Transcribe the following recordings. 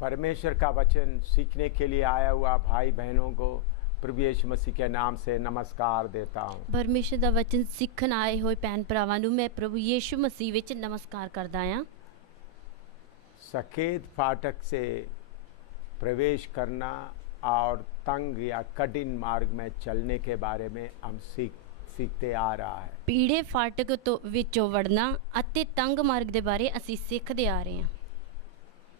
परमेश्वर का वचन सीखने के लिए आया हुआ भाई बहनों को प्रभु यीशु मसीह के नाम से नमस्कार देता हूँ। परमेश्वर ਦਾ ਵਚਨ ਸਿੱਖਣ ਆਏ ਹੋਏ ਭੈਣ ਭਰਾਵਾਂ ਨੂੰ ਮੈਂ ਪ੍ਰਭु ਯੀਸ਼ु ਮਸੀਹ ਵਿੱਚ ਨਮਸਕਾਰ ਕਰਦਾ ਹਾਂ। सकेत फाटक से प्रवेश करना और तंग या कठिन मार्ग में चलने के बारे में हम सीखते आ रहा है। ਪੀੜੇ ਫਾਟਕ ਤੋਂ ਵਿੱਚੋਂ ਵੜਨਾ ਅਤੇ ਤੰਗ ਮਾਰਗ ਦੇ ਬਾਰੇ ਅਸੀਂ ਸਿੱਖਦੇ ਆ ਰਹੇ ਹਾਂ।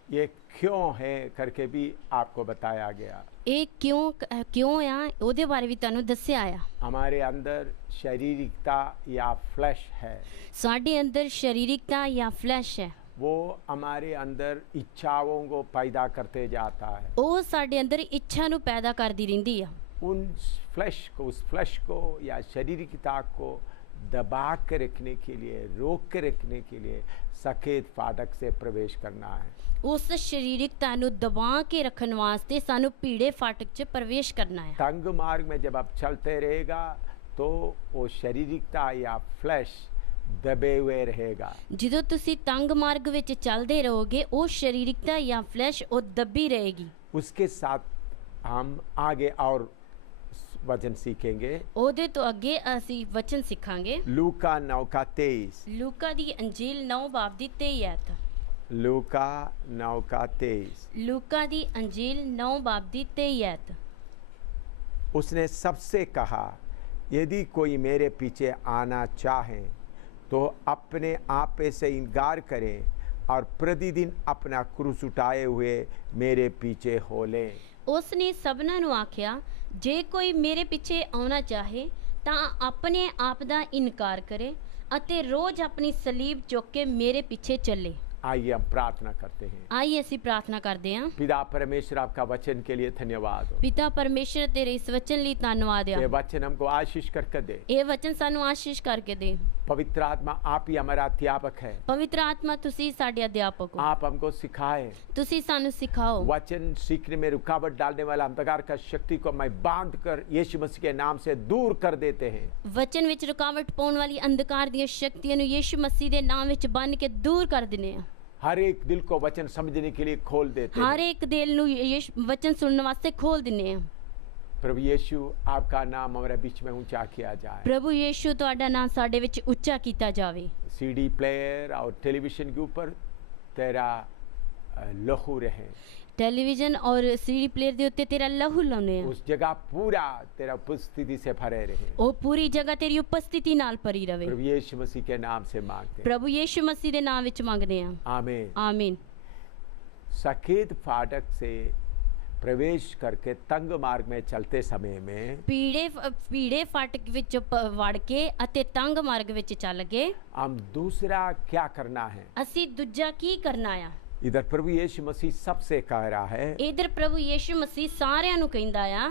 ये क्यों है करके भी आपको बताया गया। ਇਹ ਕਿਉਂ ਆ ਉਹਦੇ ਬਾਰੇ ਵੀ ਤੁਹਾਨੂੰ ਦੱਸਿਆ ਆ। हमारे अंदर शारीरिकता या फ्लैश है, ਸਾਡੇ ਅੰਦਰ ਸਰੀਰਿਕਤਾ ਜਾਂ ਫਲੈਸ਼ ਹੈ, वो हमारे अंदर इच्छाओं को पैदा करते जाता है। ਉਹ ਸਾਡੇ ਅੰਦਰ ਇੱਛਾ ਨੂੰ ਪੈਦਾ ਕਰਦੀ ਰਹਿੰਦੀ ਆ। उस फ्लैश को या शारीरिकता को दबा के रखने के लिए, रोक के रखने के लिए सकेत फाटक से प्रवेश करना है। ਉਸ ਸਰੀਰਿਕਤਾ ਨੂੰ ਦਬਾ ਕੇ ਰੱਖਣ ਵਾਸਤੇ ਸਾਨੂੰ ਪੀੜੇ ਫਾਟਕ 'ਚ ਪ੍ਰਵੇਸ਼ ਕਰਨਾ ਹੈ। तंग मार्ग में जब आप चलते रहेगा तो वो शारीरिकता या फ्लैश दबे हुए रहेगा। ਜਦੋਂ ਤੁਸੀਂ ਤੰਗ ਮਾਰਗ ਵਿੱਚ ਚੱਲਦੇ ਰਹੋਗੇ ਉਹ ਸਰੀਰਿਕਤਾ ਜਾਂ ਫਲੈਸ਼ ਉਹ ਦੱਬੀ ਰਹੇਗੀ। उसके साथ हम आगे और वचन सीखेंगे। ਉਹਦੇ ਤੋਂ ਅੱਗੇ ਅਸੀਂ ਵਚਨ ਸਿੱਖਾਂਗੇ। लूका 9:23। ਲੂਕਾ ਦੀ ਅੰਜੀਲ 9 ਬਾਬ ਦੀ 23 ਆਇਤ। लूका 9:23। ਲੂਕਾ ਦੀ ਅੰਜੀਲ 9 ਬਾਬ ਦੀ 23 ਆਇਤ। उसने सबसे कहा, यदि कोई मेरे पीछे आना चाहे तो अपने आप से इनकार करे और प्रतिदिन अपना क्रूस उठाए हुए मेरे पीछे हो ले। ਉਸ ਨੇ ਸਭਨਾਂ ਨੂੰ ਆਖਿਆ, ਜੇ ਕੋਈ ਮੇਰੇ ਪਿੱਛੇ ਆਉਣਾ ਚਾਹੇ ਤਾਂ ਆਪਣੇ ਆਪ ਦਾ ਇਨਕਾਰ ਕਰੇ ਅਤੇ ਰੋਜ਼ ਆਪਣੀ ਸਲੀਬ ਚੁੱਕ ਕੇ ਮੇਰੇ ਪਿੱਛੇ ਚੱਲੇ। आइए हम प्रार्थना करते हैं। ਆਈਏ ਅਸੀਂ ਪ੍ਰਾਰਥਨਾ ਕਰਦੇ ਹਾਂ। पिता परमेश्वर, आपका वचन के लिए धन्यवाद हो। ਪਿਤਾ ਪਰਮੇਸ਼ਰ ਤੇਰੇ ਇਸ ਵਚਨ ਲਈ ਧੰਨਵਾਦ ਆ। ये वचन हमको आशीष करके दे। ਇਹ ਵਚਨ ਸਾਨੂੰ ਆਸ਼ੀਸ਼ ਕਰਕੇ ਦੇ। पवित्र आत्मा, आप ही हमारा अध्यापक है। ਪਵਿੱਤਰ ਆਤਮਾ ਤੁਸੀਂ ਸਾਡੇ ਅਧਿਆਪਕ ਹੋ। आप हमको सिखाए। ਤੁਸੀਂ ਸਾਨੂੰ ਸਿਖਾਓ। वचन सीखने में रुकावट डालने वाला अंधकार का शक्ति को मैं बांध कर यीशु मसीह के नाम से दूर कर देते हैं। ਵਚਨ ਵਿੱਚ ਰੁਕਾਵਟ ਪਾਉਣ ਵਾਲੀ ਅੰਧਕਾਰ ਦੀਆਂ ਸ਼ਕਤੀਆਂ ਨੂੰ ਯੀਸ਼ੂ ਮਸੀਹ ਦੇ ਨਾਮ ਵਿੱਚ ਬੰਨ੍ਹ ਕੇ ਦੂਰ ਕਰ ਦਿੰਦੇ ਆ। हर एक दिल को वचन समझने के लिए खोल देते ਹਰ हैं। ਇੱਕ ਦਿਲ ਨੂੰ ਵਚਨ ਸੁਣਨ ਵਾਸਤੇ ਖੋਲ ਦਿੰਦੇ ਆ। प्रभु यीशु, आपका नाम हमारे बीच में ऊंचा किया जाए। ਪ੍ਰਭੂ ਯੀਸ਼ੂ ਤੁਹਾਡਾ ਨਾਮ ਸਾਡੇ ਵਿੱਚ ਉੱਚਾ ਕੀਤਾ ਜਾਵੇ। सीडी प्लेयर और टेलीविजन के ऊपर तेरा लहू रहे। ਟੈਲੀਵਿਜ਼ਨ ਔਰ ਸੀਡੀ ਪਲੇਅਰ ਦੇ ਉੱਤੇ ਤੇਰਾ ਲਹੂ ਲਾਉਂਦੇ ਆ। उस जगह पूरा तेरा उपस्थिति से भरे रहे। ਉਹ ਪੂਰੀ ਜਗ੍ਹਾ ਤੇਰੀ ਉਪਸਥਿਤੀ ਨਾਲ ਭਰੀ ਰਵੇ। प्रभु यीशु मसीह के नाम से मांगते हैं। ਪ੍ਰਭੂ ਯੀਸ਼ੂ ਮਸੀਹ ਦੇ ਨਾਮ ਵਿੱਚ ਮੰਗਦੇ ਆ। आमीन। ਆਮੀਨ। सकेत फाटक से प्रवेश करके तंग मार्ग में चलते समय में ਪੀੜੇ ਫਾਟਕ ਵਿੱਚ ਵੜ ਕੇ ਅਤੇ ਤੰਗ ਮਾਰਗ ਵਿੱਚ ਚੱਲ ਗਏ। हम दूसरा क्या करना है? ਅਸੀਂ ਦੂਜਾ ਕੀ ਕਰਨਾ ਆ? इधर प्रभु यीशु मसीह सबसे कह रहा है, ਇਧਰ ਪ੍ਰਭੂ ਯੀਸ਼ੂ ਮਸੀਹ ਸਾਰਿਆਂ ਨੂੰ ਕਹਿੰਦਾ ਆ,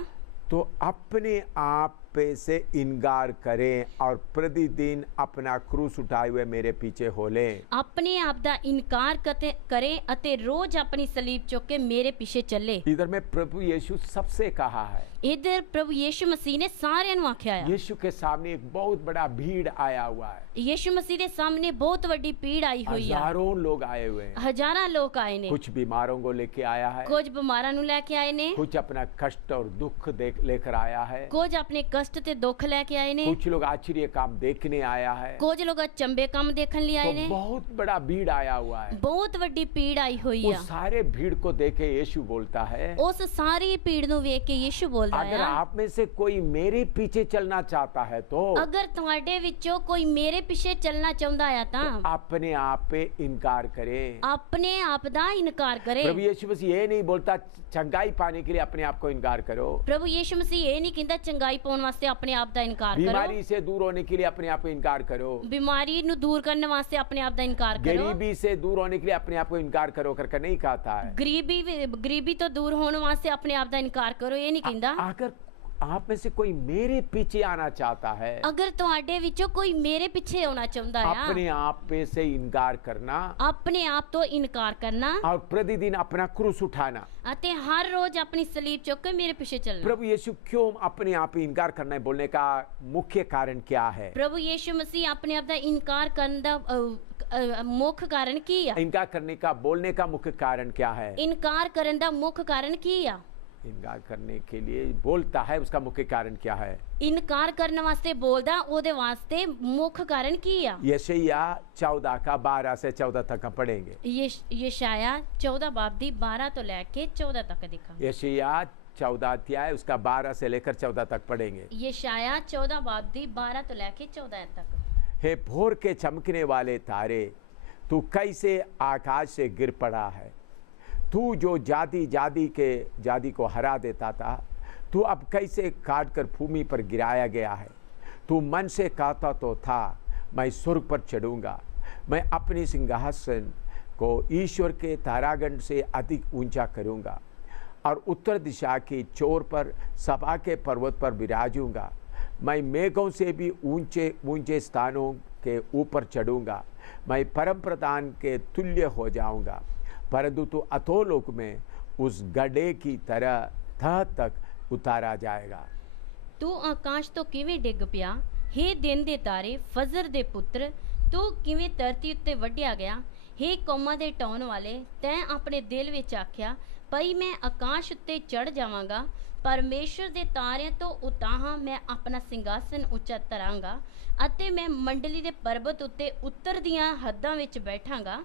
तो अपने आप पे से इनकार करें और प्रतिदिन अपना क्रूस उठाए हुए मेरे पीछे हो ले। ਆਪਣੇ ਆਪ ਦਾ ਇਨਕਾਰ ਕਰੇ ਅਤੇ ਰੋਜ਼ ਆਪਣੀ ਸਲੀਬ ਚੁੱਕ ਕੇ ਮੇਰੇ ਪਿੱਛੇ ਚੱਲੇ। इधर में प्रभु यीशु सबसे कहा है। ਇਧਰ ਪ੍ਰਭੂ ਯੀਸ਼ੂ ਮਸੀਹ ਨੇ ਸਾਰਿਆਂ ਨੂੰ ਆਖਿਆ ਆ। यीशु के सामने एक बहुत बड़ा भीड़ आया हुआ है। ਯੀਸ਼ੂ ਮਸੀਹ ਦੇ ਸਾਹਮਣੇ ਬਹੁਤ ਵੱਡੀ ਭੀੜ ਆਈ ਹੋਈ ਆ। हजारों लोग आए हुए हैं। ਹਜ਼ਾਰਾਂ ਲੋਕ ਆਏ ਨੇ। कुछ बीमारों को लेके आया है, ਕੁਝ ਬਿਮਾਰਾਂ ਨੂੰ ਲੈ ਕੇ ਆਏ ਨੇ। कुछ अपना कष्ट और दुख लेकर आया है, ਕੁਝ ਆਪਣੇ ਕਸ਼ਟ ਤੇ ਦੁੱਖ ਲੈ ਕੇ ਆਏ ਨੇ। कुछ लोग आश्चर्य काम देखने आया है। ਕੁਝ ਲੋਕ ਚੰਬੇ ਕੰਮ ਦੇਖਣ ਲਈ ਆਏ तो ਨੇ। बहुत बड़ा भीड़ आया हुआ है। ਬਹੁਤ ਵੱਡੀ ਭੀੜ ਆਈ ਹੋਈ वो ਆ। सारे भीड़ को देखे यीशु बोलता है, ਉਸ ਸਾਰੀ ਭੀੜ ਨੂੰ ਵੇਖ ਕੇ ਯੀਸ਼ੂ ਬੋਲਦਾ अगर ਆ, आप में से कोई मेरे पीछे चलना चाहता है तो ਅਗਰ ਤੁਹਾਡੇ ਵਿੱਚੋਂ ਕੋਈ ਮੇਰੇ ਪਿੱਛੇ ਚੱਲਣਾ ਚਾਹੁੰਦਾ ਆ ਤਾਂ अपने आप पे इनकार करे। ਆਪਣੇ ਆਪ ਦਾ ਇਨਕਾਰ ਕਰੇ। प्रभु यीशु मसीह ये नहीं बोलता चंगाई पाने के लिए अपने आप को इनकार करो। ਪ੍ਰਭੂ ਯੀਸ਼ੂ ਮਸੀਹ ਇਹ ਨਹੀਂ ਕਹਿੰਦਾ ਚੰਗਾਈ ਪਾਉਣ ਵਾਸਤੇ ਆਪਣੇ ਆਪ ਦਾ ਇਨਕਾਰ ਕਰੋ। बीमारी से दूर होने के लिए अपने आप को इनकार करो। ਬਿਮਾਰੀ ਨੂੰ ਦੂਰ ਕਰਨ ਵਾਸਤੇ ਆਪਣੇ ਆਪ ਦਾ ਇਨਕਾਰ ਕਰੋ। गरीबी से दूर होने के लिए अपने आप को इनकार करो करके नहीं कहता है। ਗਰੀਬੀ ਤੋਂ ਦੂਰ ਹੋਣ ਵਾਸਤੇ ਆਪਣੇ ਆਪ ਦਾ ਇਨਕਾਰ ਕਰੋ ਇਹ ਨਹੀਂ ਕਹਿੰਦਾ। अगर आप में से कोई मेरे पीछे आना चाहता है, ਅਗਰ ਤੁਹਾਡੇ ਵਿੱਚੋਂ ਕੋਈ ਮੇਰੇ ਪਿੱਛੇ ਆਉਣਾ ਚਾਹੁੰਦਾ ਆ, अपने आप पे से इनकार करना ਆਪਣੇ ਆਪ ਤੋਂ ਇਨਕਾਰ ਕਰਨਾ और प्रतिदिन अपना क्रूस उठाना। ਅਤੇ ਹਰ ਰੋਜ਼ ਆਪਣੀ ਸਲੀਬ ਚੁੱਕ ਕੇ ਮੇਰੇ ਪਿੱਛੇ ਚੱਲਣਾ। प्रभु यीशु क्यों अपने आप पे इनकार करना है बोलने का मुख्य कारण क्या है? ਪ੍ਰਭੂ ਯੀਸ਼ੂ ਮਸੀਹ ਆਪਣੇ ਆਪ ਦਾ ਇਨਕਾਰ ਕਰਨ ਦਾ ਮੁੱਖ ਕਾਰਨ ਕੀ ਆ? इनकार करने का बोलने का मुख्य कारण क्या है? ਇਨਕਾਰ ਕਰਨ ਦਾ ਮੁੱਖ ਕਾਰਨ ਕੀ ਆ? इनकार करने के लिए बोलता है, उसका मुख्य कारण क्या है? ਇਨਕਾਰ ਕਰਨ ਵਾਸਤੇ ਬੋਲਦਾ, ਉਹਦੇ ਵਾਸਤੇ ਮੁੱਖ ਕਾਰਨ ਕੀ ਆ? यशायाह 14 का 12 से 14 तक हम पढ़ेंगे। ਯਸ਼ਾਇਆ 14 ਬਾਬ ਦੀ 12 ਤੋਂ ਲੈ ਕੇ 14 ਤੱਕ ਦੇਖਾਂਗੇ। यशायाह 14 अध्याय उसका 12 से लेकर 14 तक पढ़ेंगे। ਯਸ਼ਾਇਆ 14 ਬਾਬ ਦੀ 12 ਤੋਂ ਲੈ ਕੇ 14 ਤੱਕ। हे भोर के चमकने वाले तारे, तू कैसे आकाश से गिर पड़ा है? तू जो जाति को हरा देता था, तू अब कैसे काट कर भूमि पर गिराया गया है? तू मन से कहता तो था, मैं स्वर्ग पर चढ़ूंगा, मैं अपनी सिंहासन को ईश्वर के तारागण से अधिक ऊंचा करूंगा और उत्तर दिशा की चोर पर सभा के पर्वत पर विराजूंगा। मैं मेघों से भी ऊंचे ऊंचे स्थानों के ऊपर चढ़ूंगा, मैं परम प्रधान के तुल्य हो जाऊंगा, परंतु तो अधोलोक में उस गड्ढे की तरह तह तक उतारा जाएगा। तू आकाश तो किवें डिग पिया, हे दिन दे तारे, फजर दे पुत्र, तू किवें धरती उत्ते वड्ढिया गया। हे कौमां दे टौण वाले, तैं अपने दिल विच आख्या, पई मैं आकाश उत्ते चढ़ जावांगा, परमेश्वर दे तारिਆਂ ਤੋਂ ਉਤਾਹਾਂ ਮੈਂ ਆਪਣਾ ਸਿੰਘਾਸਨ ਉੱਚਾ ਧਰਾਂਗਾ ਅਤੇ ਮੈਂ ਮੰਡਲੀ ਦੇ ਪਰਬਤ ਉੱਤੇ ਉੱਤਰ ਦੀਆਂ ਹੱਦਾਂ ਵਿੱਚ ਬੈਠਾਂਗਾ।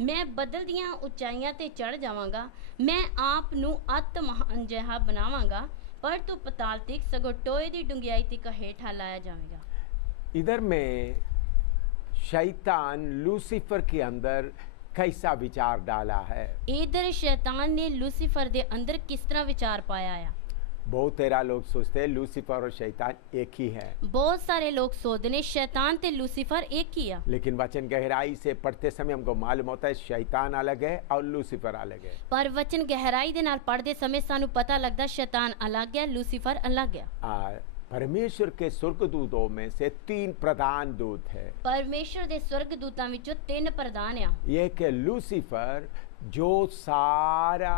ਮੈਂ ਬਦਲ ਦੀਆਂ ਉਚਾਈਆਂ ਤੇ ਚੜ ਜਾਵਾਂਗਾ, ਮੈਂ ਆਪ ਨੂੰ ਅਤ ਮਹਾਨ ਜਿਹਾ ਬਣਾਵਾਂਗਾ, ਪਰ ਤੂੰ ਪਤਾਲ ਤੀਕ ਸਗੋਂ ਟੋਏ ਦੀ ਡੂੰਘਾਈ ਤੀਕ ਹੇਠਾਂ ਲਾਇਆ ਜਾਵੇਗਾ। इधर में शैतान लूसीफर के अंदर कैसा विचार डाला है? इधर शैतान ने लूसीफर दे अंदर किस तरह विचार पाया है? बहुत तेरा लोग सोचते हैं लूसीफर और शैतान एक ही है, बहुत सारे लोग सोचते हैं शैतान ते लूसीफर एक ही है, लेकिन वचन गहराई से पढ़ते समय हमको मालूम होता है शैतान अलग है और लूसीफर अलग है। पर वचन गहराई दे नाल पढ़ते समय सानू पता लगदा शैतान अलग है, लूसीफर अलग है। परमेश्वर के स्वर्गदूतों में से 3 प्रधान दूत है। परमेश्वर दे स्वर्गदूतां विचों 3 प्रधान है। एक है लूसीफर जो सारा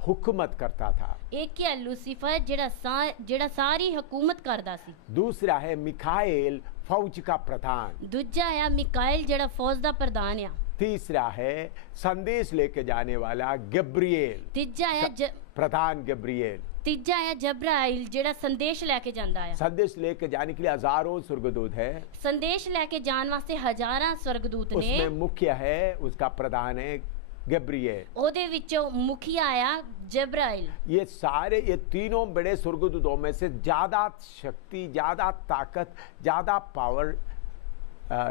हुकूमत करता था, एक है लूसीफर जेड़ा सारी हुकूमत करदा सी। दूसरा है मिखाएल फौज का प्रधान, दूजा है मिकाएल जेड़ा फौज दा प्रधान है। तीसरा है संदेश लेके जाने वाला गब्रिएल, तीजा है प्रधान गब्रिएल। तीजा है जब्राइल जेड़ा संदेश लेके जांदा है। संदेश लेके जाने के लिए हजारों स्वर्गदूत है, संदेश लेके जाने वास्ते हजारां स्वर्गदूत ने। उसमें मुख्य है, उसका प्रधान है गब्रिएल, ओदे विचों मुखिया आया जब्राइल। ये तीनों बड़े स्वर्गदूतों में से ज्यादा शक्ति, ज्यादा ताकत, ज्यादा पावर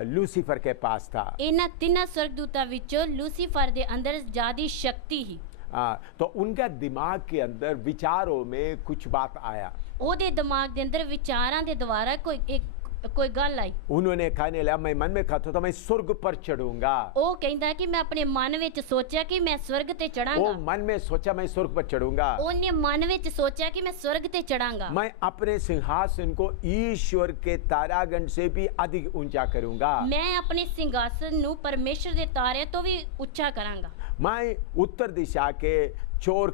लूसीफर के पास था। इन्हां तीनों स्वर्गदूतां विचों लूसीफर दे अंदर ज्यादा शक्ति ही। तो उनका दिमाग के अंदर विचारों में कुछ बात आया, ओदे दिमाग दे अंदर विचारां दे द्वारा कोई गल आई। उन्होंने कहने लगा, मैं मन में कहता था मैं स्वर्ग पर चढ़ूंगा। ओ कहंदा कि मैं अपने मन विच सोचा कि मैं स्वर्ग ते चढ़ांगा। वो मन में सोचा मैं स्वर्ग पर चढ़ूंगा। ओने मन विच सोचा कि मैं स्वर्ग ते चढ़ांगा। मैं अपने सिंहासन को ईश्वर के तारागण से भी अधिक ऊंचा करूंगा। मैं अपने सिंहासन नु परमेश्वर दे तारे तो भी ऊंचा करांगा। मैं उत्तर दिशा के चोर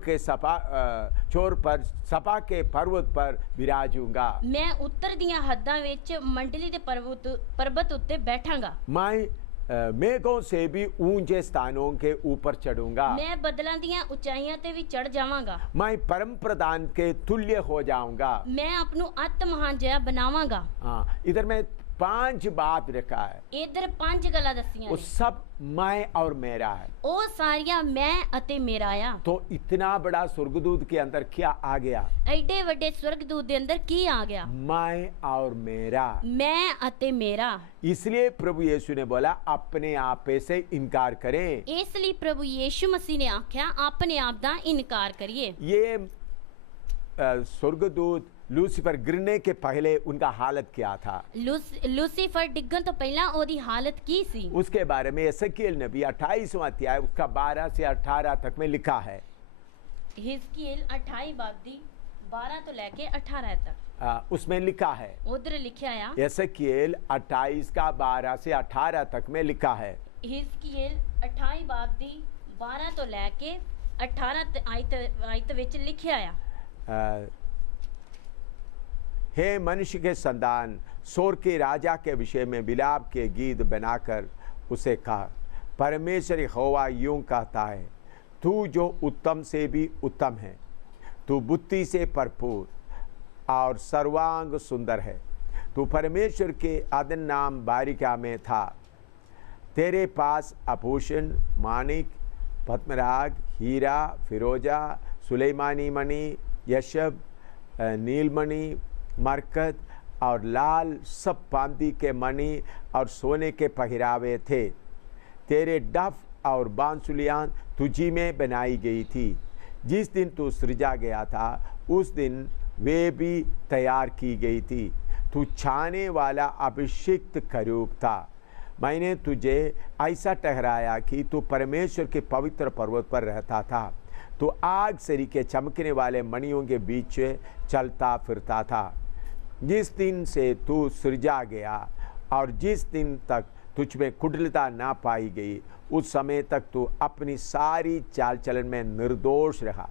पर सभा के पर्वत पर विराजूंगा। मैं उत्तर दियां हद्दां विच मंडली दे पर्वत उत्ते बैठांगा। मैं मेघों से भी ऊंचे स्थानों के ऊपर चढ़ूंगा। मैं बदलां दियां ऊंचाइयां ते भी चढ़ जावांगा। मैं परम प्रधान के तुल्य हो जाऊंगा। मैं अपनू अत महान जिहा बनावांगा। हाँ, इधर मैं 5 बात रखा है, इधर 5 गल्लां दसियां वो ने। सब मैं और मेरा है। ओ सारियां मैं अते मेरा आ। तो इतना बड़ा स्वर्गदूत के अंदर क्या आ गया? एडे वड्डे स्वर्गदूत दे अंदर की आ गया? मैं और मेरा। मैं अते मेरा। इसलिए प्रभु यीशु ने बोला अपने आप पे से इनकार करें। इसलिए प्रभु यीशु मसीह ने आख्या अपने आप दा इनकार करिए। ये स्वर्गदूत लूसीफर गिरने के पहले उनका हालत क्या था? लूसीफर डिगन तो पहला ओदी हालत की सी? उसके बारे में यिर्मयाह नबी 28वां अध्याय उसका 12 से 18 तक में लिखा है। हिजकिय्याह 28 बाब दी 12 ਤੋਂ ਲੈ ਕੇ 18 तक उसमें लिखा है। उधर लिखा आ एसकीएल 28 का 12 से 18 तक में लिखा है। हिजकियल 28 बाब दी 12 ਤੋਂ ਲੈ ਕੇ 18 आयत ਵਿੱਚ लिखा आ हे मनुष्य के संतान, सोर के राजा के विषय में विलाप के गीत बनाकर उसे कहा, परमेश्वर यहोवा यूं कहता है, तू जो उत्तम से भी उत्तम है, तू बुद्धि से भरपूर और सर्वांग सुंदर है, तू परमेश्वर के अदन नाम बारिका में था, तेरे पास आभूषण मानिक पद्मराग हीरा फिरोजा सुलेमानी मणि यशब नीलमणि मरकत और लाल सब चांदी के मणि और सोने के पहरावे थे, तेरे डफ और बांसुलियाँ तुझी में बनाई गई थी, जिस दिन तू सृजा गया था उस दिन वे भी तैयार की गई थी, तू छाने वाला अभिषिक्त करूब था, मैंने तुझे ऐसा ठहराया कि तू परमेश्वर के पवित्र पर्वत पर रहता था, तू आग सरीखे चमकने वाले मणियों के बीच चलता फिरता था, जिस दिन से तू सृजा गया और जिस दिन तक तुझ में कुटिलता ना पाई गई उस समय तक तू अपनी सारी चाल चलन में निर्दोष रहा,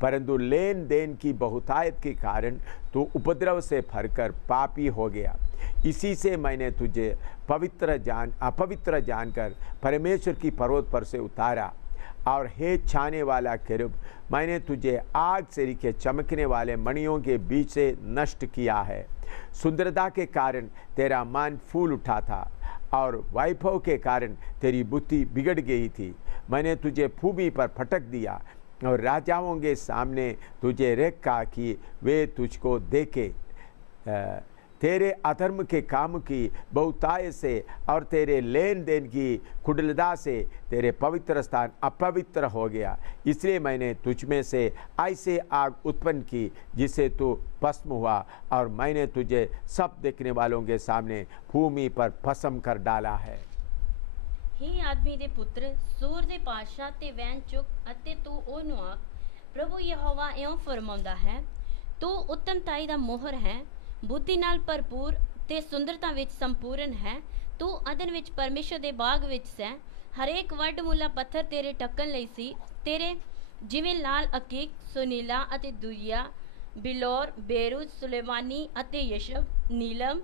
परंतु लेन देन की बहुतायत के कारण तू उपद्रव से भरकर पापी हो गया, इसी से मैंने तुझे अपवित्र जानकर परमेश्वर की पर्वत पर से उतारा, और हे छाने वाला केरूब, मैंने तुझे आग से लिखे चमकने वाले मणियों के बीच से नष्ट किया है, सुंदरता के कारण तेरा मन फूल उठा था और वैभव के कारण तेरी बुद्धि बिगड़ गई थी, मैंने तुझे भूमि पर फटक दिया और राजाओं के सामने तुझे रखा कि वे तुझको देखे, तेरे अधर्म के काम की बहुतायत से और तेरे लेन देन की कुटिलता से तेरे पवित्र स्थान अपवित्र हो गया, इसलिए मैंने तुझ में से ऐसे आग उत्पन्न की जिससे तू भस्म हुआ, और मैंने तुझे सब देखने वालों के सामने भूमि पर भस्म कर डाला है। हे आदमी दे पुत्र, सूर दे पातशाह ते वैन चुक अते तू ओहनु आख, प्रभु यहोवा इउं फरमाउंदा है, तू उत्तमताई दा मोहर है, बुद्धि नाल भरपूर ते सुंदरता विच संपूर्ण है, तू अदन विच परमेश्वर दे बाग विच सै, हरेक वड मुला पत्थर तेरे टक्कन लई सी, तेरे जिवें लाल अकीक सुनीला अते दुरिया बिलोर बेरुज सुलेमानी अते यशब नीलम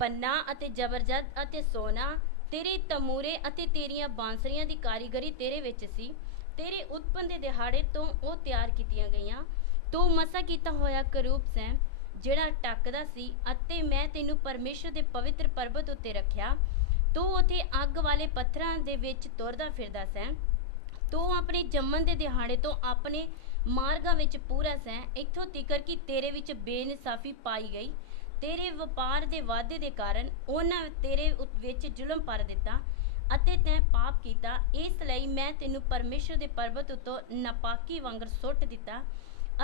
पन्ना अते जबरजद अते सोना, तेरे तमूरे अते तेरियां बांसरियां दी कारीगरी तेरे विच सी, तेरे उत्पन्न दे दिहाड़े तो ਉਹ ਤਿਆਰ ਕੀਤੀਆਂ ਗਈਆਂ, ਤੂੰ ਮਸਾ ਕੀਤਾ ਹੋਇਆ ਕਰੂਬ ਸੈਂ ਜਿਹੜਾ ਟੱਕਦਾ ਸੀ, ਅਤੇ ਮੈਂ ਤੈਨੂੰ ਪਰਮੇਸ਼ਰ ਦੇ ਪਵਿੱਤਰ ਪਰਬਤ ਉੱਤੇ ਰੱਖਿਆ, ਤੂੰ ਉੱਥੇ ਅੱਗ ਵਾਲੇ ਪੱਥਰਾਂ ਦੇ ਵਿੱਚ ਤੁਰਦਾ ਫਿਰਦਾ ਸੈਂ, ਤੂੰ ਆਪਣੇ ਜੰਮਣ ਦੇ ਦਿਹਾੜੇ ਤੋਂ ਆਪਣੇ ਮਾਰਗਾਂ ਵਿੱਚ ਪੂਰਾ ਸੈਂ, ਇੱਥੋਂ ਤੀਕਰ ਕਿ ਤੇਰੇ ਵਿੱਚ ਬੇਇਨਸਾਫੀ ਪਾਈ ਗਈ, ਤੇਰੇ ਵਪਾਰ ਦੇ ਵਾਧੇ ਦੇ ਕਾਰਨ ਉਹਨਾਂ ਤੇਰੇ ਵਿੱਚ ਜ਼ੁਲਮ ਪਰ ਦਿੱਤਾ ਅਤੇ ਤੈਂ ਪਾਪ ਕੀਤਾ, ਇਸ ਲਈ ਮੈਂ ਤੈਨੂੰ ਪਰਮੇਸ਼ਰ ਦੇ ਪਰਬਤ ਉੱਤੋਂ ਨਾਪਾਕੀ ਵਾਂਗਰ ਸੁੱਟ ਦਿੱਤਾ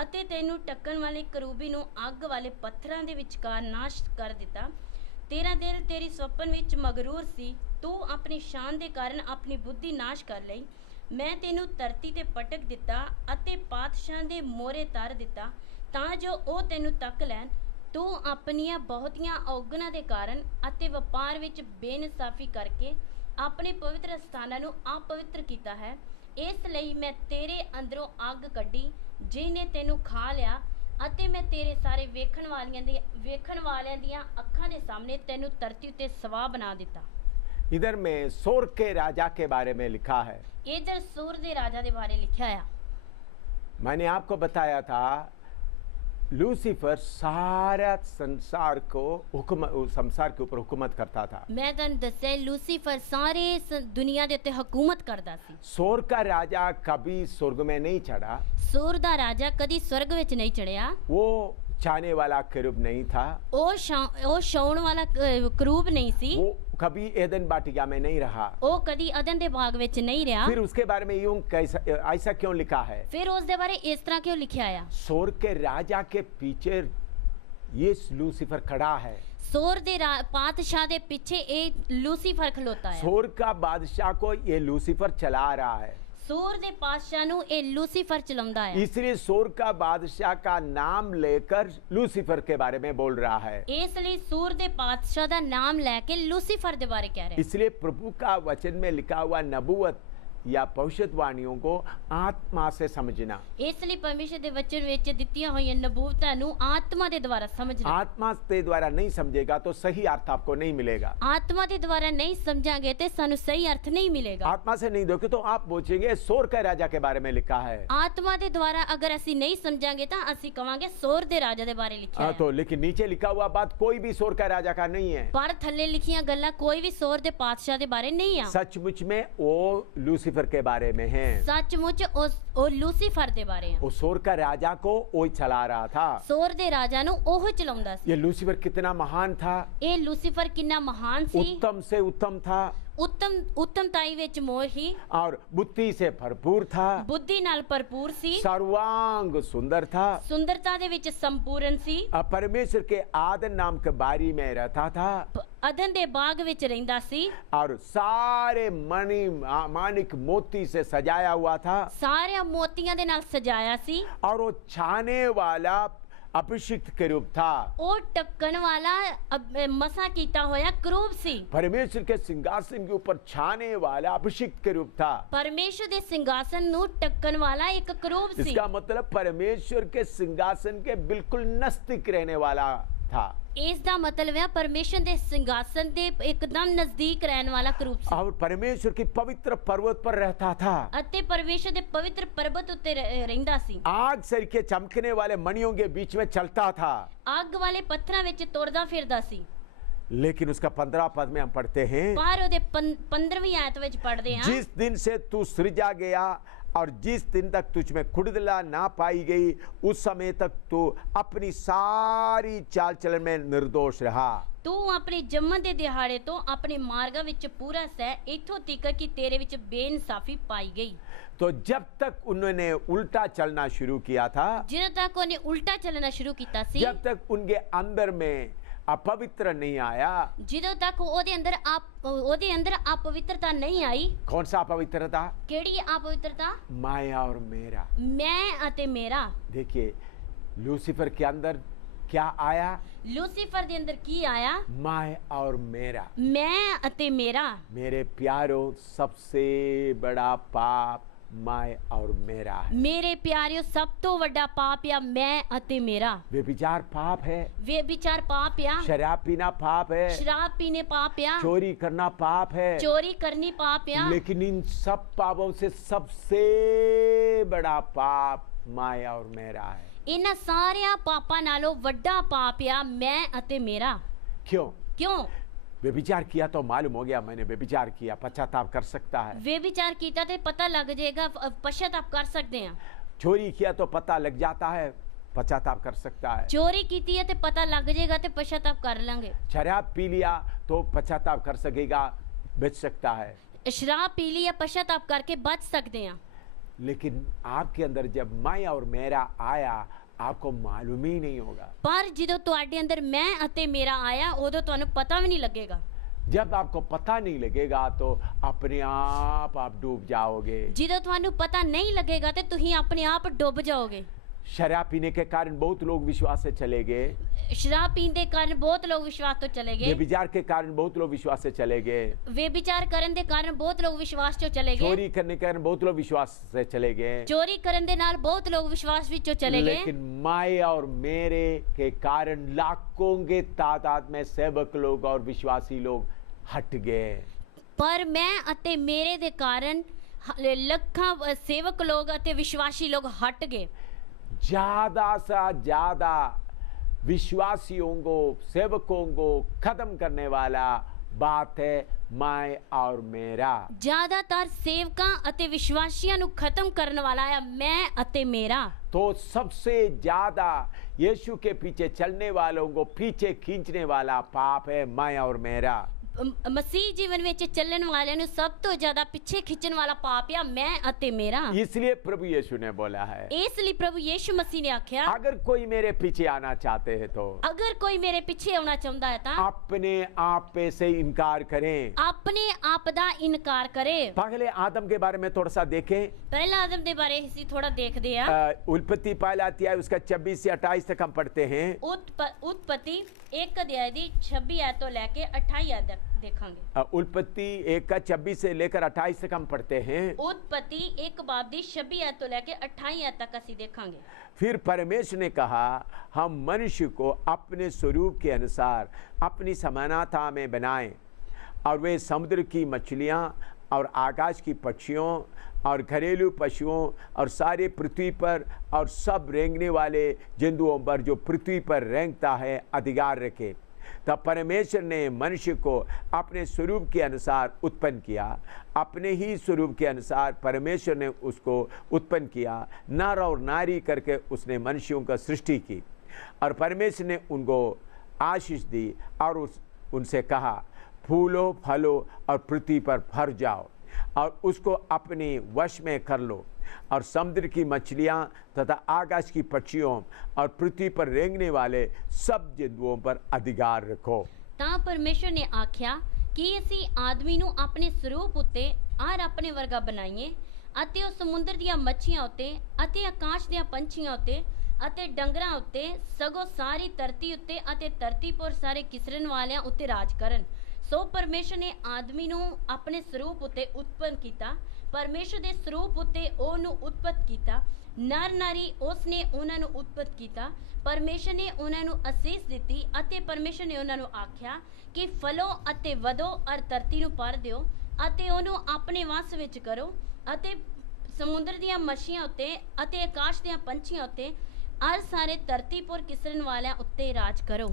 ਅਤੇ ਤੈਨੂੰ ਟੱਕਣ ਵਾਲੇ ਕਰੂਬੀ ਨੂੰ ਅੱਗ ਵਾਲੇ ਪੱਥਰਾਂ ਦੇ ਵਿਚਕਾਰ ਨਾਸ਼ ਕਰ ਦਿੱਤਾ, ਤੇਰਾ ਦਿਲ ਤੇਰੀ ਸੁਪਨ ਵਿੱਚ ਮਗਰੂਰ ਸੀ, ਤੂੰ ਆਪਣੀ ਸ਼ਾਨ ਦੇ ਕਾਰਨ ਆਪਣੀ ਬੁੱਧੀ ਨਾਸ਼ ਕਰ ਲਈ, ਮੈਂ ਤੈਨੂੰ ਧਰਤੀ ਤੇ ਪਟਕ ਦਿੱਤਾ ਅਤੇ ਪਾਤਸ਼ਾਹਾਂ ਦੇ ਮੋਹਰੇ ਧਰ ਦਿੱਤਾ ਤਾਂ ਜੋ ਉਹ ਤੈਨੂੰ ਤੱਕ ਲੈਣ, ਤੂੰ ਆਪਣੀਆਂ ਬਹੁਤੀਆਂ ਔਗਣਾਂ ਦੇ ਕਾਰਨ ਅਤੇ ਵਪਾਰ ਵਿੱਚ ਬੇਇਨਸਾਫੀ ਕਰਕੇ ਆਪਣੇ ਪਵਿੱਤਰ ਸਥਾਨਾਂ ਨੂੰ ਅਪਵਿੱਤਰ ਕੀਤਾ ਹੈ, ਇਸ ਲਈ ਮੈਂ ਤੇਰੇ ਅੰਦਰੋਂ ਅੱਗ ਕੱਢੀ ਜਿਹਨੇ ਤੈਨੂੰ ਖਾ ਲਿਆ ਅਤੇ ਮੈਂ ਤੇਰੇ ਸਾਰੇ ਵੇਖਣ ਵਾਲਿਆਂ ਦੀਆਂ ਅੱਖਾਂ ਦੇ ਸਾਹਮਣੇ ਤੈਨੂੰ ਧਰਤੀ ਉੱਤੇ ਸਵਾਹ ਬਣਾ ਦਿੱਤਾ। इधर में सोर के राजा के बारे में लिखा है, इधर सूर दे राजा के बारे लिखा है। मैंने आपको बताया था लूसीफर सारा संसार को संसार के ऊपर हुकूमत करता था। मैं तन दस्या लूसीफर सारे दुनिया दे उत्ते हुकूमत करदा सी। सोर का राजा कभी स्वर्ग में नहीं चढ़ा, सूर दा राजा कदी स्वर्ग विच नहीं चढ़िया, वो छाने वाला करूब नहीं था, ओ छाउण वाला करूब नहीं सी, वो कभी एदन बाटिका में नहीं रहा, ओ कदी अदन दे बाग विच नहीं रहा। फिर उसके बारे में यूं ऐसा क्यों लिखा है, फिर उस दे बारे इस तरह क्यों लिखा है? सोर के राजा के पीछे ये लूसीफर खड़ा है, सोर दे पातशाह दे पीछे ए लूसीफर खलोता है, सोर का बादशाह को ये लूसीफर चला रहा है, ਸੂਰ ਦੇ ਪਾਤਸ਼ਾਹ ਨੂੰ ਇਹ ਲੂਸੀਫਰ ਚਲਾਉਂਦਾ ਹੈ। इसलिए सोर का बादशाह का नाम लेकर लूसीफर के बारे में बोल रहा है। ਇਸ ਲਈ ਸੂਰ ਦੇ ਪਾਤਸ਼ਾਹ ਦਾ ਨਾਮ ਲੈ ਕੇ ਲੂਸੀਫਰ ਦੇ ਬਾਰੇ ਕਹਿ ਰਿਹਾ ਹੈ। इसलिए प्रभु का वचन में लिखा हुआ नबूवत या भविष्यवाणियों को आत्मा से समझना, ਇਸ ਲਈ ਪਰਮੇਸ਼ਰ ਦੇ ਵਚਨ ਵਿੱਚ ਦਿੱਤੀਆਂ ਹੋਈਆਂ ਨਬੂਵਤਾਂ ਨੂੰ ਆਤਮਾ ਦੇ ਦੁਆਰਾ ਸਮਝਣਾ। आत्मा के द्वारा नहीं समझेगा तो सही अर्थ आपको नहीं मिलेगा। ਆਤਮਾ ਦੇ ਦੁਆਰਾ ਨਹੀਂ ਸਮਝਾਂਗੇ ਤੇ ਸਾਨੂੰ ਸਹੀ ਅਰਥ ਨਹੀਂ ਮਿਲੇਗਾ। आत्मा से नहीं देखो तो आप पूछेंगे सोर का राजा के बारे में लिखा है। ਆਤਮਾ ਦੇ ਦੁਆਰਾ ਅਗਰ ਅਸੀਂ ਨਹੀਂ ਸਮਝਾਂਗੇ ਤਾਂ ਅਸੀਂ ਕਵਾਂਗੇ ਸੋਰ ਦੇ ਰਾਜਾ ਦੇ ਬਾਰੇ ਲਿਖਿਆ ਹੈ। तो लेकिन नीचे लिखा हुआ बात कोई भी सोर का राजा का नहीं है। ਪਰ ਥੱਲੇ ਲਿਖੀਆਂ ਗੱਲਾਂ ਕੋਈ ਵੀ ਸੋਰ ਦੇ ਪਾਤਸ਼ਾਹ ਦੇ ਬਾਰੇ ਨਹੀਂ ਆ। सचमुच में वो लूसीफर के बारे में है। ਸੱਚਮੁੱਚ ਉਹ ਲੂਸੀਫਰ ਦੇ ਬਾਰੇ ਆ। वो सोर का राजा को वो ही चला रहा था। ਸੋਰ ਦੇ ਰਾਜਾ ਨੂੰ ਉਹ ਚਲਾਉਂਦਾ ਸੀ। ये लूसीफर कितना महान था, ਇਹ ਲੂਸੀਫਰ ਕਿੰਨਾ ਮਹਾਨ ਸੀ, उत्तम से उत्तम था ਉੱਤਮਤਾਈ ਵਿੱਚ ਮੋਰ ਹੀ, और बुद्धि से भरपूर था, ਬੁੱਧੀ ਨਾਲ ਭਰਪੂਰ ਸੀ, सर्वांग सुंदर था, ਸੁੰਦਰਤਾ ਦੇ ਵਿੱਚ ਸੰਪੂਰਨ ਸੀ, परमेश्वर के आदन नाम के बारी में रहता था, ਅਦਨ ਦੇ ਬਾਗ ਵਿੱਚ ਰਹਿੰਦਾ ਸੀ, और सारे मणि मानिक मोती से सजाया हुआ था, ਸਾਰਿਆਂ ਮੋਤੀਆਂ ਦੇ ਨਾਲ ਸਜਾਇਆ ਸੀ, और वो छाने वाला अभिषिक्त के रूप था। ਉਹ ਟੱਕਣ ਵਾਲਾ ਮਸਾ ਕੀਤਾ ਹੋਇਆ ਕਰੂਬ ਸੀ। परमेश्वर के सिंहासन के ऊपर छाने वाला अभिषिक्त के रूप था। ਪਰਮੇਸ਼ਰ ਦੇ ਸਿੰਘਾਸਨ ਨੂੰ ਟੱਕਣ ਵਾਲਾ ਇੱਕ ਕਰੂਬ ਸੀ। इसका मतलब परमेश्वर के सिंहासन के बिल्कुल नजदीक रहने वाला था। ਇਸ ਦਾ ਮਤਲਬ ਹੈ ਪਰਮੇਸ਼ਰ ਦੇ ਸਿੰਘਾਸਨ ਦੇ ਇੱਕਦਮ ਨਜ਼ਦੀਕ ਰਹਿਣ ਵਾਲਾ ਕਰੂਬ ਸੀ। और परमेश्वर की पवित्र पर्वत पर रहता था। ਅਤੇ ਪਰਮੇਸ਼ਰ ਦੇ ਪਵਿੱਤਰ ਪਰਬਤ ਉੱਤੇ ਰਹਿੰਦਾ ਸੀ। आग से के चमकने वाले मणियों के बीच में चलता था। ਅੱਗ ਵਾਲੇ ਪੱਥਰਾਂ ਵਿੱਚ ਤੁਰਦਾ ਫਿਰਦਾ ਸੀ। लेकिन उसका 15 पद में हम पढ़ते हैं, ਪਰ ਉਹਦੇ 15ਵੀਂ ਆਇਤ ਵਿੱਚ ਪੜ੍ਹਦੇ ਹਾਂ, जिस दिन से तू सृजा गया और जिस दिन तक तुझ में खुड़दला ना पाई गई उस समय तक तू अपनी सारी चाल चलन में निर्दोष रहा। ਤੂੰ ਆਪਣੇ ਜੰਮਣ ਦੇ ਦਿਹਾੜੇ ਤੋਂ ਆਪਣੇ ਮਾਰਗਾਂ ਵਿੱਚ ਪੂਰਾ ਸਹਿ ਇੱਥੋਂ ਤੀਕਰ ਕਿ ਤੇਰੇ ਵਿੱਚ ਬੇਇਨਸਾਫੀ ਪਾਈ ਗਈ। तो जब तक उन्होंने उल्टा चलना शुरू किया था, ਜਦੋਂ ਤੱਕ ਉਹਨੇ ਉਲਟਾ ਚੱਲਣਾ ਸ਼ੁਰੂ ਕੀਤਾ ਸੀ, जब तक उनके अंदर में अपवित्र नहीं आया। ਜਦੋਂ ਤੱਕ ਉਹਦੇ ਅੰਦਰ अपवित्रता ਨਹੀਂ ਆਈ। कौन सा अपवित्रता? ਕਿਹੜੀ अपवित्रता? माया और मेरा। ਮੈਂ ਅਤੇ ਮੇਰਾ। देखिए लूसीफर के अंदर क्या आया? ਲੂਸੀਫਰ ਦੇ ਅੰਦਰ ਕੀ ਆਇਆ? मैं और मेरा। ਮੈਂ ਅਤੇ ਮੇਰਾ। मेरे प्यारों सबसे बड़ा पाप मैं और मेरा है। ਮੇਰੇ ਪਿਆਰਿਓ ਸਭ ਤੋਂ ਵੱਡਾ ਪਾਪ ਆ ਮੈਂ ਅਤੇ ਮੇਰਾ। व्यभिचार पाप है, ਵਿਚਾਰ ਪਾਪ ਆ, शराब पीना पाप है, ਸ਼ਰਾਬ ਪੀਣੇ ਪਾਪ ਆ, चोरी करना पाप है, ਚੋਰੀ ਕਰਨੀ ਪਾਪ ਆ, लेकिन इन सब पापों से सबसे बड़ा पाप मैं और मेरा है। ਇਹਨਾਂ ਸਾਰਿਆਂ ਪਾਪਾਂ ਨਾਲੋਂ ਵੱਡਾ ਪਾਪ ਆ ਮੈਂ ਅਤੇ ਮੇਰਾ। क्यों? ਕਿਉਂ? व्यभिचार किया तो मालूम हो गया मैंने व्यभिचार किया, पश्चाताप कर सकता है। ਵਿਚਾਰ ਕੀਤਾ ਤੇ ਪਤਾ ਲੱਗ ਜਾਏਗਾ, ਪਛਤਾਪ ਕਰ ਸਕਦੇ ਆ। चोरी किया तो पता लग जाता है, पश्चाताप कर सकता है। ਚੋਰੀ ਕੀਤੀ ਹੈ ਤੇ ਪਤਾ ਲੱਗ ਜਾਏਗਾ ਤੇ ਪਛਤਾਪ ਕਰ ਲਾਂਗੇ। शराब पी लिया तो पश्चाताप कर सकेगा, बच सकता है। ਸ਼ਰਾਬ ਪੀ ਲਈ ਜਾਂ ਪਛਤਾਪ ਕਰਕੇ ਬਚ ਸਕਦੇ ਆ। लेकिन आपके अंदर जब मैं और मेरा आया आपको मालूम ही नहीं होगा। ਪਰ ਜਦੋਂ ਤੁਹਾਡੇ ਅੰਦਰ ਮੈਂ ਅਤੇ ਮੇਰਾ ਆਇਆ ਉਦੋਂ ਤੁਹਾਨੂੰ ਪਤਾ ਵੀ ਨਹੀਂ ਲੱਗੇਗਾ। जब आपको पता नहीं लगेगा तो अपने आप डूब जाओगे। ਜਦੋਂ ਤੁਹਾਨੂੰ ਪਤਾ ਨਹੀਂ ਲੱਗੇਗਾ ਤੇ ਤੁਸੀਂ ਆਪਣੇ ਆਪ ਡੁੱਬ ਜਾਓਗੇ। शराब पीने के कारण बहुत लोग विश्वास से चले गए, ਸ਼ਰਾਬ ਪੀਣ ਦੇ ਕਾਰਨ ਬਹੁਤ ਲੋਕ ਵਿਸ਼ਵਾਸ ਤੋਂ ਚਲੇ ਗਏ, व्यभिचार के कारण बहुत लोग विश्वास से चले गए, ਵਿਚਾਰ ਕਰਨ ਦੇ ਕਾਰਨ ਬਹੁਤ ਲੋਕ ਵਿਸ਼ਵਾਸ ਤੋਂ ਚਲੇ ਗਏ, चोरी करने के कारण बहुत लोग विश्वास से चले गए। ਚੋਰੀ ਕਰਨ ਦੇ ਨਾਲ ਬਹੁਤ ਲੋਕ ਵਿਸ਼ਵਾਸ ਵਿੱਚੋਂ ਚਲੇ ਗਏ। लेकिन मैं और मेरे के कारण लाखों के तादाद में सेवक लोग और विश्वासी लोग हट गए। ਪਰ ਮੈਂ ਅਤੇ ਮੇਰੇ ਦੇ ਕਾਰਨ ਲੱਖਾਂ ਸੇਵਕ ਲੋਕ ਅਤੇ ਵਿਸ਼ਵਾਸੀ ਲੋਕ ਹਟ ਗਏ। ज्यादा से ज्यादा विश्वासियों को, सेवकों को खत्म करने वाला बात है मैं और मेरा। ਜ਼ਿਆਦਾਤਰ ਸੇਵਕਾਂ ਅਤੇ ਵਿਸ਼ਵਾਸੀਆਂ ਨੂੰ ਖਤਮ ਕਰਨ ਵਾਲਾ ਹੈ ਮੈਂ ਅਤੇ ਮੇਰਾ। तो सबसे ज्यादा यीशु के पीछे चलने वालों को पीछे खींचने वाला पाप है मैं और मेरा। ਮਸੀਹ ਜੀਵਨ ਵਿੱਚ ਚੱਲਣ ਵਾਲਿਆਂ ਨੂੰ ਸਭ ਤੋਂ ਜ਼ਿਆਦਾ ਪਿੱਛੇ ਖਿੱਚਣ ਵਾਲਾ ਪਾਪ ਆ ਮੈਂ ਅਤੇ ਮੇਰਾ। इसलिए प्रभु यीशु ने बोला है, ਇਸ ਲਈ ਪ੍ਰਭੂ ਯੀਸ਼ੂ ਮਸੀਹ ਨੇ ਆਖਿਆ अगर कोई मेरे पीछे आना चाहते हैं तो ਅਗਰ ਕੋਈ ਮੇਰੇ ਪਿੱਛੇ ਆਉਣਾ ਚਾਹੁੰਦਾ ਹੈ ਤਾਂ अपने आप पे से इनकार करें। ਆਪਣੇ ਆਪ ਦਾ ਇਨਕਾਰ ਕਰੇ। पहले आदम के बारे में थोड़ा सा देखें। ਪਹਿਲਾਂ ਆਦਮ ਦੇ ਬਾਰੇ ਅਸੀਂ ਥੋੜਾ ਦੇਖਦੇ ਆ। उत्पत्ति पहला अध्याय उसका 26 से 28 तक हम पढ़ते हैं। उत्पत्ति 1 अध्याय ਦੀ 26 आयत ਤੋਂ ਲੈ ਕੇ 28 आयत तक देखेंगे। उत्पत्ति 1 का 26 से लेकर 28 तक हम पढ़ते हैं। उत्पत्ति 1 बाब ਦੀ 26 आयत ਤੋਂ ਲੈ ਕੇ 28 आयत तक ਅਸੀਂ देखेंगे। फिर परमेश्वर ने कहा, हम मनुष्य को अपने स्वरूप के अनुसार अपनी समानता में बनाएं और वे समुद्र की मछलियां और आकाश की पक्षियों और घरेलू पशुओं और सारे पृथ्वी पर और सब रेंगने वाले जंतुओं पर जो पृथ्वी पर रेंगता है अधिकार रखे। तब परमेश्वर ने मनुष्य को अपने स्वरूप के अनुसार उत्पन्न किया। अपने ही स्वरूप के अनुसार परमेश्वर ने उसको उत्पन्न किया, नर और नारी करके उसने मनुष्यों का सृष्टि की। और परमेश्वर ने उनको आशीष दी और उनसे कहा, फूलो फलो और पृथ्वी पर भर जाओ और उसको अपने वश में कर लो और समुद्र की मछलियां तथा आकाश की पक्षियों और पृथ्वी पर रेंगने वाले सब जंतुओं पर अधिकार रखो। ਤਾਂ ਪਰਮੇਸ਼ਰ ਨੇ ਆਖਿਆ ਕਿ ਅਸੀਂ ਆਦਮੀ ਨੂੰ ਆਪਣੇ ਸਰੂਪ ਉੱਤੇ ਔਰ ਆਪਣੇ ਵਰਗਾ ਬਣਾਈਏ ਅਤੇ ਉਹ ਸਮੁੰਦਰ ਦੀਆਂ ਮੱਛੀਆਂ ਉੱਤੇ ਅਤੇ ਆਕਾਸ਼ ਦੀਆਂ ਪੰਛੀਆਂ ਉੱਤੇ ਅਤੇ ਡੰਗਰਾਂ ਉੱਤੇ ਸਗੋਂ ਸਾਰੀ ਧਰਤੀ ਉੱਤੇ ਅਤੇ ਧਰਤੀ ਪਰ ਸਾਰੇ ਕਿਸਰਨ ਵਾਲਿਆਂ ਉੱਤੇ ਰਾਜ ਕਰਨ। ਸੋ ਪਰਮੇਸ਼ਰ ਨੇ ਆਦਮੀ ਨੂੰ ਆਪਣੇ ਸਰੂਪ ਉੱਤੇ ਉਤਪੰਨ ਕੀਤਾ। ਪਰਮੇਸ਼ਰ ਦੇ ਸਰੂਪ ਉੱਤੇ ਉਹਨੂੰ ਉਤਪਤ ਕੀਤਾ। ਨਰ ਨਾਰੀ ਉਸ ਨੇ ਉਹਨਾਂ ਨੂੰ ਉਤਪਤ ਕੀਤਾ। ਪਰਮੇਸ਼ਰ ਨੇ ਉਹਨਾਂ ਨੂੰ ਅਸੀਸ ਦਿੱਤੀ ਅਤੇ ਪਰਮੇਸ਼ਰ ਨੇ ਉਹਨਾਂ ਨੂੰ ਆਖਿਆ ਕਿ ਫਲੋ ਅਤੇ ਵਧੋ ਔਰ ਧਰਤੀ ਨੂੰ ਭਰ ਦਿਓ ਅਤੇ ਉਹਨੂੰ ਆਪਣੇ ਵਸ ਵਿੱਚ ਕਰੋ ਅਤੇ ਸਮੁੰਦਰ ਦੀਆਂ ਮੱਛੀਆਂ ਉੱਤੇ ਅਤੇ ਆਕਾਸ਼ ਦੀਆਂ ਪੰਛੀਆਂ ਉੱਤੇ ਔਰ ਸਾਰੇ ਧਰਤੀ ਪਰ ਕਿਸਰਨ ਵਾਲਿਆਂ ਉੱਤੇ ਰਾਜ ਕਰੋ।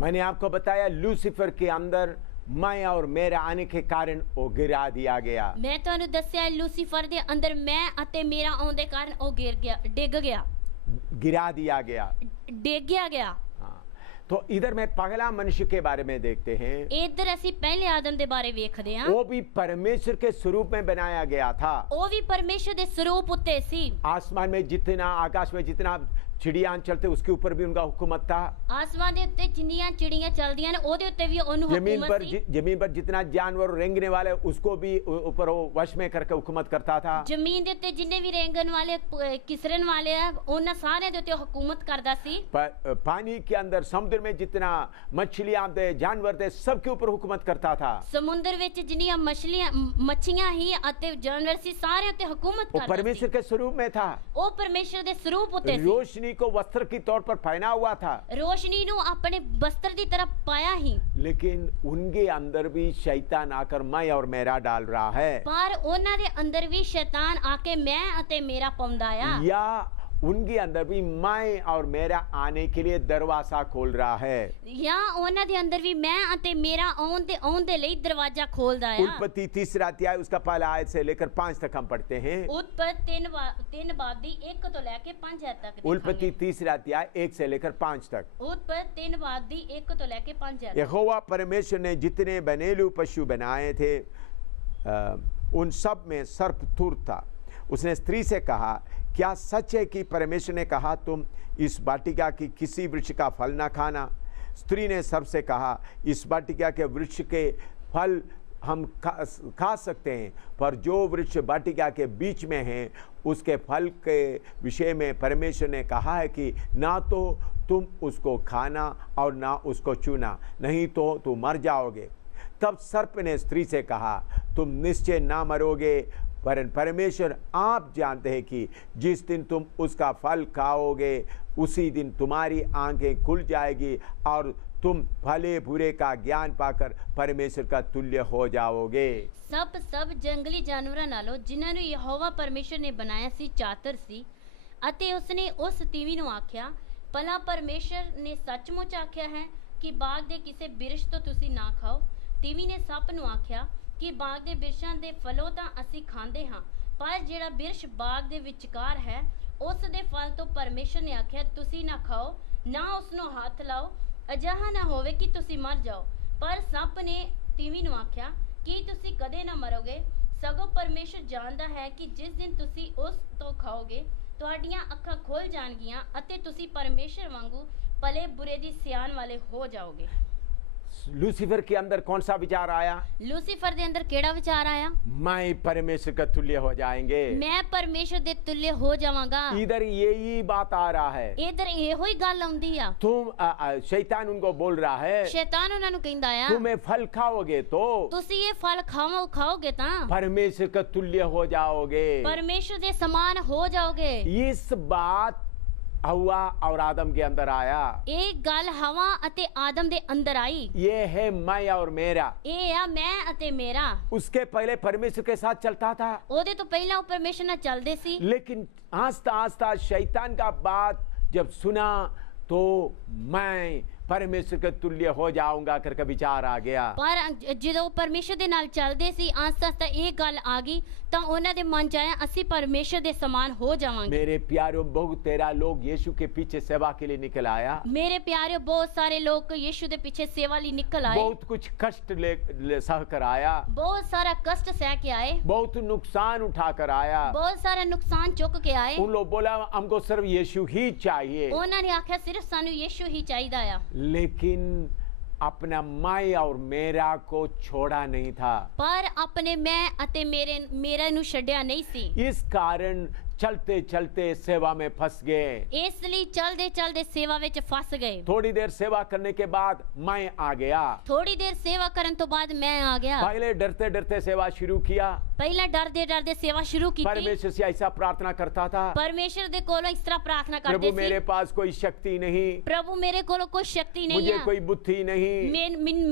मैंने आपको बताया लूसीफर के अंदर मैं और मेरा आने के कारण वो गिरा दिया गया। मैं ਤੁਹਾਨੂੰ ਦੱਸਿਆ ਲੂਸੀਫਰ ਦੇ ਅੰਦਰ ਮੈਂ ਅਤੇ ਮੇਰਾ ਆਉਣ ਦੇ ਕਾਰਨ ਉਹ ਗਿਰ ਗਿਆ, ਡਿੱਗ ਗਿਆ, गिरा दिया गया, ਡਿੱਗਿਆ ਗਿਆ। हाँ। तो इधर में पहला मनुष्य के बारे में देखते हैं। ਇੱਧਰ ਅਸੀਂ ਪਹਿਲੇ ਆਦਮ ਦੇ ਬਾਰੇ ਵੇਖਦੇ ਹਾਂ। वो भी परमेश्वर के स्वरूप में बनाया गया था। ਉਹ ਵੀ ਪਰਮੇਸ਼ਰ ਦੇ ਸਰੂਪ ਉੱਤੇ ਸੀ। आसमान में जितना, आकाश में जितना चिड़िया चलते उसके ऊपर भी उनका हुकूमत था। आसमान ਦੇ ਉੱਤੇ ਜਿੰਨੀਆਂ ਚਿੜੀਆਂ ਚੱਲਦੀਆਂ ਨੇ ਉਹਦੇ ਉੱਤੇ ਵੀ ਉਹਨੂੰ ਹੁਕੂਮਤ ਸੀ। जमीन पर जितना जानवर रेंगने वाले उसको भी ऊपर वो वश में करके हुकूमत करता था। ਜ਼ਮੀਨ ਦੇ ਉੱਤੇ ਜਿੰਨੇ ਵੀ ਰੇਂਗਣ ਵਾਲੇ ਕਿਸਰਨ ਵਾਲੇ ਆ ਉਹਨਾਂ ਸਾਰਿਆਂ ਦੇ ਉੱਤੇ ਹੁਕੂਮਤ ਕਰਦਾ ਸੀ। पानी के अंदर समुद्र में जितना मछलियां थे, जानवर थे, सबके ऊपर हुकूमत करता था। ਸਮੁੰਦਰ ਵਿੱਚ ਜਿੰਨੀਆਂ ਮੱਛੀਆਂ ਹੀ ਅਤੇ ਜਾਨਵਰ ਸੀ ਸਾਰਿਆਂ ਉੱਤੇ ਹੁਕੂਮਤ वो ਕਰਦਾ परमेश्वर ਸੀ। के स्वरूप में था। ਉਹ ਪਰਮੇਸ਼ਰ ਦੇ ਸਰੂਪ ਉੱਤੇ ਸੀ। रोशनी को वस्त्र की तौर पर पहना हुआ था। रोशनी ਨੂੰ ਆਪਣੇ ਬਸਤਰ ਦੀ ਤਰ੍ਹਾਂ ਪਾਇਆ ਹੀ। लेकिन उनके अंदर भी शैतान आकर मैं और मेरा डाल रहा है। ਪਰ ਉਹਨਾਂ ਦੇ ਅੰਦਰ ਵੀ ਸ਼ੈਤਾਨ ਆ ਕੇ ਮੈਂ ਅਤੇ ਮੇਰਾ ਪਾਉਂਦਾ ਆ। या उनके अंदर भी मैं और मेरा आने के लिए दरवाजा खोल रहा है। या ਉਹਨਾਂ ਦੇ ਅੰਦਰ ਵੀ ਮੈਂ ਅਤੇ ਮੇਰਾ ਆਉਣ ਦੇ ਲਈ ਦਰਵਾਜ਼ਾ ਖੋਲਦਾ ਆ। उत्पत्ति 3 अध्याय उसका पहला आयत से लेकर 5 तक हम पढ़ते हैं। उत्पत्ति 3 बाब ਦੀ 1 ਤੋਂ ਲੈ ਕੇ 5 आयत तक। उत्पत्ति 3 अध्याय 1 से लेकर 5 तक। उत्पत्ति 3 बाब ਦੀ 1 ਤੋਂ ਲੈ ਕੇ 5 आयत। यहोवा परमेश्वर ने जितने बनेलू पशु बनाए थे उन सब में सर्प तुर था। उसने स्त्री से कहा, क्या सच है कि परमेश्वर ने कहा तुम इस वाटिका की किसी वृक्ष का फल ना खाना? स्त्री ने सर्प से कहा, इस वाटिका के वृक्ष के फल हम खा सकते हैं, पर जो वृक्ष वाटिका के बीच में है उसके फल के विषय में परमेश्वर ने कहा है कि ना तो तुम उसको खाना और ना उसको छूना, नहीं तो तुम मर जाओगे। तब सर्प ने स्त्री से कहा, तुम निश्चय ना मरोगे, पर परमेश्वर आप जानते हैं कि जिस दिन तुम उसका फल खाओगे उसी दिन तुम्हारी आंखें खुल जाएगी और तुम भले बुरे का ज्ञान पाकर परमेश्वर का तुल्य हो जाओगे। सब जंगली जानवरां नालों जिन्हां ਨੂੰ ਯਹੋਵਾ ਪਰਮੇਸ਼ਰ ਨੇ ਬਣਾਇਆ ਸੀ ਚਾਤਰ ਸੀ ਅਤੇ ਉਸਨੇ ਉਸ ਤੀਵੀ ਨੂੰ ਆਖਿਆ, ਭਲਾ ਪਰਮੇਸ਼ਰ ਨੇ ਸੱਚਮੁੱਚ ਆਖਿਆ ਹੈ ਕਿ ਬਾਗ ਦੇ ਕਿਸੇ ਬਿਰਸ਼ ਤੋਂ ਤੁਸੀਂ ਨਾ ਖਾਓ। ਤੀਵੀ ਨੇ ਸੱਪ ਨੂੰ ਆਖਿਆ ਕਿ ਬਾਗ ਦੇ ਬਿਰਸ਼ਾਂ ਦੇ ਫਲੋਂ ਤਾਂ ਅਸੀਂ ਖਾਂਦੇ ਹਾਂ, ਪਰ ਜਿਹੜਾ ਬਿਰਸ਼ ਬਾਗ ਦੇ ਵਿਚਕਾਰ ਹੈ ਉਸ ਦੇ ਫਲ ਤੋਂ ਪਰਮੇਸ਼ਰ ਨੇ ਆਖਿਆ ਤੁਸੀਂ ਨਾ ਖਾਓ, ਨਾ ਉਸ ਨੂੰ ਹੱਥ ਲਾਓ, ਅਜਿਹਾ ਨਾ ਹੋਵੇ ਕਿ ਤੁਸੀਂ ਮਰ ਜਾਓ। ਪਰ ਸੱਪ ਨੇ ਤੀਵੀਂ ਨੂੰ ਆਖਿਆ, ਕੀ ਤੁਸੀਂ ਕਦੇ ਨਾ ਮਰੋਗੇ? ਸਗੋਂ ਪਰਮੇਸ਼ਰ ਜਾਣਦਾ ਹੈ ਕਿ ਜਿਸ ਦਿਨ ਤੁਸੀਂ ਉਸ ਤੋਂ ਖਾਓਗੇ, ਤੁਹਾਡੀਆਂ ਅੱਖਾਂ ਖੁੱਲ ਜਾਣਗੀਆਂ ਅਤੇ ਤੁਸੀਂ ਪਰਮੇਸ਼ਰ ਵਾਂਗੂ ਭਲੇ ਬੁਰੇ ਦੀ ਸਿਆਣ ਵਾਲੇ ਹੋ ਜਾਓਗੇ। लूसीफर के अंदर कौन सा विचार आया? ਲੂਸੀਫਰ ਦੇ ਅੰਦਰ ਕਿਹੜਾ ਵਿਚਾਰ ਆਇਆ? मैं परमेश्वर का तुल्य हो जाएंगे। ਮੈਂ ਪਰਮੇਸ਼ਰ ਦੇ ਤੁल्य ਹੋ ਜਾਵਾਂਗਾ। इधर यही बात आ रहा है। ਇਧਰ ਇਹੋ ਹੀ ਗੱਲ ਆਉਂਦੀ ਆ। शैतान उनको बोल रहा है, ਸ਼ੈਤਾਨ ਉਹਨਾਂ ਨੂੰ ਕਹਿੰਦਾ ਆ, तुम्हें फल खाओगे तो ਤੁਸੀਂ ਇਹ ਫਲ ਖਾਓਗੇ ਤਾਂ परमेश्वर का तुल्य हो जाओगे। ਪਰਮੇਸ਼ਰ ਦੇ ਸਮਾਨ ਹੋ ਜਾਓਗੇ। इस बात हवा और आदम के अंदर आया। ਇਹ ਗੱਲ ਹਵਾ ਅਤੇ ਆਦਮ ਦੇ ਅੰਦਰ ਆਈ। ये है मैं और मेरा। ਇਹ ਆ ਮੈਂ ਅਤੇ ਮੇਰਾ। उसके पहले परमेश्वर के साथ चलता था, ਉਹਦੇ ਤੋਂ ਪਹਿਲਾਂ ਉਹ ਪਰਮੇਸ਼ਰ ਨਾਲ ਚੱਲਦੇ ਸੀ। लेकिन आस्ता आस्ता शैतान का बात जब सुना तो मैं परमेश्वर के तुल्य हो जाऊंगा करके विचार आ गया। ਪਰ ਜਦੋਂ ਪਰਮੇਸ਼ਰ ਦੇ ਨਾਲ ਚੱਲਦੇ ਸੀ, ਆਸਤਾ ਆਸਤਾ ਇਹ ਗੱਲ ਆ ਗਈ ਤਾਂ ਉਹਨਾਂ ਦੇ ਮਨ ਚ ਆਇਆ, ਅਸੀਂ ਪਰਮੇਸ਼ਰ ਦੇ ਸਮਾਨ ਹੋ ਜਾਵਾਂਗੇ। मेरे प्यारों, बहुत तेरा लोग यीशु के पीछे सेवा के लिए निकल आया। ਮੇਰੇ ਪਿਆਰਿਓ, ਬਹੁਤ ਸਾਰੇ ਲੋਕ ਯੀਸ਼ੂ ਦੇ ਪਿੱਛੇ ਸੇਵਾ ਲਈ ਨਿਕਲ ਆਏ। बहुत कुछ कष्ट ले सह कर आया, ਬਹੁਤ ਸਾਰਾ ਕਸ਼ਟ ਸਹਿ ਕੇ ਆਏ, बहुत नुकसान उठा कर आया। ਬਹੁਤ ਸਾਰਾ ਨੁਕਸਾਨ ਚੁੱਕ ਕੇ ਆਏ। उन लोग बोला हमको सिर्फ यीशु ही चाहिए, ਉਹਨਾਂ ਨੇ ਆਖਿਆ ਸਿਰਫ ਸਾਨੂੰ ਯੀਸ਼ੂ ਹੀ ਚਾਹੀਦਾ ਆ। लेकिन अपना मैं और मेरा को छोड़ा नहीं था। ਪਰ ਆਪਣੇ ਮੈਂ ਅਤੇ ਮੇਰੇ ਨੂੰ ਛੱਡਿਆ ਨਹੀਂ ਸੀ। इस कारण चलते चलते सेवा में फंस गए। ਇਸ ਲਈ ਚਲਦੇ ਚਲਦੇ ਸੇਵਾ ਵਿੱਚ ਫਸ ਗਏ। थोड़ी देर सेवा करने के बाद मैं आ गया। ਥੋੜੀ ਦੇਰ ਸੇਵਾ ਕਰਨ ਤੋਂ ਬਾਅਦ ਮੈਂ ਆ ਗਿਆ। पहले डरते डरते सेवा शुरू किया। ਪਹਿਲਾਂ ਡਰਦੇ ਡਰਦੇ ਸੇਵਾ ਸ਼ੁਰੂ ਕੀਤੀ। परमेश्वर से ऐसा प्रार्थना करता था, ਪਰਮੇਸ਼ਰ ਦੇ ਕੋਲੋਂ ਇਸ ਤਰ੍ਹਾਂ ਪ੍ਰਾਰਥਨਾ प्रभु ਕਰਦੇ मेरे ਸੀ, पास कोई शक्ति नहीं, ਪ੍ਰਭੂ ਮੇਰੇ ਕੋਲੋਂ ਕੋਈ ਸ਼ਕਤੀ ਨਹੀਂ मुझे ਆ, कोई बुद्धि नहीं,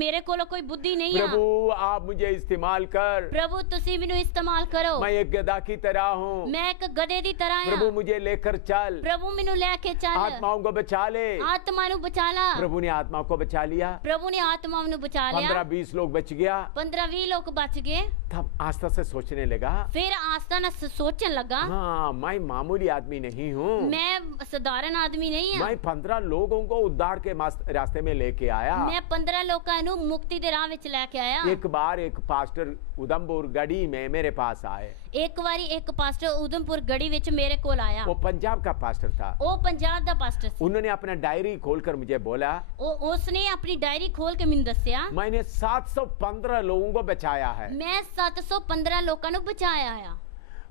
ਮੇਰੇ ਕੋਲੋਂ ਕੋਈ ਬੁੱਧੀ ਨਹੀਂ ਆ। प्रभु आप मुझे इस्तेमाल कर, ਪ੍ਰਭੂ ਤੁਸੀਂ ਮੈਨੂੰ ਇਸਤੇਮਾਲ ਕਰੋ। मैं एक गधा की तरह हूँ, ਮੈਂ ਇੱਕ ਗਧੇ ਦੀ ਤਰ੍ਹਾਂ प्रभु ਆ। मुझे लेकर चल, ਪ੍ਰਭੂ ਮੈਨੂੰ ਲੈ ਕੇ ਚੱਲ, आत्माओं को बचा ले। ਆਤਮਾ ਨੂੰ ਬਚਾ ਲਾ। प्रभु ने आत्मा को बचा लिया। ਪ੍ਰਭੂ ਨੇ ਆਤਮਾ ਨੂੰ ਬਚਾ ਲਿਆ। 15-20 लोग बच गया। 15-20 ਲੋਕ ਬਚ ਗਏ। तब आस्था से सोचने लगा, ਫਿਰ ਆਸਤਾ ਨਾਲ ਸੋਚਣ ਲੱਗਾ, हाँ मैं मामूली आदमी नहीं हूँ, ਮੈਂ ਸਧਾਰਨ ਆਦਮੀ ਨਹੀਂ ਆ। मैं 15 लोगों को उद्धार के रास्ते में लेके आया। ਮੈਂ 15 ਲੋਕਾਂ ਨੂੰ ਮੁਕਤੀ ਦੇ ਰਾਹ ਵਿੱਚ ਲੈ ਕੇ ਆਇਆ। एक बार एक पास्टर उधमपुर गढ़ी में मेरे पास आए। ਇੱਕ ਵਾਰੀ ਇੱਕ ਪਾਸਟਰ ਉਦਮਪੁਰ ਗੜੀ ਵਿੱਚ ਮੇਰੇ ਕੋਲ ਆਇਆ। वो पंजाब का पास्टर था। ਉਹ ਪੰਜਾਬ ਦਾ ਪਾਸਟਰ ਸੀ। उन्होंने अपना डायरी खोलकर मुझे बोला, ਉਸਨੇ ਆਪਣੀ ਡਾਇਰੀ ਖੋਲ ਕੇ ਮੈਨੂੰ ਦੱਸਿਆ, मैंने 715 लोगों को बचाया है। ਮੈਂ 715 ਲੋਕਾਂ ਨੂੰ ਬਚਾਇਆ ਆ।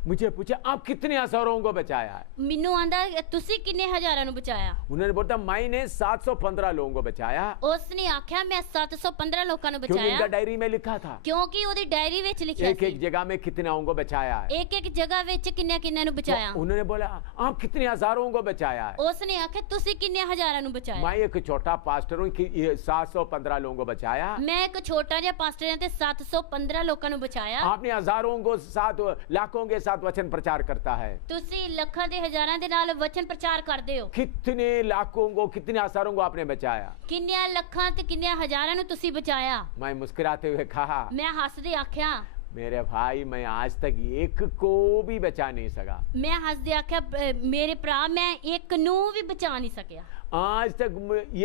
मुझे पूछा आप कितने हजारों को बचाया है? ਮੈਨੂੰ ਆਂਦਾ ਤੁਸੀਂ ਕਿੰਨੇ ਹਜ਼ਾਰਾਂ ਨੂੰ ਬਚਾਇਆ? उन्होंने बोला मैंने 715 लोगों को बचाया। ਉਸਨੇ ਆਖਿਆ ਮੈਂ 715 ਲੋਕਾਂ ਨੂੰ क्योंकि ਬਚਾਇਆ उनका डायरी में लिखा था ਕਿਉਂਕਿ ਉਹਦੀ ਡਾਇਰੀ ਵਿੱਚ ਲਿਖਿਆ एक एक ਸੀ जगह में कितने को बचाया है। ਇੱਕ ਇੱਕ ਜਗ੍ਹਾ ਵਿੱਚ ਕਿੰਨੇ ਕਿੰਨੇ ਨੂੰ ਬਚਾਇਆ। तो उन्होंने बोला आप कितने हजारों को बचाया है? ਉਸਨੇ ਆਖਿਆ ਤੁਸੀਂ ਕਿੰਨੇ ਹਜ਼ਾਰਾਂ ਨੂੰ ਬਚਾਇਆ। मैं एक छोटा पास्टर हूँ कि 715 लोगों को बचाया। ਮੈਂ ਇੱਕ ਛੋਟਾ ਜਿਹਾ ਪਾਸਟਰ ਹਾਂ ਤੇ 715 ਲੋਕਾਂ ਨੂੰ ਬਚਾਇਆ। आपने हजारों को साथ लाखों के साथ वचन प्रचार करता है। ਤੁਸੀਂ ਲੱਖਾਂ ਦੇ ਹਜ਼ਾਰਾਂ ਦੇ ਨਾਲ ਵਚਨ ਪ੍ਰਚਾਰ ਕਰਦੇ ਹੋ। कितने लाखों को कितने हजारों को आपने बचाया? ਕਿੰਨਿਆਂ ਲੱਖਾਂ ਤੇ ਕਿੰਨਿਆਂ ਹਜ਼ਾਰਾਂ ਨੂੰ ਤੁਸੀਂ ਬਚਾਇਆ। मैं मुस्कुराते हुए कहा, ਮੈਂ ਹੱਸਦੇ ਆਖਿਆ, मेरे भाई मैं आज तक एक को भी बचा नहीं सका। ਮੈਂ ਹੱਸਦੇ ਆਖਿਆ, ਮੇਰੇ ਭਰਾ ਮੈਂ ਇੱਕ ਨੂੰ ਵੀ ਬਚਾ ਨਹੀਂ ਸਕਿਆ। आज तक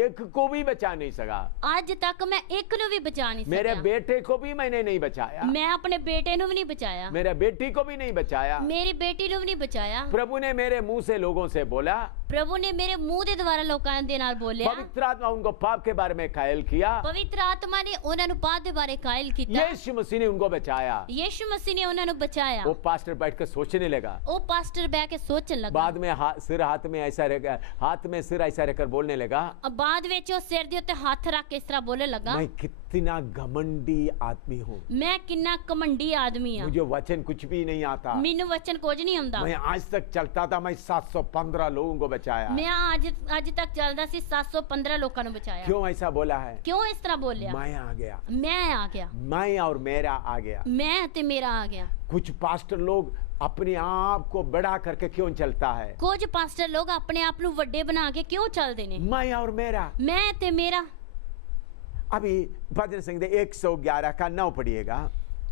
एक को भी बचा नहीं सका। ਅੱਜ ਤੱਕ ਮੈਂ ਇੱਕ ਨੂੰ ਵੀ ਬਚਾ ਨਹੀਂ मेरे ਸਕਿਆ। बेटे को भी मैंने नहीं बचाया, ਮੈਂ ਆਪਣੇ ਬੇਟੇ ਨੂੰ ਵੀ ਨਹੀਂ ਬਚਾਇਆ, मेरे बेटी को भी नहीं बचाया। ਮੇਰੀ ਬੇਟੀ ਨੂੰ ਵੀ ਨਹੀਂ ਬਚਾਇਆ। प्रभु ने मेरे मुंह से लोगों से बोला, ਪ੍ਰਭੂ ਨੇ ਮੇਰੇ ਮੂੰਹ ਦੇ ਦੁਆਰਾ ਲੋਕਾਂ ਦੇ ਨਾਲ ਬੋਲਿਆ। पवित्र आत्मा उनको पाप के बारे में कायल किया। ਪਵਿੱਤਰ ਆਤਮਾ ਨੇ ਉਹਨਾਂ ਨੂੰ ਪਾਪ ਦੇ ਬਾਰੇ ਕਾਇਲ ਕੀਤਾ। यीशु मसीह ने उनको बचाया। ਯੀਸ਼ੂ ਮਸੀਹ ਨੇ ਉਹਨਾਂ ਨੂੰ ਬਚਾਇਆ। वो पास्टर बैठकर सोचने लगा। ਉਹ ਪਾਸਟਰ ਬਹਿ ਕੇ ਸੋਚਣ ਲੱਗਾ। बाद में सिर हाथ में ऐसा रहेगा, हाथ में सिर ऐसा रहकर बोलने लगा, ਬਾਅਦ ਵਿੱਚ ਉਹ ਸਿਰ ਦੇ ਉੱਤੇ ਹੱਥ ਰੱਖ ਕੇ ਇਸ ਤਰ੍ਹਾਂ ਬੋਲਣ ਲੱਗਾ, मैं कितना घमंडी आदमी हूँ, ਮੈਂ ਕਿੰਨਾ ਕਮੰਡੀ ਆਦਮੀ ਆ, मुझे वचन कुछ भी नहीं आता। ਮੈਨੂੰ ਵਚਨ ਕੁਝ ਨਹੀਂ ਆਉਂਦਾ। मैं आज तक चलता था, मैं 715 लोगों को बचाया। ਮੈਂ ਅੱਜ ਤੱਕ ਚੱਲਦਾ ਸੀ, 715 ਲੋਕਾਂ ਨੂੰ ਬਚਾਇਆ। क्यों ऐसा बोला है? ਕਿਉਂ ਇਸ ਤਰ੍ਹਾਂ ਬੋਲਿਆ? मैं आ गया, ਮੈਂ ਆ ਗਿਆ, मैं और मेरा आ गया। ਮੈਂ ਤੇ ਮੇਰਾ ਆ ਗਿਆ। कुछ पास्टर लोग अपने आप को बड़ा करके क्यों चलता है? ਕੁਝ ਪਾਸਟਰ ਲੋਕ ਆਪਣੇ ਆਪ ਨੂੰ ਵੱਡੇ ਬਣਾ ਕੇ ਕਿਉਂ ਚੱਲਦੇ ਨੇ? मैं और मेरा। ਮੈਂ ਤੇ ਮੇਰਾ। अभी भजन संहिता 111 का 9 पढ़िएगा।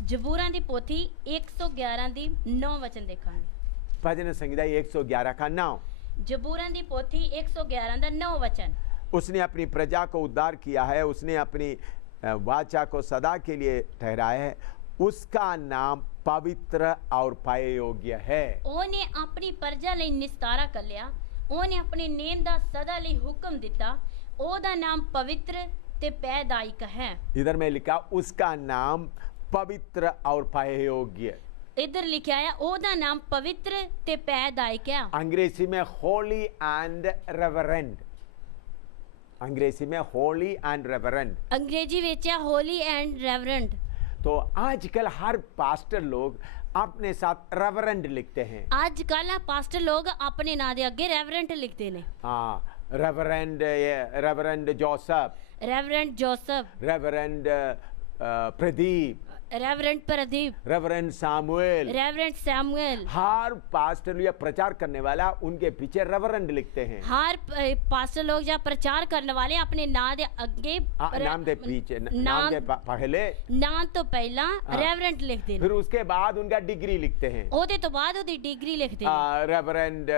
ਜ਼ਬੂਰਾਂ ਦੀ ਪੋਥੀ 111 ਦੀ 9 ਵਚਨ ਦੇਖਾਂਗੇ। भजन संहिता 111 का 9। ਜ਼ਬੂਰਾਂ ਦੀ ਪੋਥੀ 111 ਦਾ 9 ਵਚਨ। उसने अपनी प्रजा को उद्धार किया है, उसने अपनी वाचा को सदा के लिए ठहराया है, उसका नाम पवित्र और पाए योग्य है। ਉਹਨੇ ਆਪਣੀ ਪ੍ਰਜਾ ਲਈ ਨਿਸਤਾਰਾ ਕਰ ਲਿਆ, ਉਹਨੇ ਆਪਣੇ ਨੇਮ ਦਾ ਸਦਾ ਲਈ ਹੁਕਮ ਦਿੱਤਾ, ਉਹਦਾ ਨਾਮ ਪਵਿੱਤਰ ਤੇ ਪੈਦਾਇਕ ਹੈ। इधर में लिखा उसका नाम पवित्र और पाए योग्य। ਇੱਧਰ ਲਿਖਿਆ ਆ ਉਹਦਾ ਨਾਮ ਪਵਿੱਤਰ ਤੇ ਪੈਦਾਇਕ ਹੈ। अंग्रेजी में होली एंड रेवरेंड, अंग्रेजी में होली एंड रेवरेंड। ਅੰਗਰੇਜ਼ੀ ਵਿੱਚ ਆ ਹੋਲੀ ਐਂਡ ਰੈਵਰੈਂਡ। तो आजकल हर पास्टर लोग अपने साथ रेवरेंड लिखते हैं। ਅੱਜ ਕੱਲ੍ਹ ਪਾਸਟਰ ਲੋਕ ਆਪਣੇ ਨਾਂ ਦੇ ਅੱਗੇ ਰੈਵਰੈਂਟ ਲਿਖਦੇ ਨੇ। हाँ, reverend Joseph, reverend Joseph, reverend Pradeep, reverend Pradeep, reverend Samuel. Reverend Samuel. हर पास्टर या प्रचार करने वाला उनके पीछे रेवरेंड लिखते हैं। हर पास्टर लोग जब प्रचार करने वाले अपने नाम दे अगे नाम दे पीछे, नाम के पहले, नाम तो पहला रेवरेंट लिखते हैं, फिर उसके बाद उनका डिग्री लिखते हैं। ओदे तो बाद ओदी डिग्री लिखते हैं। Reverend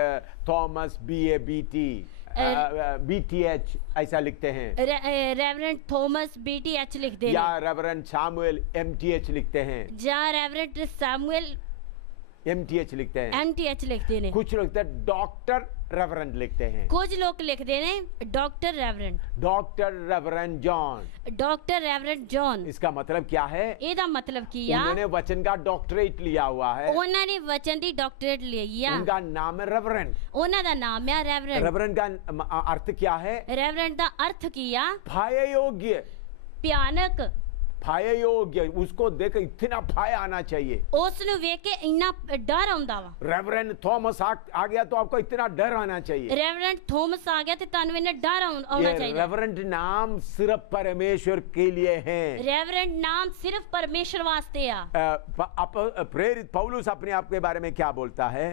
Thomas BA BT BTH ऐसा लिखते हैं, रेवरेंट थॉमस BTH लिखते हैं, या रेवरेंड सामुएल MTH लिखते हैं, या रेवरेंट सैमुअल MTH लिखते हैं, MTH लिखते हैं। कुछ लोग डॉक्टर रेवरेंड लिखते हैं, कुछ लोग लिखते हैं doctor reverent, doctor reverend John. Doctor reverent John. इसका मतलब क्या है? ਇਹਦਾ मतलब किया उन्होंने वचन का डॉक्टरेट लिया हुआ है, ਉਹਨਾਂ ਨੇ ਵਚਨ ਦੀ ਡਾਕਟਰੇਟ ਲਈ ਆ। उनका नाम है रेवरेंड। ਉਹਨਾਂ ਦਾ ਨਾਮ ਹੈ ਰੈਵਰੈਂਡ। रेवरेंड का अर्थ क्या है? ਰੈਵਰੈਂਡ ਦਾ ਅਰਥ ਕੀ ਆ? फाये योग्य, ਭਿਆਨਕ। फाये योग्य, उसको देख इतना फाया आना चाहिए। ਉਸ ਨੂੰ ਵੇਖ ਕੇ ਇੰਨਾ ਡਰ ਆਉਂਦਾ ਵਾ। रेवरेंड थॉमस आ गया तो आपको इतना डर आना चाहिए। ਰੈਵਰੈਂਡ ਥੋਮਸ ਆ ਗਿਆ ਤੇ ਤੁਹਾਨੂੰ ਇਹਨਾਂ ਡਰ ਆਉਣਾ ये ਚਾਹੀਦਾ। रेवरेंड नाम सिर्फ परमेश्वर के लिए है। ਰੈਵਰੈਂਡ ਨਾਮ ਸਿਰਫ ਪਰਮੇਸ਼ਰ ਵਾਸਤੇ ਆ। प्रेरित पौलुस अपने आप के बारे में क्या बोलता है?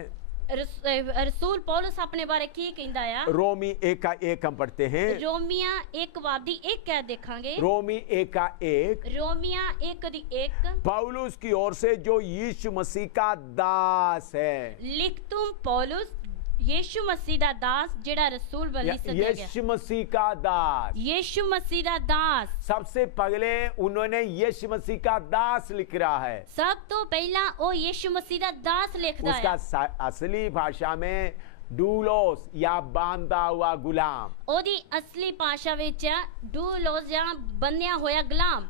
रसूल पौलुस अपने बारे की कहता है? रोमी 1:1 हम पढ़ते हैं। रोमिया 1:1 क्या देखांगे? रोमी 1:1। रोमिया 1:1। पौलुस की ओर से जो यीशु मसीह का दास है। लिख तुम पौलुस यीशु मसीह दा दास जेड़ा रसूल बली सदया गया। यीशु मसीह का दास। यीशु मसीह दा दास। सबसे पहले उन्होंने यीशु मसीह का दास लिख रहा है। सब तो पहला ओ यीशु मसीह दा दास लिखदा है। उसका असली भाषा में डूलोस या बांधा हुआ गुलाम। ओदी असली भाषा विच डूलोस या बन्या होया गुलाम।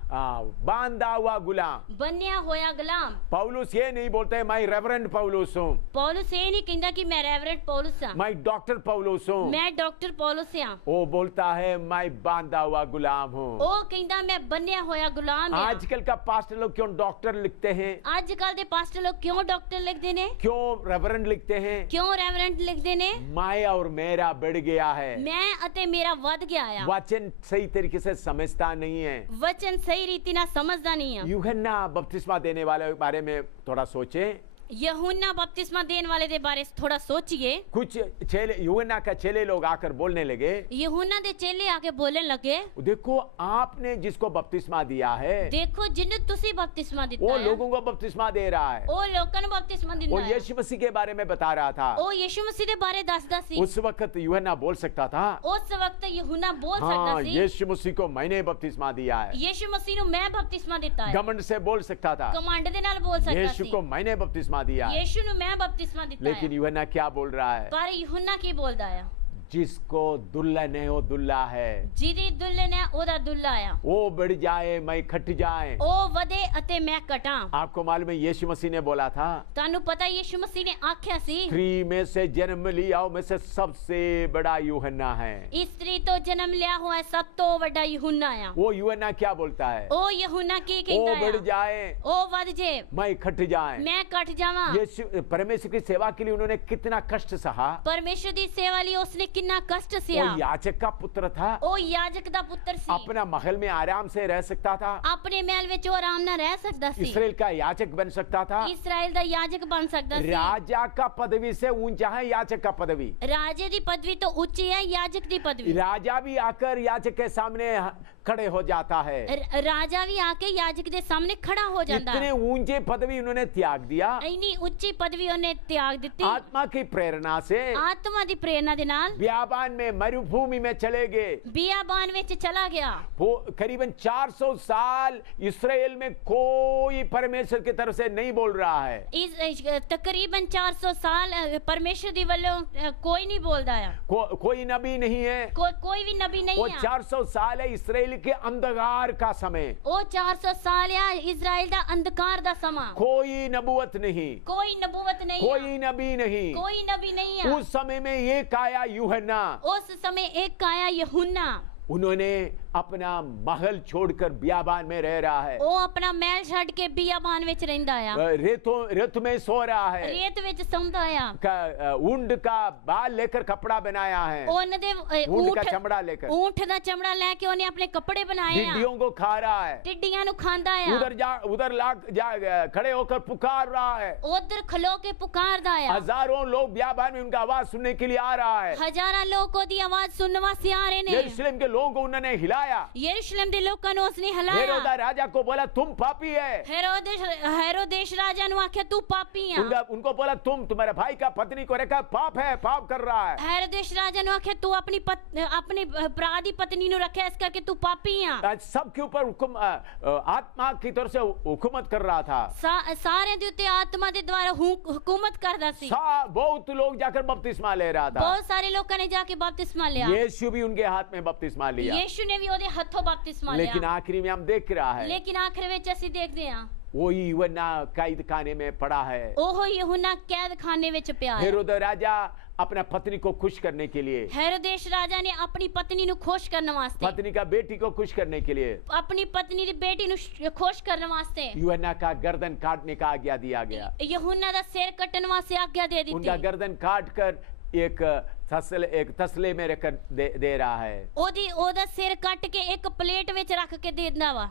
बांधा हुआ गुलाम, बन्या होया गुलाम। पौलुस ये नहीं बोलते मैं रेवरेंड पौलुस हूँ। पौलुस ये नहीं कहता कि मैं रेवरेंड पौलुस हूँ। मैं डॉक्टर पौलुस हूँ। मैं डॉक्टर पौलुस हूँ। वो बोलता है मैं बांधा हुआ गुलाम हूँ। ओ कहता मैं बन्या होया गुलाम हूँ। आजकल का पास्टर लोग क्यों डॉक्टर लिखते हैं? आजकल दे पास्टर लोग क्यों डॉक्टर लिखते हैं? क्यों रेवरेंड लिखते हैं? क्यों रेवरेंड लिखते ने? मैं और मेरा बढ़ गया है। मैं अते मेरा वध गया है। वचन सही तरीके से समझता नहीं है। वचन सही रीति ना समझदा नहीं है। यूहन्ना बपतिस्मा देने वाले के बारे में थोड़ा सोचें। यूहन्ना बपतिस्मा देने वाले के बारे में थोड़ा सोचिए। कुछ चेले, यूहन्ना का चेले लोग आकर बोलने लगे। यूहन्ना दे चेले आके बोलने लगे, देखो आपने जिसको बपतिस्मा दिया है, देखो जिन्हें तुसी बपतिस्मा दिता वो है, लोगों को बपतिस्मा दे रहा है। ओ लोगों ने बपतिस्मा दिता वो है। यीशु मसीह के बारे में बता रहा था। ओ यीशु मसीह के बारे दसदा सी। उस वक्त यूहन्ना बोल सकता था, उस वक्त यूहन्ना बोल सकता हाँ सी, यीशु मसीह को मैंने बपतिस्मा दिया है। यीशु मसीह नु मैं बपतिस्मा दिता है। घमंड से बोल सकता था, कमांड दे नाल बोल सकता यीशु सी, को मैंने बपतिस्मा दिया है। यीशु नु मैं बपतिस्मा दिता है। लेकिन यूहन्ना क्या बोल रहा है? पर यूहन्ना की बोलदा है? जिसको दुल्हन है वो दुल्ला है। जिदी दुल्हन है ओदा दुल्ला है। वो बढ़ जाए मैं खट जाए। ओ वदे अते मैं कटा। आपको मालूम है यीशु मसीह ने बोला था, तानु पता यीशु मसीह ने आख्या सी, स्त्री में से जन्म लिया में से सबसे बड़ा यूहन्ना है। स्त्री तो जन्म लिया हुआ है सब तो बड़ा यूहन्ना है। वो यूहन्ना क्या बोलता है? ओ यूहन्ना की कहता वो है? बढ़ जाए ओ वध जे मैं खट जाए। मैं कट जावा। यीशु परमेश्वर की सेवा के लिए उन्होंने कितना कष्ट सहा। परमेश्वर दी सेवा लिए उसने कितना कष्ट वो सिया। याजक का पुत्र था। ओ याजक दा पुत्र सी। अपना महल में आराम से रह सकता था। अपने महल विच ओ आराम ना रह सकदा सी। इस्राएल का याजक बन सकता था। इस्राएल दा याजक बन सकदा सी। राजा का पदवी से ऊंचा है याजक का पदवी। राजे दी पदवी तो ऊंची है याजक दी पदवी। राजा भी आकर याजक के सामने खड़े हो जाता है। ਰਾਜਾ ਵੀ ਆ ਕੇ ਯਾਜਕ ਦੇ ਸਾਹਮਣੇ ਖੜਾ ਹੋ ਜਾਂਦਾ इतने ऊंचे पदवी उन्होंने त्याग दिया ਇੰਨੀ ਉੱਚੀ ਪਦਵੀ ਉਹਨੇ ਤਿਆਗ ਦਿੱਤੀ आत्मा की प्रेरणा से। ਆਤਮਾ ਦੀ ਪ੍ਰੇਰਣਾ ਦੇ ਨਾਲ बियाबान में मरुभूमि में चले गए। ਬਿਆਬਾਨ ਵਿੱਚ ਚਲਾ ਗਿਆ। वो करीबन 400 साल इसराइल में कोई परमेश्वर की तरफ से नहीं बोल रहा है। ਇਸ ਤਕਰੀਬਨ 400 ਸਾਲ ਪਰਮੇਸ਼ਰ ਦੀ ਵੱਲੋਂ ਕੋਈ ਨਹੀਂ ਬੋਲਦਾ ਆ। कोई नबी नहीं है। ਕੋਈ ਵੀ ਨਬੀ वो ਨਹੀਂ ਆ। 400 साल है इसराइल के अंधकार का समय। ਉਹ 400 ਸਾਲ ਆ ਇਜ਼ਰਾਈਲ ਦਾ ਅੰਧਕਾਰ ਦਾ ਸਮਾਂ। कोई नबूवत नहीं, ਕੋਈ ਨਬੂਵਤ ਨਹੀਂ ਆ। कोई नबी नहीं। ਕੋਈ ਨਬੀ ਨਹੀਂ ਆ। उस समय में एक आया यूहन्ना। ਉਸ ਸਮੇਂ ਇੱਕ ਆਇਆ ਯਹੂਨਾ। उन्होंने अपना महल छोड़कर बियाबान में रह रहा है। ਉਹ ਆਪਣਾ ਮਹਿਲ ਛੱਡ ਕੇ ਬਿਆਬਾਨ ਵਿੱਚ ਰਹਿੰਦਾ ਆ। रेत में सो रहा है। ਰੇਤ ਵਿੱਚ ਸੌਂਦਾ ਆ। ऊंट का बाल लेकर कपड़ा बनाया है। ਉਹਨਾਂ ਦੇ ऊंट का चमड़ा लेकर ਊਂਠ ਦਾ ਚਮੜਾ ਲੈ ਕੇ ਉਹਨੇ ਆਪਣੇ ਕੱਪੜੇ ਬਣਾਏ ਆ। टिड्डियों को खा रहा है। ਟਿੱਡੀਆਂ ਨੂੰ ਖਾਂਦਾ ਆ। उधर खड़े होकर पुकार रहा है। ਉਧਰ ਖਲੋ ਕੇ ਪੁਕਾਰਦਾ ਆ। हजारों लोग बियाबान में उनका आवाज सुनने के लिए आ रहा है। ਹਜ਼ਾਰਾਂ ਲੋਕ ਉਹਦੀ ਆਵਾਜ਼ ਸੁਣਨ ਵਾਸਤੇ ਆ ਰਹੇ ਨੇ। यरूशलेम के लोगों को उन्होंने हिलाया। यरूशलेम दे लोकां ਨੂੰ ਉਸਨੇ ਹਿਲਾਇਆ। हेरोदा राजा को बोला तुम पापी है। हेरोदेश राजा ਨੂੰ ਆਖਿਆ ਤੂੰ ਪਾਪੀ ਆ। उनको बोला तुम तुम्हारे भाई का पत्नी को रखा पाप है, पाप कर रहा है। हेरोदेश राजा ਨੂੰ ਆਖਿਆ ਤੂੰ अपनी ਭਰਾ ਦੀ ਪਤਨੀ ਨੂੰ ਰੱਖਿਆ ਇਸ ਕਰਕੇ तू पापी ਆ। सबके ऊपर हुक्म आत्मा की तरफ से हुकूमत कर रहा था। सारे ਦੇ ਉੱਤੇ ਆਤਮਾ ਦੇ ਦੁਆਰਾ हुकूमत करदा ਸੀ। बहुत लोग जाकर बपतिस्मा ले रहा था। बहुत सारे लोगों ने जाके बपतिस्मा लिया। यीशु भी उनके हाथ में बपतिस्मा लिया। यीशु ने भी ਉਹਦੇ ਹੱਥੋਂ बपतिस्मा लिया। लेकिन आखिरी में हम देख रहा है। लेकिन आखिर ਵਿੱਚ ਅਸੀਂ ਦੇਖਦੇ ਹਾਂ वही यूहन्ना कैद खाने में पड़ा है। ਉਹ ਯਹੂਨਾ कैद खाने ਵਿੱਚ ਪਿਆ ਹੈ। हेरोद राजा अपना पत्नी को खुश करने के लिए, हेरोदेश राजा ने अपनी पत्नी ਨੂੰ खुश ਕਰਨ ਵਾਸਤੇ, पत्नी का बेटी को खुश करने के लिए, अपनी पत्नी ਦੀ बेटी ਨੂੰ खुश ਕਰਨ ਵਾਸਤੇ यूहन्ना का गर्दन काटने का आज्ञा दिया गया। ਯਹੂਨਾ ਦਾ ਸਿਰ ਕੱਟਣ ਵਾਸਤੇ ਆਗਿਆ ਦੇ ਦਿੱਤੀ। उनका गर्दन काट कर एक तसले में रख दे रहा है। ਉਹਦਾ ਸਿਰ ਕੱਟ ਕੇ ਇੱਕ ਪਲੇਟ ਵਿੱਚ ਰੱਖ ਕੇ ਦੇ ਦਿੰਦਾ ਵਾ।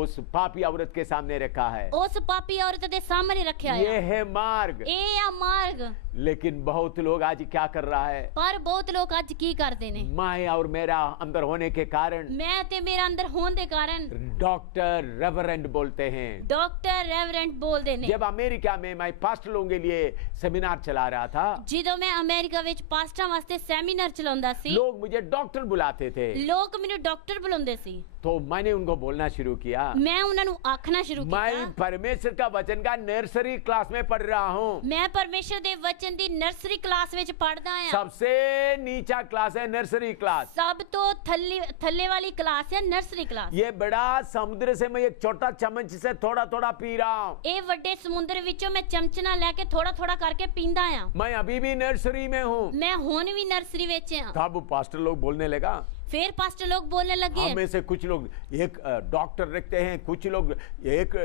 उस पापी औरत के सामने रखा है। ਉਸ ਪਾਪੀ औरत ਦੇ ਸਾਹਮਣੇ ਰੱਖਿਆ ਹੈ। ये है मार्ग। ਇਹ ਆ ਮਾਰਗ। लेकिन बहुत लोग आज क्या कर रहा है? ਪਰ ਬਹੁਤ ਲੋਕ ਅੱਜ ਕੀ ਕਰਦੇ ਨੇ? मैं और मेरा अंदर होने के कारण, ਮੈਂ ਤੇ ਮੇਰਾ ਅੰਦਰ ਹੋਣ ਦੇ ਕਾਰਨ डॉक्टर रेवरेंड बोलते हैं। डॉक्टर रेवरेंड बोलते ने। जब अमेरिका में मैं पास्टरों के लिए सेमिनार चला रहा था, ਜਦੋਂ ਮੈਂ ਅਮਰੀਕਾ ਵਿੱਚ ਪਾਸਟਰਾਂ ਵਾਸਤੇ ਸੈਮੀਨਾਰ ਚਲਾਉਂਦਾ ਸੀ, लोग मुझे डॉक्टर बुलाते थे। ਲੋਕ ਮੈਨੂੰ ਡਾਕਟਰ ਬੁਲਾਉਂਦੇ ਸੀ। तो मैंने उनको बोलना शुरू किया, मैं ਉਹਨਾਂ ਨੂੰ ਆਖਣਾ ਸ਼ੁਰੂ ਕੀਤਾ, मैं परमेश्वर का वचन का नर्सरी क्लास में पढ़ रहा हूँ। मैं परमेश्वर ਦੇ ਵਚਨ ਦੀ ਨਰਸਰੀ ਕਲਾਸ ਵਿੱਚ ਪੜ੍ਹਦਾ ਹਾਂ। सबसे नीचा क्लास है नर्सरी क्लास। ਸਭ ਤੋਂ ਥੱਲੇ ਵਾਲੀ ਕਲਾਸ ਹੈ ਨਰਸਰੀ ਕਲਾਸ। ये बड़ा समुद्र से मैं एक छोटा चम्मच से थोड़ा थोड़ा पी रहा हूँ। ਇਹ ਵੱਡੇ ਸਮੁੰਦਰ ਵਿੱਚੋਂ ਮੈਂ ਚਮਚਣਾ ਲੈ ਕੇ ਥੋੜਾ ਥੋੜਾ ਕਰਕੇ ਪੀਂਦਾ ਹਾਂ। मैं अभी भी नर्सरी में हूँ। मैं ਹੁਣ ਵੀ ਨਰਸਰੀ ਵਿੱਚ ਹਾਂ। तब पास्टर लोग बोलने लगा, फिर पास्टर लोग बोलने लगे, हमें से कुछ लोग एक डॉक्टर लिखते हैं, कुछ लोग एक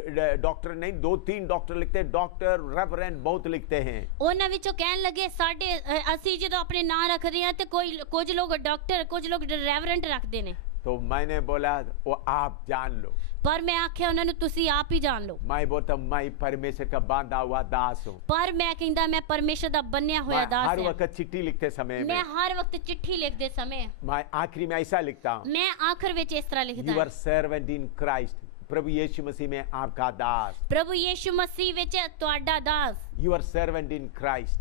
डॉक्टर नहीं 2-3 डॉक्टर लिखते हैं, डॉक्टर रेवरेंड बहुत लिखते हैं। ਉਹਨਾਂ ਵਿੱਚੋਂ ਕਹਿਣ ਲੱਗੇ ਸਾਡੇ ਅਸੀਂ ਜਦੋਂ ਆਪਣੇ ਨਾਂ ਰੱਖਦੇ ਹਾਂ ਤੇ ਕੁਝ ਲੋਕ ਡਾਕਟਰ ਕੁਝ ਲੋਕ ਰੈਵਰੈਂਟ ਰੱਖਦੇ ਨੇ। तो मैंने बोला वो आप जान लो। पर मैं आख्या ਉਹਨਾਂ ਨੂੰ ਤੁਸੀਂ ਆਪ ਹੀ ਜਾਣ ਲਓ। मैं बोलता मैं परमेश्वर का बांधा हुआ दास हूँ। पर मैं ਕਹਿੰਦਾ मैं परमेश्वर ਦਾ ਬੰਨਿਆ ਹੋਇਆ ਦਾਸ हर ਹਾਂ। वक्त चिट्ठी लिखते समय मैं हर वक्त चिट्ठी लिखते समय मैं आखिरी में ऐसा लिखता हूँ, मैं आखिर ਵਿੱਚ ਇਸ ਤਰ੍ਹਾਂ ਲਿਖਦਾ यूर सर्वेंट इन क्राइस्ट, प्रभु यीशु मसीह में आपका दास। प्रभु यीशु मसीह ਵਿੱਚ ਤੁਹਾਡਾ ਦਾਸ। यूर सर्वेंट इन क्राइस्ट,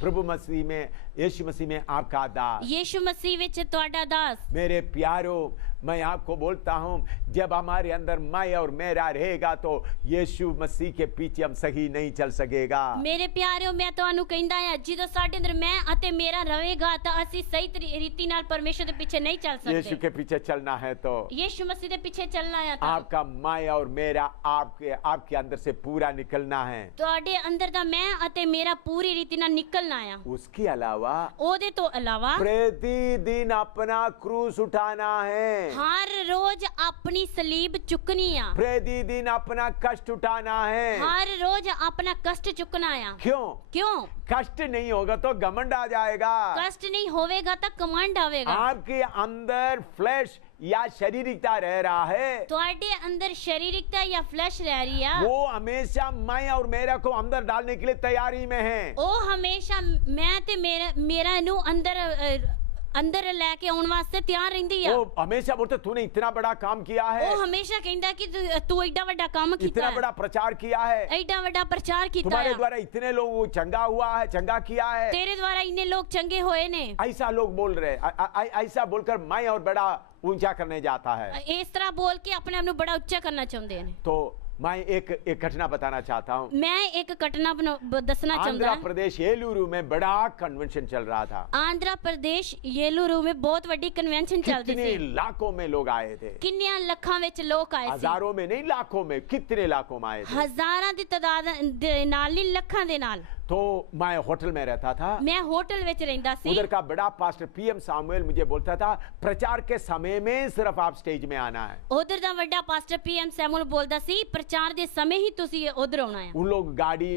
प्रभु मसीह में यीशु मसीह में आपका दास। यीशु मसीह ਵਿੱਚ ਤੁਹਾਡਾ ਦਾਸ। मेरे प्यारो, मैं आपको बोलता हूँ जब हमारे अंदर मैं और मेरा रहेगा तो यीशु मसीह के पीछे हम सही नहीं चल सकेगा। मेरे प्यारो, मैं ਤੁਹਾਨੂੰ ਕਹਿੰਦਾ ਹਾਂ ਜਦੋਂ ਸਾਡੇ ਅੰਦਰ ਮੈਂ ਅਤੇ ਮੇਰਾ ਰਹੇਗਾ ਤਾਂ ਅਸੀਂ ਸਹੀ ਰੀਤੀ ਨਾਲ ਪਰਮੇਸ਼ਰ ਦੇ ਪਿੱਛੇ ਨਹੀਂ ਚੱਲ ਸਕਦੇ। यीशु के पीछे चलना है तो यीशु मसीह ਦੇ ਪਿੱਛੇ ਚੱਲਣਾ ਹੈ ਤਾਂ आपका मैं और मेरा आपके अंदर से पूरा निकलना है। ਤੁਹਾਡੇ ਅੰਦਰ ਦਾ ਮੈਂ ਅਤੇ ਮੇਰਾ ਪੂਰੀ ਰੀਤੀ ਨਾਲ ਨਿਕਲਣਾ ਆ। उसके अलावा ਉਹਦੇ ਤੋਂ ਇਲਾਵਾ प्रतिदिन अपना क्रूस उठाना है। हर रोज अपनी सलीब चुकनी आ। प्रतिदिन अपना कष्ट उठाना है। हर रोज अपना कष्ट चुकना आ। क्यों? क्यों? कष्ट नहीं होगा तो घमंड आ जाएगा। कष्ट नहीं होवेगा तो कमांड आवेगा। आपके अंदर फ्लैश या शारीरिकता रह रहा है, ਤੁਹਾਡੇ अंदर शारीरिकता या फ्लैश रह रही है, वो हमेशा मैं और मेरा को अंदर डालने के लिए तैयारी में है। वो हमेशा मैं ते मेरा नु अंदर ਅੰਦਰ ਲੈ ਕੇ ਆਉਣ ਵਾਸਤੇ ਤਿਆਰ ਰਹਿੰਦੀ ਆ। वो हमेशा बोलते तूने इतना बड़ा काम किया है, ਉਹ ਹਮੇਸ਼ਾ ਕਹਿੰਦਾ ਕਿ ਤੂੰ ਐਡਾ ਵੱਡਾ ਕੰਮ ਕੀਤਾ इतना ਹੈ, बड़ा प्रचार किया है, ਐਡਾ ਵੱਡਾ ਪ੍ਰਚਾਰ ਕੀਤਾ तुम्हारे ਹੈ, द्वारा इतने लोग चंगा हुआ है, चंगा किया है। ਤੇਰੇ ਦੁਆਰਾ ਇੰਨੇ ਲੋਕ ਚੰਗੇ ਹੋਏ ਨੇ। ऐसा लोग बोल रहे ऐसा बोलकर मैं और बड़ा ऊंचा करने जाता है। ਇਸ ਤਰ੍ਹਾਂ ਬੋਲ ਕੇ ਆਪਣੇ ਆਪ ਨੂੰ ਬੜਾ ਉੱਚਾ ਕਰਨਾ ਚਾਹੁੰਦੇ ਨੇ। तो मैं एक घटना बताना चाहता हूँ। ਮੈਂ ਇੱਕ ਘਟਨਾ ਦੱਸਣਾ आंध्र ਚਾਹੁੰਦਾ। प्रदेश येलूरू में बड़ा कन्वेंशन चल रहा था। ਆਂਧਰਾ ਪ੍ਰਦੇਸ਼ ਯੇਲੂਰੂ ਵਿੱਚ ਬਹੁਤ ਵੱਡੀ ਕਨਵੈਨਸ਼ਨ ਚੱਲਦੀ कितने ਸੀ। लाखों में लोग आए थे, ਕਿੰਨਿਆਂ ਲੱਖਾਂ ਵਿੱਚ ਲੋਕ ਆਏ ਸੀ। हजारों में नहीं लाखों में, कितने लाखों में आए थे। ਹਜ਼ਾਰਾਂ ਦੀ ਤਾਦਾਦ ਦੇ ਨਾਲ ਨਹੀਂ, ਲੱਖਾਂ ਦੇ ਨਾਲ। तो मैं होटल में रहता था। ਮੈਂ ਹੋਟਲ ਵਿੱਚ ਰਹਿੰਦਾ ਸੀ। उधर का बड़ा पास्टर पीएम सामुएल मुझे बोलता था प्रचार के समय में सिर्फ आप स्टेज में आना है। ਉਧਰ ਦਾ ਵੱਡਾ ਪਾਸਟਰ ਪੀਐਮ ਸੈਮੂਅਲ ਬੋਲਦਾ ਸੀ ਪ੍ਰਚਾਰ ਦੇ ਸਮੇਂ ਹੀ ਤੁਸੀਂ ਉਧਰ ਆਉਣਾ ਹੈ। उन लोग गाड़ी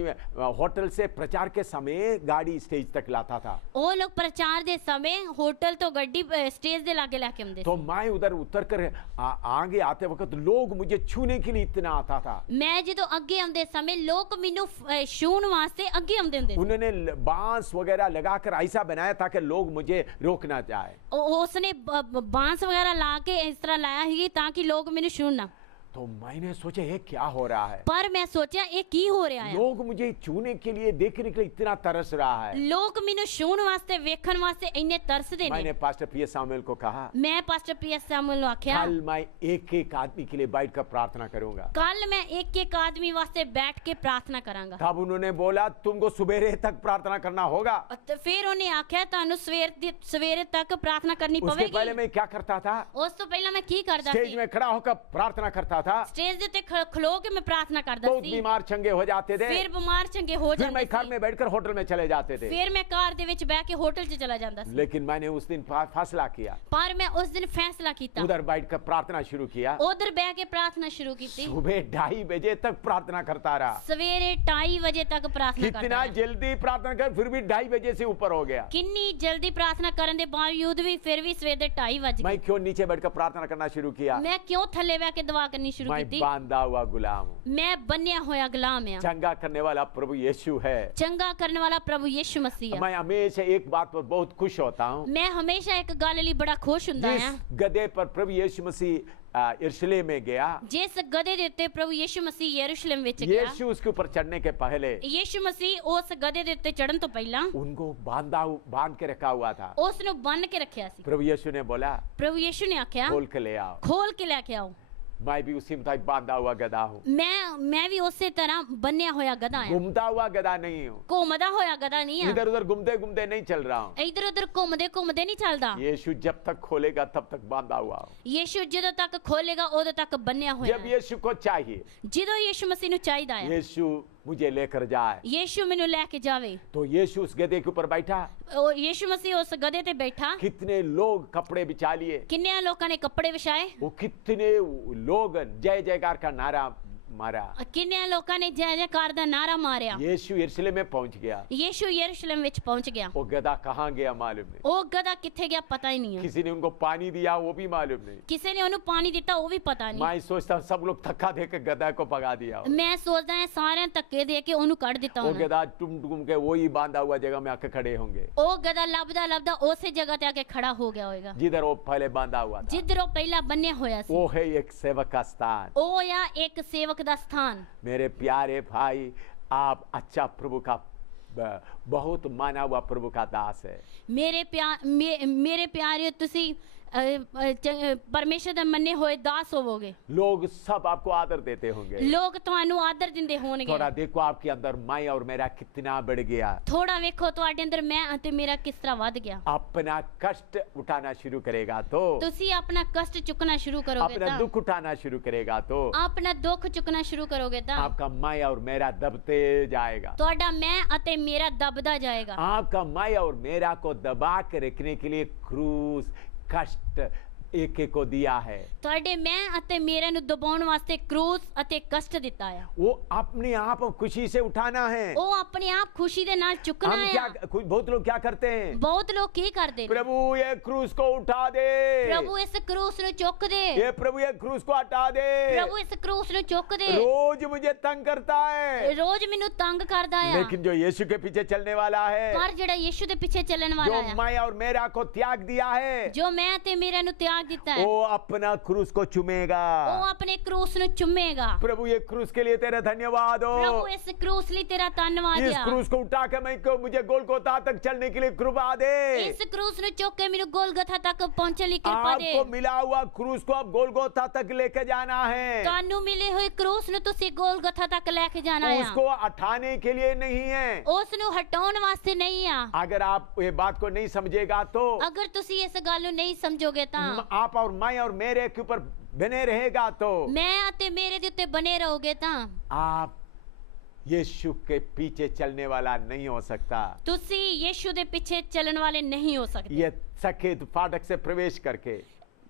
होटल से प्रचार के समय गाड़ी स्टेज तक लाता था। ਉਹ ਲੋਕ ਪ੍ਰਚਾਰ ਦੇ ਸਮੇਂ ਹੋਟਲ ਤੋਂ ਗੱਡੀ ਸਟੇਜ ਦੇ ਲਾਗੇ ਲੈ ਕੇ ਆਉਂਦੇ तो ਸੀ। मैं उधर उतर कर आगे आते वक्त लोग मुझे छूने के लिए इतना आता था। ਮੈਂ ਜਦੋਂ ਅੱਗੇ ਆਉਂਦੇ ਸਮੇਂ ਲੋਕ ਮੈਨੂੰ ਛੂਹਣ ਵਾਸਤੇ ਅੱਗੇ ਆਉਂਦੇ ਹੁੰਦੇ ਸੀ। उन्होंने बांस वगैरह लगाकर ऐसा बनाया ताकि लोग मुझे रोकना चाहे। ਉਸਨੇ ਬਾਂਸ ਵਗੈਰਾ ਲਾ ਕੇ ਇਸ ਤਰ੍ਹਾਂ ਲਾਇਆ ਸੀ ਤਾਂ ਕਿ ਲੋਕ ਮੈਨੂੰ ਛੂਹਣ ਨਾ। तो मैंने सोचा ये क्या हो रहा है। ਪਰ ਮੈਂ ਸੋਚਿਆ ਇਹ ਕੀ ਹੋ ਰਿਹਾ ਹੈ। लोग मुझे छूने के लिए देखने के लिए इतना तरस रहा है। ਲੋਕ ਮੈਨੂੰ ਛੂਹਣ ਵਾਸਤੇ ਵੇਖਣ ਵਾਸਤੇ ਇੰਨੇ ਤਰਸਦੇ ਨੇ। मैंने पास्टर पीएस सामुएल को कहा ਮੈਂ ਪਾਸਟਰ ਪੀਐਸ ਸੈਮੂਅਲ ਨੂੰ ਆਖਿਆ कल मैं एक एक आदमी के लिए बैठकर प्रार्थना करूंगा। ਕੱਲ ਮੈਂ ਇੱਕ ਇੱਕ ਆਦਮੀ ਵਾਸਤੇ ਬੈਠ ਕੇ ਪ੍ਰਾਰਥਨਾ ਕਰਾਂਗਾ। तब उन्होंने बोला तुमको सवेरे तक प्रार्थना करना होगा। ਤੇ ਫਿਰ ਉਹਨੇ ਆਖਿਆ ਤੁਹਾਨੂੰ ਸਵੇਰੇ ਤੱਕ ਪ੍ਰਾਰਥਨਾ ਕਰਨੀ उसके पहले ਪਵੇਗੀ। मैं क्या करता था, ਉਸ ਤੋਂ ਪਹਿਲਾਂ ਮੈਂ ਕੀ ਕਰਦਾ स्टेज ਸੀ? में खड़ा होकर प्रार्थना करता था। ਸਟੇਜ ਦੇ ਉੱਤੇ ਖਲੋ ਕੇ ਮੈਂ ਪ੍ਰਾਰਥਨਾ ਕਰਦਾ बहुत ਸੀ। बीमार चंगे हो जाते थे, ਫਿਰ ਬਿਮਾਰ ਚੰਗੇ ਹੋ फिर मैं ਜਾਂਦੇ घर ਸੀ। में बैठकर होटल में चले जाते थे। ਫਿਰ ਮੈਂ ਕਾਰ ਦੇ ਵਿੱਚ ਬਹਿ ਕੇ ਹੋਟਲ 'ਚ ਚਲਾ ਜਾਂਦਾ ਸੀ। लेकिन मैंने उस दिन फैसला किया, ਪਰ मैं उस दिन फैसला ਕੀਤਾ, उधर बैठकर प्रार्थना शुरू किया। ਉਧਰ ਬਹਿ ਕੇ ਪ੍ਰਾਰਥਨਾ ਸ਼ੁਰੂ ਕੀਤੀ। सुबह 2:30 बजे तक प्रार्थना करता रहा। ਸਵੇਰੇ 2:30 ਵਜੇ ਤੱਕ ਪ੍ਰਾਰਥਨਾ कितना ਕਰਦਾ ਰਿਹਾ। जल्दी प्रार्थना कर, फिर भी 2:30 बजे से ऊपर हो गया। ਕਿੰਨੀ ਜਲਦੀ ਪ੍ਰਾਰਥਨਾ ਕਰਨ ਦੇ ਬਾਵਜੂਦ ਵੀ ਫਿਰ ਵੀ ਸਵੇਰ ਦੇ 2:30 ਵੱਜ मैं ਗਏ। क्यों नीचे बैठकर प्रार्थना करना शुरू किया? ਮੈਂ ਕਿਉਂ ਥੱਲੇ ਬਹਿ ਕੇ ਦੁਆ ਕਰਨੀ ਸ਼ੁਰੂ मैं ਕੀਤੀ? बांधा हुआ गुलाम हूँ। ਮੈਂ ਬੰਨਿਆ ਹੋਇਆ ਗੁਲਾਮ ਆ। चंगा करने वाला प्रभु यीशु है। ਚੰਗਾ ਕਰਨ ਵਾਲਾ ਪ੍ਰਭੂ ਯਿਸੂ ਮਸੀਹ ਆ। मैं हमेशा एक बात पर बहुत खुश होता हूँ। ਮੈਂ ਹਮੇਸ਼ਾ ਇੱਕ ਗੱਲ ਲਈ ਬੜਾ ਖੁਸ਼ ਹੁੰਦਾ जिस ਆ। गधे पर प्रभु यीशु मसीह यरूशलेम में गया, ਜਿਸ ਗਧੇ ਦੇ ਉੱਤੇ ਪ੍ਰਭੂ ਯਿਸੂ ਮਸੀਹ ਯਰੂਸ਼ਲਮ ਵਿੱਚ ਗਿਆ, यीशु उसके ऊपर चढ़ने के पहले ਯਿਸੂ ਮਸੀਹ ਉਸ ਗਧੇ ਦੇ ਉੱਤੇ ਚੜਨ ਤੋਂ ਪਹਿਲਾਂ उनको बांध के रखा हुआ था। ਉਸ ਨੂੰ ਬੰਨ ਕੇ ਰੱਖਿਆ ਸੀ। प्रभु यीशु ने बोला ਪ੍ਰਭੂ ਯਿਸੂ ਨੇ ਆਖਿਆ खोल के ले आओ। ਖੋਲ ਕੇ ਲੈ ਕੇ ਆਓ। मैं भी उसी मुताबिक बांधा हुआ गधा हूँ। ਮੈਂ ਵੀ ਉਸੇ ਤਰ੍ਹਾਂ ਬੰਨਿਆ ਹੋਇਆ ਗਧਾ ਆ। घूमता हुआ गधा नहीं हूँ। ਘੁੰਮਦਾ ਹੋਇਆ ਗਧਾ ਨਹੀਂ ਆ। इधर उधर घूमते घूमते नहीं चल रहा हूँ। ਇਧਰ ਉਧਰ ਘੁੰਮਦੇ ਘੁੰਮਦੇ ਨਹੀਂ ਚੱਲਦਾ। यीशु जब तक खोलेगा तब तक बांधा हुआ हूँ। ਯਿਸੂ ਜਦੋਂ ਤੱਕ ਖੋਲੇਗਾ ਉਦੋਂ ਤੱਕ ਬੰਨਿਆ ਹੋਇਆ जब ਹੈ। यीशु को चाहिए, ਜਦੋਂ ਯਿਸੂ ਮਸੀਹ ਨੂੰ ਚਾਹੀਦਾ ਹੈ, यीशु मुझे लेकर जाए, ਯਿਸੂ ਮੈਨੂੰ ਲੈ ਕੇ ਜਾਵੇ। तो यीशु उस गधे के ऊपर बैठा। ਉਹ ਯਿਸੂ ਮਸੀਹ ਉਸ ਗਧੇ ਤੇ ਬੈਠਾ। कितने लोग कपड़े बिछा लिए, ਕਿੰਨਿਆਂ ਲੋਕਾਂ ਨੇ ਕੱਪੜੇ ਵਿਛਾਏ। वो कितने लोग जय जयकार का नारा मारा। ਕਿੰਨਿਆਂ ਲੋਕਾਂ ਨੇ ਜੈ ਜੈਕਾਰ ਦਾ ਨਾਰਾ ਮਾਰਿਆ। यीशु यरूशलेम में पहुंच गया। ਯਿਸੂ ਯਰੂਸ਼ਲਮ ਵਿੱਚ ਪਹੁੰਚ ਗਿਆ। वो गधा कहाँ गया मालूम नहीं। ਉਹ ਗਧਾ ਕਿੱਥੇ ਗਿਆ ਪਤਾ ਹੀ ਨਹੀਂ ਹੈ। किसी ने उनको पानी दिया वो भी मालूम नहीं। ਕਿਸੇ ਨੇ ਉਹਨੂੰ ਪਾਣੀ ਦਿੱਤਾ ਉਹ ਵੀ ਪਤਾ ਨਹੀਂ। मैं सोचता हूँ सब लोग धक्का देकर गधा को भगा दिया हो। ਮੈਂ ਸੋਚਦਾ ਹਾਂ ਸਾਰਿਆਂ ਧੱਕੇ ਦੇ ਕੇ ਉਹਨੂੰ ਕੱਢ ਦਿੱਤਾ वो ਉਹਨਾਂ। गधा टुम टुम के वही बांधा हुआ जगह में आके खड़े होंगे ਉਹ ਗਧਾ ਲੱਭਦਾ ਲੱਭਦਾ ਉਸੇ ਜਗ੍ਹਾ ਤੇ ਆ ਕੇ ਖੜਾ ਹੋ ਗਿਆ ਹੋਵੇਗਾ जिधर वो पहले बांधा हुआ था। ਜਿੱਧਰ ਉਹ ਪਹਿਲਾਂ ਬੰਨਿਆ ਹੋਇਆ ਸੀ। वो है एक सेवक का स्थान। ਉਹ ਆ ਇੱਕ ਸੇਵਕ ਦਾ ਸਥਾਨ। मेरे प्यारे भाई, आप अच्छा प्रभु का बहुत माना हुआ प्रभु का दास है। ਮੇਰੇ ਪਿਆਰਿਓ ਤੁਸੀਂ ਪਰਮੇਸ਼ਰ ਦਾ ਮੰਨੇ ਹੋਏ ਦਾਸ ਹੋਵੋਗੇ। लोग सब आपको आदर देते होंगे। ਲੋਕ ਤੁਹਾਨੂੰ ਆਦਰ ਦਿੰਦੇ ਹੋਣਗੇ। थोड़ा देखो आपके अंदर मैं और मेरा कितना बढ़ गया। ਥੋੜਾ ਵੇਖੋ ਤੁਹਾਡੇ ਅੰਦਰ ਮੈਂ ਅਤੇ ਮੇਰਾ ਕਿਸ ਤਰ੍ਹਾਂ ਵੱਧ ਗਿਆ। अपना कष्ट उठाना शुरू करेगा तो, ਤੁਸੀਂ ਆਪਣਾ ਕਸ਼ਟ ਚੁੱਕਣਾ ਸ਼ੁਰੂ ਕਰੋਗੇ अपना ਤਾਂ, दुख उठाना शुरू करेगा तो ਆਪਣਾ ਦੁੱਖ ਚੁੱਕਣਾ ਸ਼ੁਰੂ ਕਰੋਗੇ ਤਾਂ आपका मैं और मेरा दबते जाएगा। ਤੁਹਾਡਾ ਮੈਂ ਅਤੇ ਮੇਰਾ ਦਬਦਾ ਜਾਏਗਾ। आपका मैं और मेरा को दबा के रखने के लिए क्रूस, कष्ट, एक एक को दिया है। ਤੁਹਾਡੇ ਮੈਂ ਅਤੇ ਮੇਰੇ ਨੂੰ ਦਬਾਉਣ ਵਾਸਤੇ ਕਰੂਸ ਅਤੇ ਕਸ਼ਟ ਦਿੱਤਾ ਆ। वो अपने आप खुशी से उठाना है। ਉਹ ਆਪਣੇ ਆਪ ਖੁਸ਼ੀ ਦੇ ਨਾਲ ਚੁੱਕਣਾ हम क्या ਆ। बहुत लोग क्या करते हैं, ਬਹੁਤ ਲੋਕ ਕੀ ਕਰਦੇ ਨੇ, प्रभु ये क्रूस को उठा दे, ਪ੍ਰਭੂ ਇਸ ਕਰੂਸ ਨੂੰ ਚੁੱਕ ਦੇ, ये प्रभु ये क्रूस को हटा दे, ਪ੍ਰਭੂ ਇਸ ਕਰੂਸ ਨੂੰ ਚੁੱਕ ਦੇ, रोज मुझे तंग करता है। ਰੋਜ਼ ਮੈਨੂੰ ਤੰਗ ਕਰਦਾ ਆ। लेकिन जो यीशु के पीछे चलने वाला है, ਪਰ ਜਿਹੜਾ ਯੀਸ਼ੂ ਦੇ ਪਿੱਛੇ ਚੱਲਣ ਵਾਲਾ जो ਆ, मैं और मेरा को त्याग दिया है, ਜੋ ਮੈਂ ਤੇ ਮੇਰੇ ਨੂੰ ਤਿਆਗ ਦਿੱਤਾ ਹੈ, वो अपना क्रूस को चूमेगा। ਉਹ ਆਪਣੇ ਕਰੂਸ ਨੂੰ ਚੁੰਮੇਗਾ। प्रभु ये क्रूस के लिए तेरा धन्यवाद हो। ਪ੍ਰਭੂ ਇਸ ਕਰੂਸ ਲਈ ਤੇਰਾ ਧੰਨਵਾਦ इस ਆ। क्रूस को उठा के मुझे गोलगोता तक चलने के लिए कृपा दे। ਇਸ ਕਰੂਸ ਨੂੰ ਚੁੱਕ ਕੇ ਮੈਨੂੰ ਗੋਲਗਥਾ ਤੱਕ ਪਹੁੰਚਣ ਲਈ ਕਿਰਪਾ ਦੇ। आपको मिला हुआ क्रूस को अब गोलगोता तक लेके जाना है। ਤੁਹਾਨੂੰ ਮਿਲੇ ਹੋਏ ਕਰੂਸ ਨੂੰ ਤੁਸੀਂ ਗੋਲਗਥਾ ਤੱਕ ਲੈ ਕੇ ਜਾਣਾ ਆ। उसको हटाने के लिए नहीं है। ਉਸ ਨੂੰ ਹਟਾਉਣ ਵਾਸਤੇ ਨਹੀਂ ਆ। अगर आप ये बात को नहीं समझेगा तो ਅਗਰ ਤੁਸੀਂ ਇਸ ਗੱਲ ਨੂੰ ਨਹੀਂ ਸਮਝੋਗੇ ਤਾਂ, आप और मैं और मेरे के ऊपर बने रहेगा तो ਮੈਂ ਅਤੇ ਮੇਰੇ ਦੇ ਉੱਤੇ ਬਨੇ ਰਹੋਗੇ ਤਾਂ आप यीशु के पीछे चलने वाला नहीं हो सकता। ਤੁਸੀਂ ਯੀਸ਼ੂ ਦੇ ਪਿੱਛੇ ਚੱਲਣ ਵਾਲੇ ਨਹੀਂ ਹੋ ਸਕਦੇ। ये सकेत फाटक से प्रवेश करके,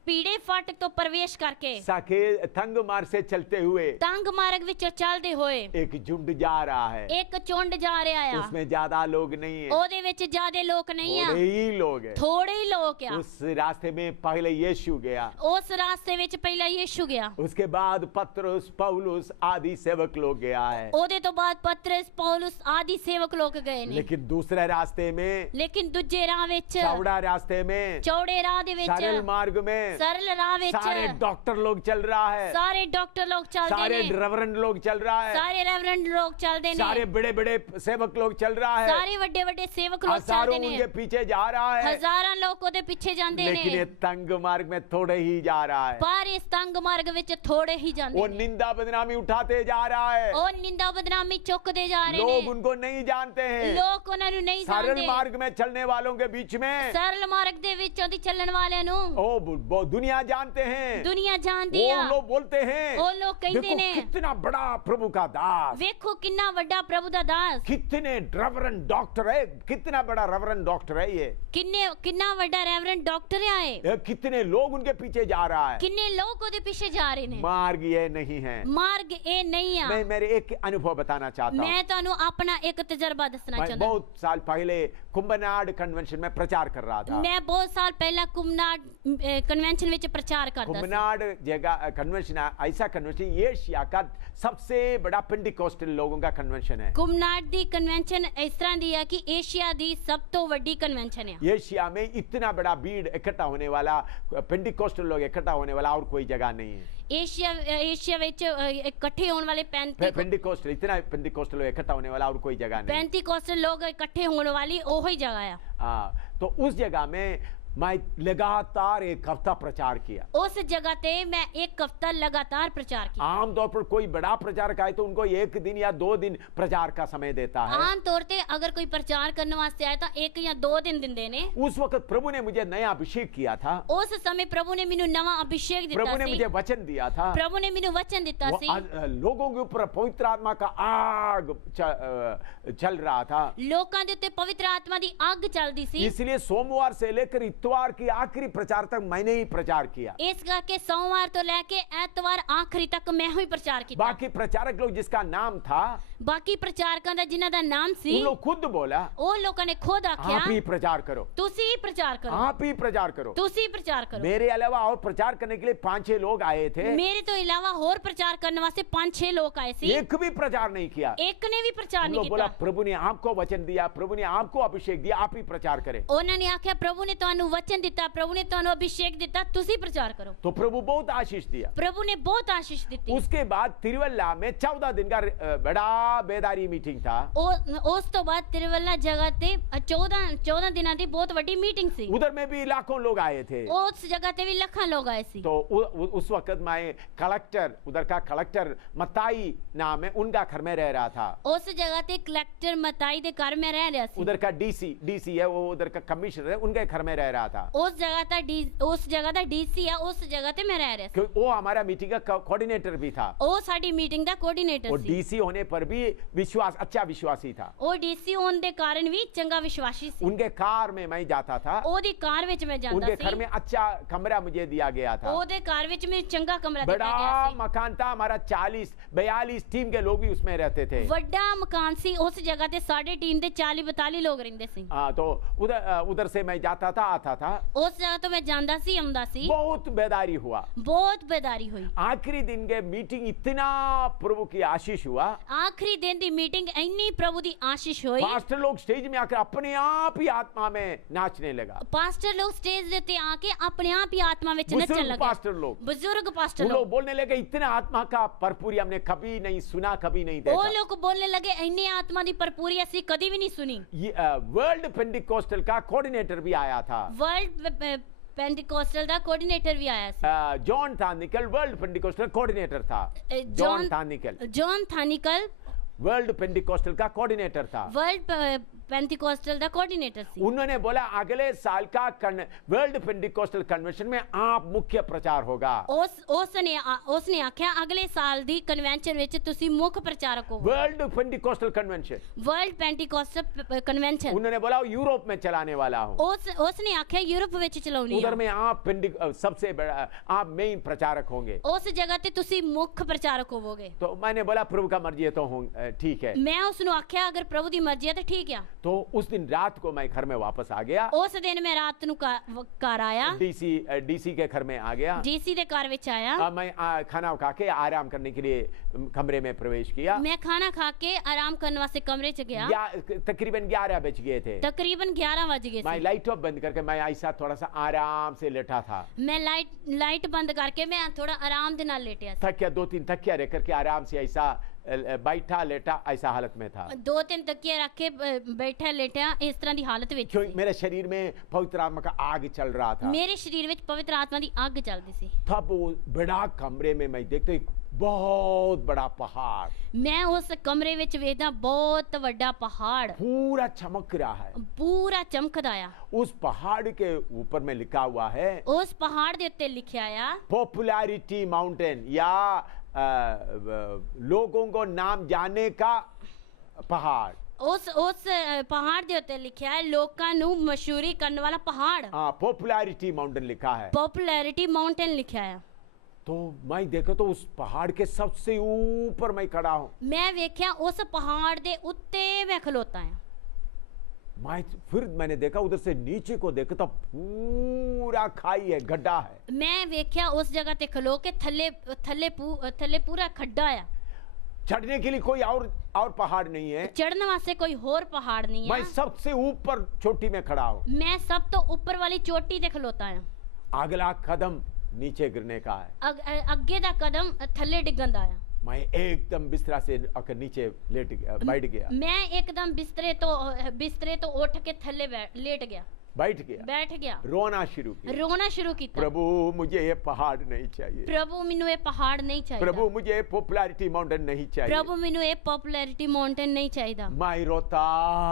ਪੀੜੇ ਫਾਟਕ ਤੋਂ ਪ੍ਰਵੇਸ਼ ਕਰਕੇ, सकेत तंग मार्ग से चलते हुए ਤੰਗ ਮਾਰਗ ਵਿੱਚੋਂ ਚੱਲਦੇ ਹੋਏ एक झुंड जा रहा है। ਇੱਕ ਝੁੰਡ ਜਾ ਰਿਹਾ ਆ। उसमें ज्यादा लोग नहीं है, ਉਹਦੇ ਵਿੱਚ ਜ਼ਿਆਦੇ ਲੋਕ ਨਹੀਂ ਆ, थोड़े ही लोग हैं। ਥੋੜੇ ਹੀ ਲੋਕ ਆ। उस रास्ते में पहले यीशु गया, ਉਸ ਰਾਸਤੇ ਵਿੱਚ ਪਹਿਲਾਂ ਯੀਸ਼ੂ ਗਿਆ, उसके बाद पतरस पौलुस आदि सेवक लोग गया है। ਉਹਦੇ ਤੋਂ ਬਾਅਦ ਪਤਰਸ ਪੌਲੁਸ ਆਦि ਸੇਵਕ ਲੋਕ ਗਏ ਨੇ। लेकिन दूसरे रास्ते में, ਲੇਕਿਨ ਦੂਜੇ ਰਾਹ ਵਿੱਚ, चौड़ा रास्ते में, ਚੌੜੇ ਰਾਹ ਦੇ ਵਿੱਚ, सरल मार्ग में ਸਰਲ ਰਾਹ ਵਿੱਚ सारे डॉक्टर लोग चल रहा है, ਸਾਰੇ ਡਾਕਟਰ ਲੋਕ ਚੱਲਦੇ सारे ਨੇ, रेवरेंड लोग चल रहा है, ਸਾਰੇ ਰੈਵਰੈਂਡ ਲੋਕ ਚੱਲਦੇ ਨੇ, सारे बड़े बड़े सेवक लोग चल रहा है, ਸਾਰੇ ਵੱਡੇ ਵੱਡੇ ਸੇਵਕ ਲੋਕ हजारों ਚੱਲਦੇ उनके ਨੇ, पीछे जा रहा है। ਹਜ਼ਾਰਾਂ ਲੋਕ ਉਹਦੇ ਪਿੱਛੇ ਜਾਂਦੇ लेकिन ये ਨੇ। तंग मार्ग में थोड़े ही जा रहा है। ਪਰ ਇਸ ਤੰਗ ਮਾਰਗ ਵਿੱਚ ਥੋੜੇ ਹੀ वो ਜਾਂਦੇ ਨੇ। निंदा बदनामी उठाते जा रहा है। ਉਹ ਨਿੰਦਾ ਬਦਨਾਮੀ ਚੁੱਕਦੇ ਜਾ ਰਹੇ लोग ਨੇ। उनको नहीं जानते हैं। ਲੋਕ ਉਹਨਾਂ ਨੂੰ ਨਹੀਂ सरल ਜਾਣਦੇ। मार्ग में चलने वालों के बीच में ਸਰਲ ਮਾਰਗ ਦੇ ਵਿੱਚੋਂ ਦੀ ਚੱਲਣ ਵਾਲਿਆਂ ਨੂੰ वो दुनिया जानते हैं। ਦੁਨੀਆ ਜਾਣਦੀ वो ਆ। लोग बोलते हैं, ਉਹ ਲੋਕ ਕਹਿੰਦੇ देखो ਨੇ, कितना बड़ा प्रभु का दास, ਵੇਖੋ ਕਿੰਨਾ ਵੱਡਾ ਪ੍ਰਭੂ ਦਾ ਦਾਸ, कितने रेवरेंड डॉक्टर है, कितना बड़ा रेवरेंड डॉक्टर है ਕਿੰਨਾ ਵੱਡਾ ਰੈਵਰੈਂਡ ਡਾਕਟਰ ਆ ਇਹ। ये कितने लोग उनके पीछे जा रहा है। ਕਿੰਨੇ ਲੋਕ ਉਹਦੇ ਪਿੱਛੇ ਜਾ ਰਹੇ ਨੇ। मार्ग ये नहीं है। ਮਾਰਗ ਇਹ ਨਹੀਂ ਆ। मैं मेरे एक अनुभव बताना चाहता हूँ। ਮੈਂ ਤੁਹਾਨੂੰ ਆਪਣਾ ਇੱਕ ਤਜਰਬਾ ਦੱਸਣਾ मैं ਚਾਹੁੰਦਾ। बहुत साल पहले कुंभनाड कन्वेंशन में प्रचार कर रहा था। ਮੈਂ ਬਹੁਤ ਸਾਲ ਪਹਿਲਾਂ ਕੁਮਨਾਡ ਕਨਵੈਨਸ਼ਨ ਵਿੱਚ ਪ੍ਰਚਾਰ ਕਰਦਾ ਸੀ। कुंभनाड जगह कन्वेंशन ऐसा कन्वेंशन एशिया का सबसे बड़ा पेंटिकोस्टल लोगों का कन्वेंशन है। ਕੁਮਨਾਡ ਦੀ ਕਨਵੈਨਸ਼ਨ ਇਸ ਤਰ੍ਹਾਂ ਦੀ ਆ ਕਿ ਏਸ਼ੀਆ ਦੀ ਸਭ ਤੋਂ ਵੱਡੀ ਕਨਵੈਨਸ਼ਨ ਆ। एशिया में इतना बड़ा भीड़ इकट्ठा होने वाला, पेंटिकोस्टल लोग इकट्ठा होने वाला और कोई जगह नहीं है। ਏਸ਼ੀਆ ਵਿੱਚ ਇਕੱਠੇ होने वाले पेंटिकोस्टल, इतना पेंटिकोस्टल लोग इकट्ठा होने वाला और कोई जगह नहीं है। ਪੈਂਤੀਕੋਸਟਲ ਲੋਕ ਇਕੱਠੇ ਹੋਣ ਵਾਲੀ ਉਹੀ ਜਗ੍ਹਾ ਆ। हाँ, तो उस जगह में मैं लगातार एक हफ्ता प्रचार किया। उस जगह ते मैं एक हफ्ता लगातार प्रचार किया। आमतौर पर कोई बड़ा प्रचारक आए तो उनको 1 दिन या 2 दिन प्रचार का समय देता है। आम तौर पे अगर कोई प्रचार करने वास्ते आया तो 1 या 2 दिन देंदे ने। उस वक्त प्रभु ने मुझे नया अभिषेक किया था। उस समय प्रभु ने मेनू नवा अभिषेक दिता प्रभु ने सी। मुझे वचन दिया था। प्रभु ने मेनू वचन दिता सी। लोगों के ऊपर पवित्र आत्मा का आग चल रहा था। लोकां दे उत्ते पवित्र आत्मा दी आग चलदी सी। इसलिए सोमवार से लेकर इतवार की आखिरी प्रचार तक मैंने ही प्रचार किया। इस करके सोमवार तो लेके एतवार आखिरी तक मैं ही प्रचार किया। बाकी प्रचारक लोग जिसका नाम था, बाकी प्रचारकां दा जिन्हां दा नाम सी, उन लोग खुद बोला, ओ लोकां ने खुद आख्या, आप ही प्रचार करो, तुसी ही प्रचार करो, आप ही प्रचार करो, तुसी ही प्रचार करो। मेरे अलावा और प्रचार करने के लिए 5-6 लोग आए थे। मेरे तो अलावा और प्रचार करने वास्ते 5-6 लोग आए सी। एक भी प्रचार नहीं किया। एक ने भी प्रचार नहीं बोला किया। प्रभु ने आपको वचन दिया, प्रभु ने आपको अभिषेक दिया, आप ही प्रचार करें। उन्होंने आख्या प्रभु ने तुहानू वचन दिता, प्रभु ने तुहानू अभिषेक दिता, तुसी प्रचार करो। तो प्रभु बहुत आशीष दिया। प्रभु ने बहुत आशीष दी। उसके बाद तिरुवल्ला में 14 दिन का बड़ा बेदारी मीटिंग था। उस तो बाद तिरुवल्ला जगह ते 14 दिना दी बहुत बड़ी मीटिंग सी। उधर में भी लाखों लोग आए थे। उस जगह ते भी लाखों लोग आए सी। तो उस वक्त मैं कलेक्टर, उधर का कलेक्टर मताई नाम है, उनका घर में रह रहा था। उस जगह ते कलेक्टर मताई दे घर में रह रहा सी। उधर का डीसी है, वो उधर का कमिश्नर है, उनके घर में रह रहा रहा था, उस जगह ਦਾ ਡੀਸੀ ਆ, ਉਸ ਜਗ੍ਹਾ ਤੇ ਮੈਂ ਰਹਿ ਰਿਹਾ ਸੀ। क्योंकि वो हमारा मीटिंग का कोऑर्डिनेटर भी था। ਉਹ ਸਾਡੀ ਮੀਟਿੰਗ ਦਾ वो ਕੋਆਰਡੀਨੇਟਰ ਸੀ। डीसी होने पर भी अच्छा विश्वासी था। ਉਹ ਡੀਸੀ ਹੋਣ ਦੇ ਕਾਰਨ ਵੀ ਚੰਗਾ ਵਿਸ਼ਵਾਸੀ ਸੀ। उनके कार में मैं जाता था, ਉਹਦੀ ਕਾਰ ਵਿੱਚ ਮੈਂ ਜਾਂਦਾ उनके घर ਸੀ। में अच्छा कमरा मुझे दिया गया था। ਉਹਦੇ ਘਰ ਵਿੱਚ ਮੈਨੂੰ ਚੰਗਾ ਕਮਰਾ ਦਿੱਤਾ बड़ा ਗਿਆ ਸੀ। मकान था हमारा, 40-42 टीम के लोग भी उसमें रहते थे। ਵੱਡਾ ਮਕਾਨ ਸੀ, ਉਸ ਜਗ੍ਹਾ ਤੇ ਸਾਡੇ ਟੀਮ ਦੇ 40-42 ਲੋਕ ਰਹਿੰਦੇ ਸੀ। हाँ, तो उधर से मैं जाता था, आता था। ਉਸ ਜਗ੍ਹਾ ਤੋਂ ਮੈਂ ਜਾਂਦਾ ਸੀ, ਆਉਂਦਾ ਸੀ। बहुत बेदारी हुआ। ਬਹੁਤ ਬੇਦਾਰੀ ਹੋਈ। आखिरी दिन के मीटिंग इतना प्रभु की आशीष हुआ। ਆਖਰੀ ਦਿਨ ਦੀ ਮੀਟਿੰਗ ਇੰਨੀ ਪ੍ਰਭੂ ਦੀ ਆਸ਼ੀਸ਼ ਹੋਈ। पास्टर लोग स्टेज में आकर अपने आप ही आत्मा में नाचने लगा। ਪਾਸਟਰ ਲੋਕ ਸਟੇਜ ਦੇ ਉੱਤੇ ਆ ਕੇ ਆਪਣੇ ਆਪ ਹੀ ਆਤਮਾ ਵਿੱਚ ਨੱਚਣ बुजुर्ग ਲੱਗੇ। पास्टर लोग, ਬਜ਼ੁਰਗ ਪਾਸਟਰ वो लोग ਲੋग बोलने लगे इतना आत्मा का भरपूरी हमने कभी नहीं सुना, कभी नहीं ਉਹ देखा। ਲੋਕ ਬੋਲने लगे ਇੰਨੀ ਆਤਮਾ ਦੀ ਭਰਪੂਰੀ ਅਸੀਂ ਕਦੀ ਵੀ ਨਹੀਂ ਸੁਣੀ। वर्ल्ड पेंटिकोस्टल का कोऑर्डिनेटर भी आया था। ਵਰਲਡ पेंटिकोस्टल ਦਾ कोऑर्डिनेटर भी आया ਸੀ। जॉन था निकल, वर्ल्ड पेंटिकोस्टल कोऑर्डिनेटर था। जॉन था निकल जॉन थानिकल वर्ल्ड पेंटिकोस्टल का कोऑर्डिनेटर था। वर्ल्ड पेंटिकोस्टल ਦਾ कोऑर्डिनेटर ਸੀ। उन्होंने बोला अगले साल का वर्ल्ड पेंटिकोस्टल कन्वेंशन में आप मुख्य प्रचार होगा। उसने आख्या अगले साल दी कन्वेंशन ਵਿੱਚ ਤੁਸੀਂ ਮੁੱਖ ਪ੍ਰਚਾਰਕ ਹੋ। World Pentecostal convention, world Pentecostal convention उन्होंने बोला यूरोप में चलाने वाला हूं। उसने आख्या यूरोप ਵਿੱਚ ਚਲਾਉਣੀ उधर में आप सबसे बड़ा, आप मेन प्रचारक होंगे। उस जगह ਤੇ ਤੁਸੀਂ ਮੁੱਖ ਪ੍ਰਚਾਰਕ ਹੋਵੋਗੇ। तो मैंने बोला प्रभु का मर्जी है तो ठीक है। मैं उसਨੂੰ ਆਖਿਆ ਅਗਰ ਪ੍ਰਭੂ ਦੀ ਮਰਜ਼ੀ ਹੈ ਤਾਂ ਠੀਕ ਹੈ। तो उस दिन रात को मैं घर में वापस आ गया। उस दिन मैं रात ਨੂੰ ਘਰ ਆਇਆ। डीसी के घर में आ गया। डीसी ਦੇ ਘਰ ਵਿੱਚ ਆਇਆ। मैं खाना खा के आराम करने के लिए कमरे में प्रवेश किया। मैं खाना खा के आराम करने वास्ते कमरे च गया। तकरीबन 11 बज गए थे। तकरीबन 11 बज गए। मैं लाइट ऑफ बंद करके मैं ऐसा थोड़ा सा आराम से लेटा था। मैं लाइट बंद करके मैं थोड़ा आराम दे नाल लेटिया। तकिया 2-3 तकिया रख करके आराम से ऐसा बैठा लेटा, ऐसा हालत में था। 2-3 तकिया रख के बैठा लेटा, इस तरह की हालत में। क्यों मेरे शरीर में पवित्र आत्मा का आग चल रहा था। मेरे शरीर में पवित्र आत्मा की आग चलती सी। तब वो बड़ा कमरे में मैं देखता बहुत बड़ा पहाड़, मैं उस कमरे में वेखदा बहुत बड़ा पहाड़ पूरा चमक रहा है। पूरा चमकदा आया। उस पहाड़ के ऊपर में लिखा हुआ है, उस पहाड़ दे उत्ते लिखा आया पॉपुलैरिटी माउंटेन, या लोगों को नाम जाने का पहाड़। उस पहाड़ दे उत्ते लिखा है लोकां नू मशहूरी करने वाला पहाड़। हाँ, पॉपुलैरिटी माउंटेन लिखा है। पॉपुलैरिटी माउंटेन लिखा है। तो मैं देखा तो उस पहाड़ के सबसे ऊपर मैं खड़ा हूँ। मैं वेख्या उस पहाड़ दे उत्ते मैं खलोता है। फिर मैंने देखा उधर से नीचे को देखा तो पूरा खाई है, गड्ढा है। मैं वेख्या उस जगह ते खलो के थल्ले पूरा खड्डा है। चढ़ने के लिए कोई और पहाड़ नहीं है। चढ़ने वास्ते कोई और पहाड़ नहीं है। मैं सबसे ऊपर चोटी में खड़ा हूँ। मैं सब तो ऊपर वाली चोटी ते खलोता है। अगला कदम नीचे गिरने का है। अगे दा कदम थल्ले डिगन दा है। मैं एकदम बिस्तरा से आकर नीचे बैठ गया। मैं एकदम बिस्तरे तो उठ के थल्ले लेट गया। बैठ गया, रोना शुरू किया। प्रभु मुझे ये पहाड़ नहीं चाहिए। प्रभु मैनू ये पहाड़ नहीं चाहिए। प्रभु मुझे पॉपुलैरिटी माउंटेन नहीं चाहिए। प्रभु मैनू ये पॉपुलैरिटी माउंटेन नहीं चाहिए। मैं रोता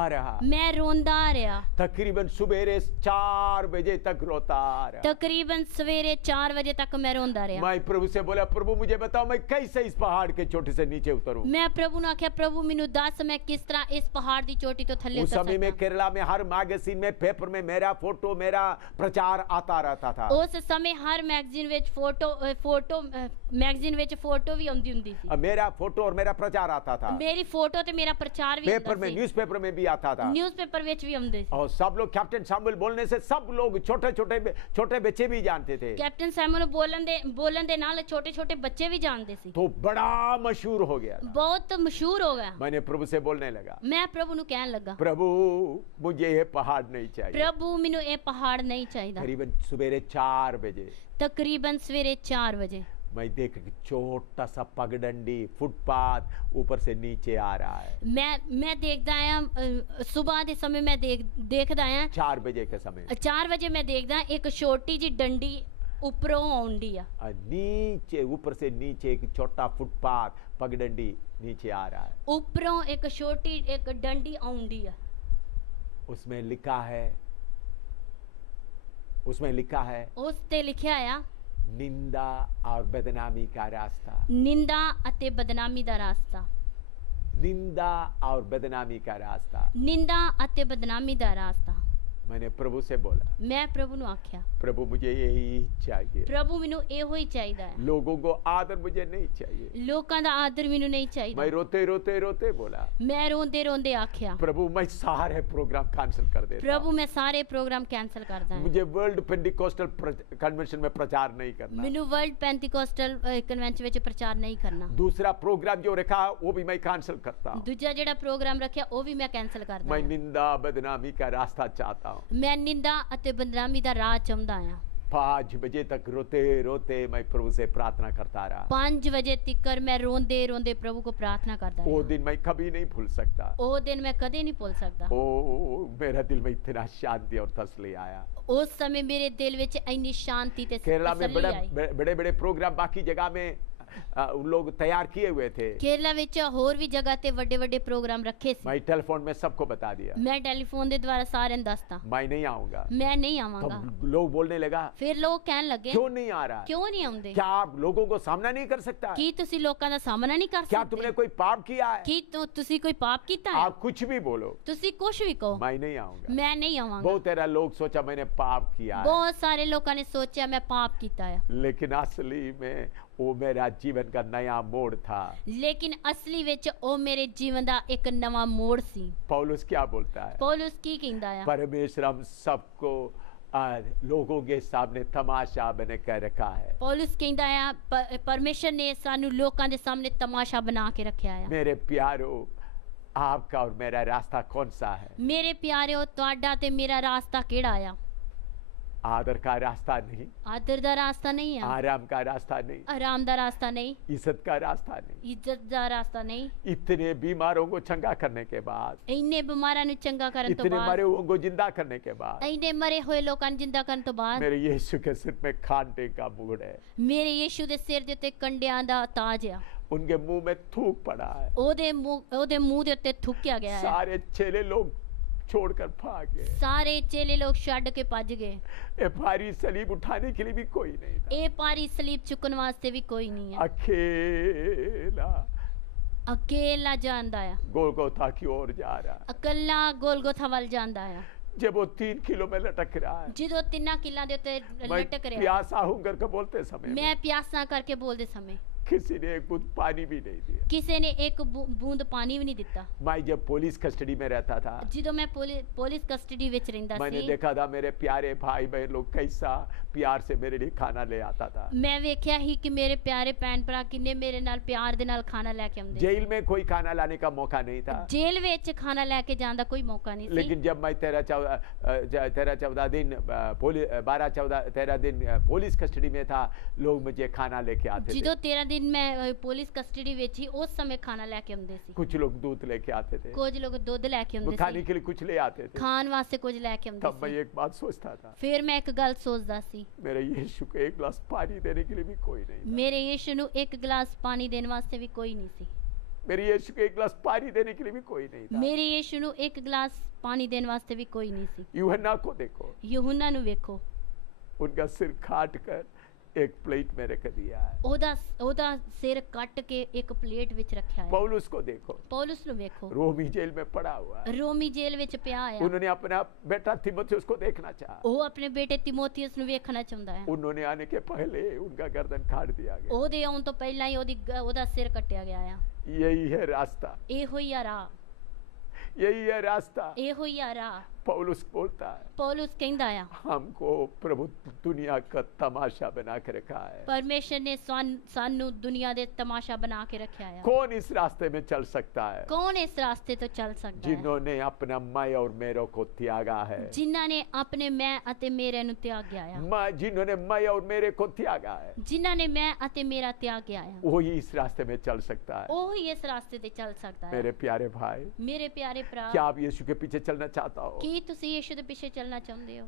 रहा। मैं रोंदा रहा। तकरीबन सवेरे 4 बजे तक रोता रहा। तकरीबन सवेरे 4 बजे तक मैं रोंदा रहा। मैं प्रभु से बोला, प्रभु मुझे बताओ मैं कैसे इस पहाड़ के चोटी से नीचे उतरूं। मैं प्रभु ने आख्या, प्रभु मैनू दस मैं किस तरह इस पहाड़ की चोटी तो थल्ले उतर सकता। उस समय में केरला में हर मैगजीन में, पेपर में मेरा फोटो, मेरा प्रचार आता रहता था। उस समय हर मैगजीन विच फोटो भी आउंदी हुंदी सी। मेरा फोटो और मेरा प्रचार आता था। मेरी फोटो ते मेरा प्रचार भी पेपर में, न्यूज़पेपर में भी आता था। न्यूज़पेपर विच भी आउंदे सी। और सब लोग कैप्टन सैमुअल बोलने से सब लोग छोटे बच्चे भी जानते थे। कैप्टन सैमुअल बोलन दे नाल छोटे बच्चे भी जानते सी। तो बड़ा मशहूर हो गया। बहुत मशहूर हो गया। मैंने प्रभु से बोलने लगा। मैं प्रभु नु कहने लगा, प्रभु मुझे ये पहाड़ नहीं चाहिए। प्रभु मैनू ये पहाड़ नहीं चाहिए। करीबन सवेरे 4 बजे। तकरीबन सवेरे 4 बजे मैं देख छोटा सा पगडंडी फुटपाथ ऊपर से नीचे आ रहा है। मैं देखदा आया सुबह के समय, मैं देखदा आया 4 बजे के समय। 4 बजे मैं देखदा एक छोटी जी डंडी ऊपरों आउंदी आ। नीचे ऊपर से नीचे एक छोटा फुटपाथ पगडंडी नीचे आ रहा है। ऊपरों एक छोटी एक डंडी आउंदी आ। उसमें लिखा है उसमें लिखा है ਉਸ ਤੇ ਲਿਖਿਆ ਆ निंदा और बदनामी का रास्ता, ਨਿੰਦਾ ਅਤੇ ਬਦਨਾਮੀ ਦਾ ਰਾਸਤਾ, निंदा और बदनामी का रास्ता। ਨਿੰਦਾ ਅਤੇ ਬਦਨਾਮੀ ਦਾ ਰਾਸਤਾ। मैंने प्रभु से बोला, ਮੈਂ ਪ੍ਰਭੂ ਨੂੰ ਆਖਿਆ प्रभु मुझे यही चाहिए, ਪ੍ਰਭੂ ਮੈਨੂੰ ਇਹੋ ਹੀ ਚਾਹੀਦਾ ਹੈ, लोगों को आदर मुझे नहीं चाहिए। ਲੋਕਾਂ ਦਾ ਆਦਰ ਮੈਨੂੰ ਨਹੀਂ मैं ਚਾਹੀਦਾ। रोते रोते रोते बोला, ਮੈਂ ਰੋਂਦੇ ਰੋਂਦੇ ਆਖਿਆ प्रभु मैं सारे प्रोग्राम कैंसिल कर देता हूं। ਪ੍ਰਭੂ ਮੈਂ ਸਾਰੇ ਪ੍ਰੋਗਰਾਮ ਕੈਨਸਲ ਕਰਦਾ ਹਾਂ। मुझे वर्ल्ड पेंटिकोस्टल कन्वेंशन में प्रचार नहीं करना। ਮੈਨੂੰ ਵਰਲਡ ਪੈਂਟੀਕੋਸਟਲ ਕਨਵੈਨਸ਼ਨ ਵਿੱਚ ਪ੍ਰਚਾਰ ਨਹੀਂ ਕਰਨਾ। दूसरा प्रोग्राम जो रखा वो भी मैं कैंसिल करता हूं। ਦੂਜਾ ਜਿਹੜਾ ਪ੍ਰੋਗਰਾਮ ਰੱਖਿਆ ਉਹ ਵੀ ਮੈਂ ਕੈਨਸਲ ਕਰਦਾ मैं ਹਾਂ। निंदा बदनामी का रास्ता चाहता हूं। ਮੈਂ ਨਿੰਦਾ ਅਤੇ ਬਦਨਾਮੀ ਦਾ ਰਾਹ ਚਾਹੁੰਦਾ ਹਾਂ। 5 बजे तक रोते रोते मैं प्रभु से प्रार्थना करता रहा। 5 ਵਜੇ ਤੱਕ ਮੈਂ ਰੋਂਦੇ ਰੋਂਦੇ ਪ੍ਰਭੂ ਕੋ ਪ੍ਰਾਰਥਨਾ ਕਰਦਾ वो ਰਿਹਾ। दिन मैं कभी नहीं भूल सकता। ਉਹ ਦਿਨ ਮੈਂ ਕਦੇ ਨਹੀਂ ਭੁੱਲ ਸਕਦਾ। ओ मेरा दिल में इतना शांति और तसल्ली आया। ਉਸ ਸਮੇਂ ਮੇਰੇ ਦਿਲ ਵਿੱਚ ਇੰਨੀ ਸ਼ਾਂਤੀ ਤੇ केरला में ਤਸੱਲੀ ਆਈ। बड़े बड़े प्रोग्राम बाकी जगह में उन लोग तैयार किए हुए थे। ਕੇਰਲਾ ਵਿੱਚ ਹੋਰ ਵੀ ਜਗ੍ਹਾ ਤੇ ਵੱਡੇ ਵੱਡੇ ਪ੍ਰੋਗਰਾਮ ਰੱਖੇ ਸੀ। मैं टेलीफोन में सबको बता दिया ਮੈਂ ਟੈਲੀਫੋਨ ਦੇ ਦੁਆਰਾ ਸਾਰਿਆਂ ਨੂੰ ਦੱਸਤਾ मैं नहीं आऊंगा। ਮੈਂ ਨਹੀਂ ਆਵਾਂਗਾ। तब लोग बोलने लगा, ਫਿਰ ਲੋਕ ਕਹਿਣ ਲੱਗੇ क्यों नहीं आ रहा? ਕਿਉਂ ਨਹੀਂ ਆਉਂਦੇ? क्या आप लोगों को सामना नहीं कर सकता? ਕੀ ਤੁਸੀਂ ਲੋਕਾਂ ਦਾ ਸਾਹਮਣਾ ਨਹੀਂ ਕਰ क्या तुमने ਸਕਦੇ? कोई पाप किया है? ਕੀ ਤੁਸੀਂ ਕੋਈ ਪਾਪ ਕੀਤਾ ਹੈ? आप कुछ भी बोलो, ਤੁਸੀਂ ਕੁਝ ਵੀ ਕਹੋ, मैं नहीं आऊंगा। ਮੈਂ ਨਹੀਂ ਆਵਾਂਗਾ। बहुत तेरा लोग सोचा मैंने पाप किया है, ਬਹੁਤ ਸਾਰੇ ਲੋਕਾਂ ਨੇ ਸੋਚਿਆ ਮੈਂ ਪਾਪ ਕੀਤਾ ਹੈ, लेकिन असली में वो मेरा जीवन का नया मोड़ था। ਲੇਕਿਨ ਅਸਲੀ ਵਿੱਚ ਉਹ ਮੇਰੇ ਜੀਵਨ ਦਾ ਇੱਕ ਨਵਾਂ ਮੋੜ ਸੀ। पौलुस क्या बोलता है? ਪੌਲੁਸ ਕੀ ਕਹਿੰਦਾ ਆ? परमेश्वर हम सबको लोगों के सामने तमाशा बने कर रखा है। ਪੌਲੁਸ ਕਹਿੰਦਾ ਆ ਪਰਮੇਸ਼ਰ ਨੇ ਸਾਨੂੰ ਲੋਕਾਂ ਦੇ ਸਾਹਮਣੇ ਤਮਾਸ਼ਾ ਬਣਾ ਕੇ ਰੱਖਿਆ ਆ। मेरे प्यारो, आपका और मेरा रास्ता कौन सा है? ਮੇਰੇ ਪਿਆਰਿਓ ਤੁਹਾਡਾ ਤੇ ਮੇਰਾ ਰਾਸਤਾ ਕਿਹੜਾ ਆ? आदर का रास्ता नहीं, ਆਦਰ ਦਾ ਰਾਸਤਾ ਨਹੀਂ ਆ, आराम का रास्ता नहीं, ਆਰਾਮ ਦਾ ਰਾਸਤਾ ਨਹੀਂ, इज्जत का रास्ता नहीं। ਇੱਜ਼ਤ ਦਾ ਰਾਸਤਾ ਨਹੀਂ। इतने बीमारों को चंगा करने के बाद, ਇੰਨੇ ਬਿਮਾਰਾਂ ਨੂੰ ਚੰਗਾ ਕਰਨ ਤੋਂ इतने ਬਾਅਦ, मरे हुओं को जिंदा करने के बाद, ਇੰਨੇ ਮਰੇ ਹੋਏ ਲੋਕਾਂ ਨੂੰ ਜਿੰਦਾ ਕਰਨ ਤੋਂ ਬਾਅਦ मेरे यीशु के सिर में कांटे का मुकुट है, ਮੇਰੇ ਯੀਸ਼ੂ ਦੇ ਸਿਰ ਦੇ ਉੱਤੇ ਕੰਡਿਆਂ ਦਾ ਤਾਜ ਆ। उनके मुंह में थूक पड़ा है। ਉਹਦੇ ਮੂੰਹ ਦੇ ਉੱਤੇ ਥੁੱਕਿਆ ਗਿਆ ਹੈ। सारे चेले लोग छोड़कर भाग गए। ਸਾਰੇ ਚੇਲੇ ਲੋਕ ਛੱਡ ਕੇ ਭੱਜ ਗਏ। ये भारी सलीब उठाने के लिए भी कोई नहीं था। ਇਹ ਭਾਰੀ ਸਲੀਬ ਚੁੱਕਣ ਵਾਸਤੇ ਵੀ ਕੋਈ ਨਹੀਂ ਹੈ। अकेला ਅਕੇਲਾ ਜਾਂਦਾ ਆ, गोलगोथा की ओर जा रहा है। ਇਕੱਲਾ ਗੋਲਗੋਥਾ ਵੱਲ ਜਾਂਦਾ ਆ। जब वो 3 किलो में लटक रहा है, ਜਦੋਂ 3 ਕਿੱਲਾਂ ਦੇ ਉੱਤੇ मैं ਲਟਕ ਰਿਹਾ, प्यासा हूं करके बोलते समय में ਮੈਂ ਪਿਆਸਾ ਕਰਕੇ ਬੋਲਦੇ ਸਮੇਂ किसी ने एक बूंद पानी भी नहीं दिया। ਕਿਸੇ ਨੇ ਇੱਕ ਬੂੰਦ ਪਾਣੀ ਵੀ ਨਹੀਂ ਦਿੱਤਾ। मैं जब पुलिस कस्टडी में रहता था, ਜਦੋਂ ਮੈਂ ਪੁਲਿਸ ਕਸਟਡੀ ਵਿੱਚ ਰਹਿੰਦਾ मैंने ਸੀ, देखा था मेरे प्यारे भाई बहन लोग कैसा प्यार से मेरे लिए खाना ले आता था। ਮੈਂ ਵੇਖਿਆ ਹੀ ਕਿ ਮੇਰੇ ਪਿਆਰੇ ਭੈਣ ਭਰਾ ਕਿੰਨੇ ਮੇਰੇ ਨਾਲ ਪਿਆਰ ਦੇ ਨਾਲ ਖਾਣਾ ਲੈ ਕੇ ਆਉਂਦੇ। जेल में कोई खाना लाने का मौका नहीं था, ਜੇਲ੍ਹ ਵਿੱਚ ਖਾਣਾ ਲੈ ਕੇ ਜਾਣ ਦਾ ਕੋਈ ਮੌਕਾ ਨਹੀਂ ਸੀ। लेकिन जब मैं 13-14 दिन 12-13 दिन पुलिस कस्टडी में था, लोग मुझे खाना लेके आते थे। ਜਦੋਂ 13 ਦਿਨ ਮੈਂ ਪੁਲਿਸ ਕਸਟਡੀ ਵਿੱਚ ਹੀ ਉਸ ਸਮੇਂ ਖਾਣਾ ਲੈ ਕੇ ਆਉਂਦੇ ਸੀ। कुछ लोग दूध लेके आते थे, ਕੁਝ ਲੋਕ ਦੁੱਧ ਲੈ ਕੇ वो ਆਉਂਦੇ खाने ਸੀ, के लिए कुछ ले आते थे। ਖਾਣ ਵਾਸਤੇ ਕੁਝ ਲੈ ਕੇ तब मैं ਆਉਂਦੇ ਸੀ। एक बात सोचता था, ਫਿਰ ਮੈਂ ਇੱਕ ਗੱਲ ਸੋਚਦਾ ਸੀ, मेरे यीशु को एक गिलास पानी देने के लिए भी कोई नहीं था। ਮੇਰੇ ਯੀਸ਼ੂ ਨੂੰ ਇੱਕ ਗਲਾਸ ਪਾਣੀ ਦੇਣ ਵਾਸਤੇ ਵੀ ਕੋਈ ਨਹੀਂ ਸੀ। मेरे यीशु को एक गिलास पानी देने के लिए भी कोई नहीं था। ਮੇਰੇ ਯੀਸ਼ੂ ਨੂੰ ਇੱਕ ਗਲਾਸ ਪਾਣੀ ਦੇਣ ਵਾਸਤੇ ਵੀ ਕੋਈ ਨਹੀਂ ਸੀ। यूहन्ना को देखो, ਯਹੂਨਾ ਨੂੰ ਵੇਖੋ, उनका सिर काट कर एक प्लेट में रख दिया है। ਉਹਦਾ ਸਿਰ ਕੱਟ ਕੇ ਇੱਕ ਪਲੇਟ ਵਿੱਚ ਰੱਖਿਆ ਹੈ। पौलुस को देखो, ਪੌਲੁਸ ਨੂੰ ਵੇਖੋ, रोमी जेल में पड़ा हुआ है। ਰੋਮੀ ਜੇਲ੍ਹ ਵਿੱਚ ਪਿਆ ਆ। उन्होंने अपना बेटा तिमोथियुस को देखना चाहा, ਉਹ ਆਪਣੇ ਬੇਟੇ ਤਿਮੋਥੀਅਸ ਨੂੰ ਵੇਖਣਾ ਚਾਹੁੰਦਾ ਹੈ। उन्होंने आने के पहले उनका गर्दन काट दिया गया। ਉਹਦੇ ਆਉਣ ਤੋਂ ਪਹਿਲਾਂ ਹੀ ਉਹਦਾ ਸਿਰ ਕੱਟਿਆ ਗਿਆ ਆ। यही है रास्ता, ਇਹੋ ਹੀ ਆ ਰਾਹ, यही है रास्ता। ਇਹੋ ਹੀ ਆ ਰਾਹ। पौलुस बोलता है, ਪੌਲੁਸ ਕਹਿੰਦਾ ਆ हमको प्रभु दुनिया का तमाशा बना के रखा है। ਪਰਮੇਸ਼ਰ ਨੇ ਸਾਨੂੰ ਦੁਨੀਆ ਦੇ ਤਮਾਸ਼ਾ ਬਣਾ ਕੇ ਰੱਖਿਆ ਆ। कौन इस रास्ते में चल सकता है? ਕੌਣ ਇਸ ਰਾਸਤੇ ਤੋਂ ਚੱਲ ਸਕਦਾ ਹੈ? जिन्होंने अपना मैं और मेरे को त्यागा है, ਜਿਨ੍ਹਾਂ ਨੇ ਆਪਣੇ ਮੈਂ ਅਤੇ ਮੇਰੇ ਨੂੰ ਤਿਆਗਿਆ ਆ, जिन्होंने मैं और मेरे को त्यागा है, ਜਿਨ੍ਹਾਂ ਨੇ ਮੈਂ ਅਤੇ ਮੇਰਾ ਤਿਆਗਿਆ ਆ, वही इस रास्ते में चल सकता है। ਉਹ ਹੀ ਇਸ ਰਾਸਤੇ ਤੇ ਚੱਲ ਸਕਦਾ ਹੈ। मेरे प्यारे भाई, ਮੇਰੇ ਪਿਆਰੇ ਭਰਾ, क्या आप यीशु के पीछे चलना चाहता हो? ਕੀ ਤੁਸੀਂ ਯੀਸ਼ੂ ਦੇ ਪਿੱਛੇ ਚੱਲਣਾ ਚਾਹੁੰਦੇ ਹੋ?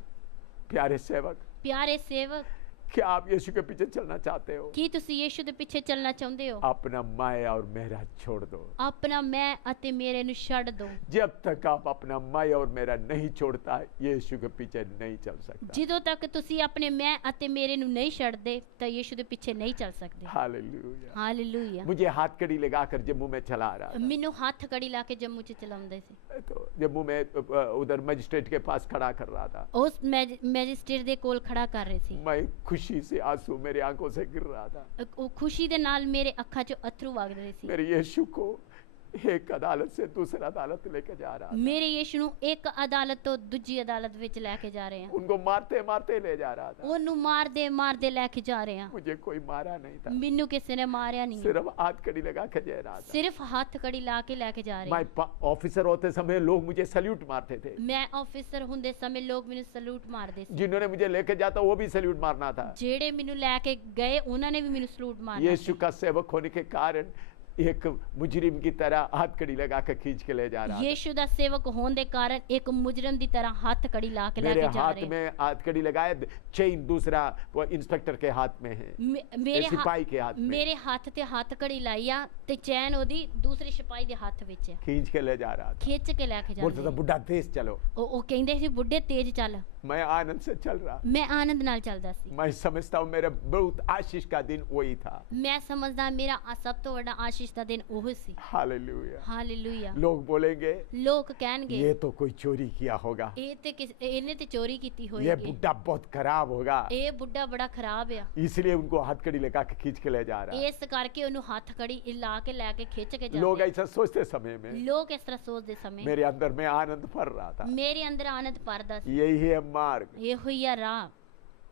प्यारे सेवक, ਪਿਆਰੇ ਸੇਵਕ, क्या आप यीशु के पीछे चलना चाहते हो? ਕੀ ਤੁਸੀਂ ਯੀਸ਼ੂ ਦੇ ਪਿੱਛੇ ਚੱਲਣਾ ਚਾਹੁੰਦੇ ਹੋ? अपना मैं और मेरा छोड़ दो। ਆਪਣਾ ਮੈਂ ਅਤੇ ਮੇਰੇ ਨੂੰ ਛੱਡ ਦਿਓ। जब तक आप अपना मैं और मेरा नहीं छोड़ता, यीशु के पीछे नहीं चल सकता। ਜਦੋਂ ਤੱਕ ਤੁਸੀਂ ਆਪਣੇ ਮੈਂ ਅਤੇ ਮੇਰੇ ਨੂੰ ਨਹੀਂ ਛੱਡਦੇ ਤਾਂ ਯੀਸ਼ੂ ਦੇ ਪਿੱਛੇ ਨਹੀਂ ਚੱਲ ਸਕਦੇ। हालेलुया। ਹਾਲੇਲੂਇਆ। मुझे हाथ कड़ी लगाकर जम्मू में चला रहा था। ਮੈਨੂੰ ਹੱਥ ਕੜੀ ਲਾ ਕੇ ਜੰਮੂ 'ਚ ਚਲਾਉਂਦੇ ਸੀ। तो जम्मू में उधर मजिस्ट्रेट के पास खड़ा कर रहा था। ਉਸ ਮੈਜਿਸਟ੍ਰੇਟ ਦੇ ਕੋਲ ਖੜਾ ਕਰ ਰਹੇ ਸੀ। मैं खुशी से आंसू मेरे आंखों से गिर रहा था। ਉਹ ਖੁਸ਼ੀ ਦੇ ਨਾਲ ਮੇਰੇ ਅੱਖਾਂ 'ਚੋਂ ਅਥਰੂ ਵਗ ਰਹੇ ਸੀ। मेरे यीशु को एक अदालत से दूसरी अदालत लेके जा रहा था। ਮੇਰੇ ਯੀਸ਼ੂ ਨੂੰ ਇੱਕ ਅਦਾਲਤ ਤੋਂ ਦੂਜੀ ਅਦਾਲਤ ਵਿੱਚ ਲੈ ਕੇ ਜਾ ਰਹੇ ਹਾਂ। उनको मारते मारते ले जा रहा था। ਉਹਨੂੰ ਮਾਰਦੇ ਮਾਰਦੇ ਲੈ ਕੇ ਜਾ ਰਹੇ ਹਾਂ। मुझे कोई मारा नहीं था, ਮੈਨੂੰ ਕਿਸੇ ਨੇ ਮਾਰਿਆ ਨਹੀਂ, सिर्फ हाथ कड़ी लगा के जा रहा था। ਸਿਰਫ ਹੱਥ ਕੜੀ ਲਾ ਕੇ ਲੈ ਕੇ ਜਾ ਰਹੇ मैं ਹਾਂ। ऑफिसर होते समय लोग मुझे सैल्यूट मारते थे। ਮੈਂ ਆਫਿਸਰ ਹੁੰਦੇ ਸਮੇਂ ਲੋਕ ਮੈਨੂੰ ਸਲੂਟ ਮਾਰਦੇ ਸੀ। जिन्होंने मुझे लेके जाता वो भी सैल्यूट मारना था। ਜਿਹੜੇ ਮੈਨੂੰ ਲੈ ਕੇ ਗਏ ਉਹਨਾਂ ਨੇ ਵੀ ਮੈਨੂੰ ਸਲੂਟ ਮਾਰਨਾ ਸੀ। यीशु का सेवक होने के कारण एक मुजरिम की तरह हाथ कड़ी लगा के खींच के ले जा रहा था। ਯੀਸ਼ੂ ਦਾ ਸੇਵਕ ਹੋਣ ਦੇ ਕਾਰਨ ਇੱਕ ਮੁਜਰਮ ਦੀ ਤਰ੍ਹਾਂ ਹੱਥ ਕੜੀ ਲਾ ਕੇ ਲੈ मेरे ਕੇ ਜਾ हाथ ਰਹੇ में हाथ कड़ी लगाए, चेन दूसरा वो इंस्पेक्टर के हाथ में है, ਮੇਰੇ सिपाही के हाथ में ਮੇਰੇ ਹੱਥ ਤੇ ਹੱਥ ਕੜੀ ਲਾਈ ਆ ਤੇ ਚੈਨ ਉਹਦੀ ਦੂਸਰੇ ਸਿਪਾਹੀ ਦੇ ਹੱਥ ਵਿੱਚ ਆ। खींच के ले जा रहा था। ਖਿੱਚ ਕੇ ਲੈ ਕੇ बोलता था ਜਾਂਦੇ। बुढ़ा तेज चलो। ਉਹ ਕਹਿੰਦੇ ਸੀ ਬੁੱਢੇ ਤੇਜ਼ ਚੱਲ। मैं आनंद से चल रहा। ਮੈਂ ਆਨੰਦ ਨਾਲ ਚੱਲਦਾ ਸੀ। मैं समझता हूँ मेरा बहुत आशीष का दिन वही था। ਮੈਂ ਸਮਝਦਾ ਮੇਰਾ ਸਭ ਤੋਂ ਵੱਡਾ ਆਸ਼ੀਸ਼ ਦਾ ਦਿਨ ਉਹ ਸੀ। हालेलुया। ਹਾਲੇਲੂਇਆ। लोग बोलेंगे ਲੋਕ ਕਹਿਣਗੇ ये तो कोई चोरी किया होगा, ਇਹ ਤੇ ਇਹਨੇ ਤੇ ਚੋਰੀ ਕੀਤੀ ये ਹੋਏਗੀ, बुढ़ा बहुत खराब होगा, ਇਹ ਬੁੱਢਾ ਬੜਾ ਖਰਾਬ ਆ। इसलिए उनको हाथ कड़ी लगा के खींच के ले जा रहा। ਇਸ ਕਰਕੇ ਉਹਨੂੰ ਹੱਥ ਕੜੀ ਲਾ ਕੇ ਲੈ ਕੇ ਖਿੱਚ ਕੇ लोग ਜਾਂਦੇ। ऐसा सोचते समय में ਲੋਕ ਇਸ ਤਰ੍ਹਾਂ ਸੋਚਦੇ ਸਮੇਂ मेरे अंदर में आनंद भर रहा था। ਮੇਰੇ ਅੰਦਰ ਆਨੰਦ ਭਰਦਾ ਸੀ। यही है मार्ग। ਇਹੋ ਹੀ ਆ ਰਾਹ।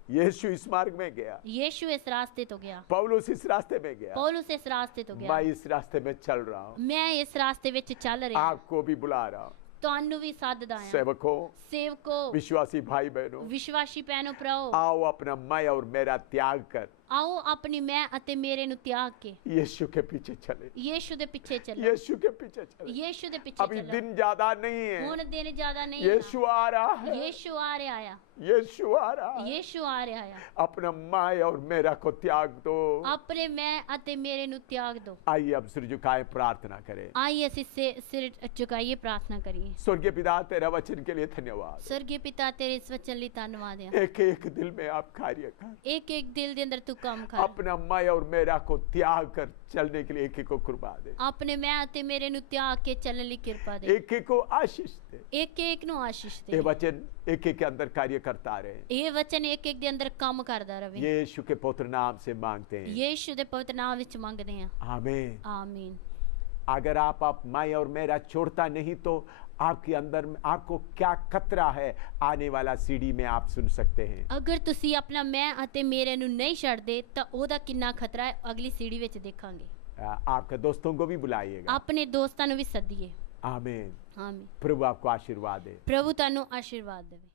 यीशु इस मार्ग में गया, ਯੀਸ਼ੂ ਇਸ ਰਾਸਤੇ ਤੋਂ ਗਿਆ, पौलुस इस रास्ते में गया, ਪੌਲੁਸ ਇਸ ਰਾਸਤੇ ਤੋਂ ਗਿਆ। मैं इस रास्ते में चल रहा हूँ। ਮੈਂ ਇਸ ਰਾਸਤੇ ਵਿੱਚ ਚੱਲ ਰਿਹਾ। आपको भी बुला रहा हूँ। ਤੁਹਾਨੂੰ ਵੀ ਸੱਦਦਾ ਹਾਂ। सेवकों, ਸੇਵਕੋ, विश्वासी भाई बहनों, ਵਿਸ਼ਵਾਸੀ ਭੈਣੋ ਭਰਾਓ, आओ अपना मैं और मेरा त्याग कर ਆਓ ਆਪਣੀ ਮੈਂ ਅਤੇ ਮੇਰੇ ਨੂੰ ਤਿਆਗ ਕੇ यीशु के पीछे चले। ਯੀਸ਼ੂ ਦੇ ਪਿੱਛੇ ਚੱਲੋ। यीशु के पीछे चले। ਯੀਸ਼ੂ ਦੇ ਪਿੱਛੇ अभी ਚੱਲੋ। दिन ज्यादा नहीं है, ਹੁਣ ਦਿਨ ਜ਼ਿਆਦਾ ਨਹੀਂ यीशु आ रहा ਆ। है, ਯੀਸ਼ੂ ਆ ਰਿਹਾ ਆ। यीशु आ रहा है। ਯੀਸ਼ੂ ਆ ਰਿਹਾ ਆ। अपना मैं और मेरा को त्याग दो। ਆਪਣੇ ਮੈਂ ਅਤੇ ਮੇਰੇ ਨੂੰ ਤਿਆਗ ਦਿਓ। आइए अब सिर झुकाए प्रार्थना करें। ਆइए ਅਸੀਂ ਸਿਰ ਝੁਕਾਈਏ, ਪ੍ਰਾर्थना करिए। स्वर्गीय पिता, तेरा वचन के लिए धन्यवाद। स्वर्गीय पिता तेरे इस वचन ਲਈ ਧੰਨਵਾਦ ਆ। एक एक दिल में आप कार्य कर, ਇੱਕ ਇੱਕ ਦਿਲ ਦੇ ਅੰਦਰ ਤੂੰ ਕੰਮ ਕਰ। अपना मैं और मेरा को त्याग कर चलने के लिए एक एक को कृपा दे, ਆਪਣੇ ਮੈਂ ਅਤੇ ਮੇਰੇ ਨੂੰ ਤਿਆਗ ਕੇ ਚੱਲਣ ਲਈ ਕਿਰਪਾ ਦੇ। एक एक को आशीष दे। ਇੱਕ ਇੱਕ ਨੂੰ ਆਸ਼ੀਸ਼ ये ਦੇ। वचन एक एक के अंदर कार्य करता रहे। ਇਹ ਵਚਨ ਇੱਕ ਇੱਕ ਦੇ ਅੰਦਰ ਕੰਮ ਕਰਦਾ ਰਹੇ। यीशु के पुत्र नाम से मांगते हैं, ਯੀਸ਼ੂ ਦੇ ਪਵਿੱਤਰ ਨਾਮ ਵਿੱਚ ਮੰਗਦੇ ਹਾਂ। आमीन। ਆਮੀਨ। अगर आप मैं और मेरा छोड़ता नहीं तो आपके अंदर में आपको क्या खतरा है, आने वाला सीढ़ी में आप सुन सकते हैं। ਅਗਰ ਤੁਸੀਂ ਆਪਣਾ ਮੈਂ ਅਤੇ ਮੇਰੇ ਨੂੰ ਨਹੀਂ ਛੱਡਦੇ ਤਾਂ ਉਹਦਾ ਕਿੰਨਾ ਖਤਰਾ ਹੈ ਅਗਲੀ ਸੀੜੀ ਵਿੱਚ ਦੇਖਾਂਗੇ। आपके दोस्तों को भी बुलाइएगा। ਆਪਣੇ ਦੋਸਤਾਂ ਨੂੰ ਵੀ ਸੱਦੀਏ। आमीन। ਆਮੀਨ। प्रभु आपको आशीर्वाद दे। ਪ੍ਰਭੂ ਤੁਹਾਨੂੰ ਆਸ਼ੀਰਵਾਦ ਦੇਵੇ।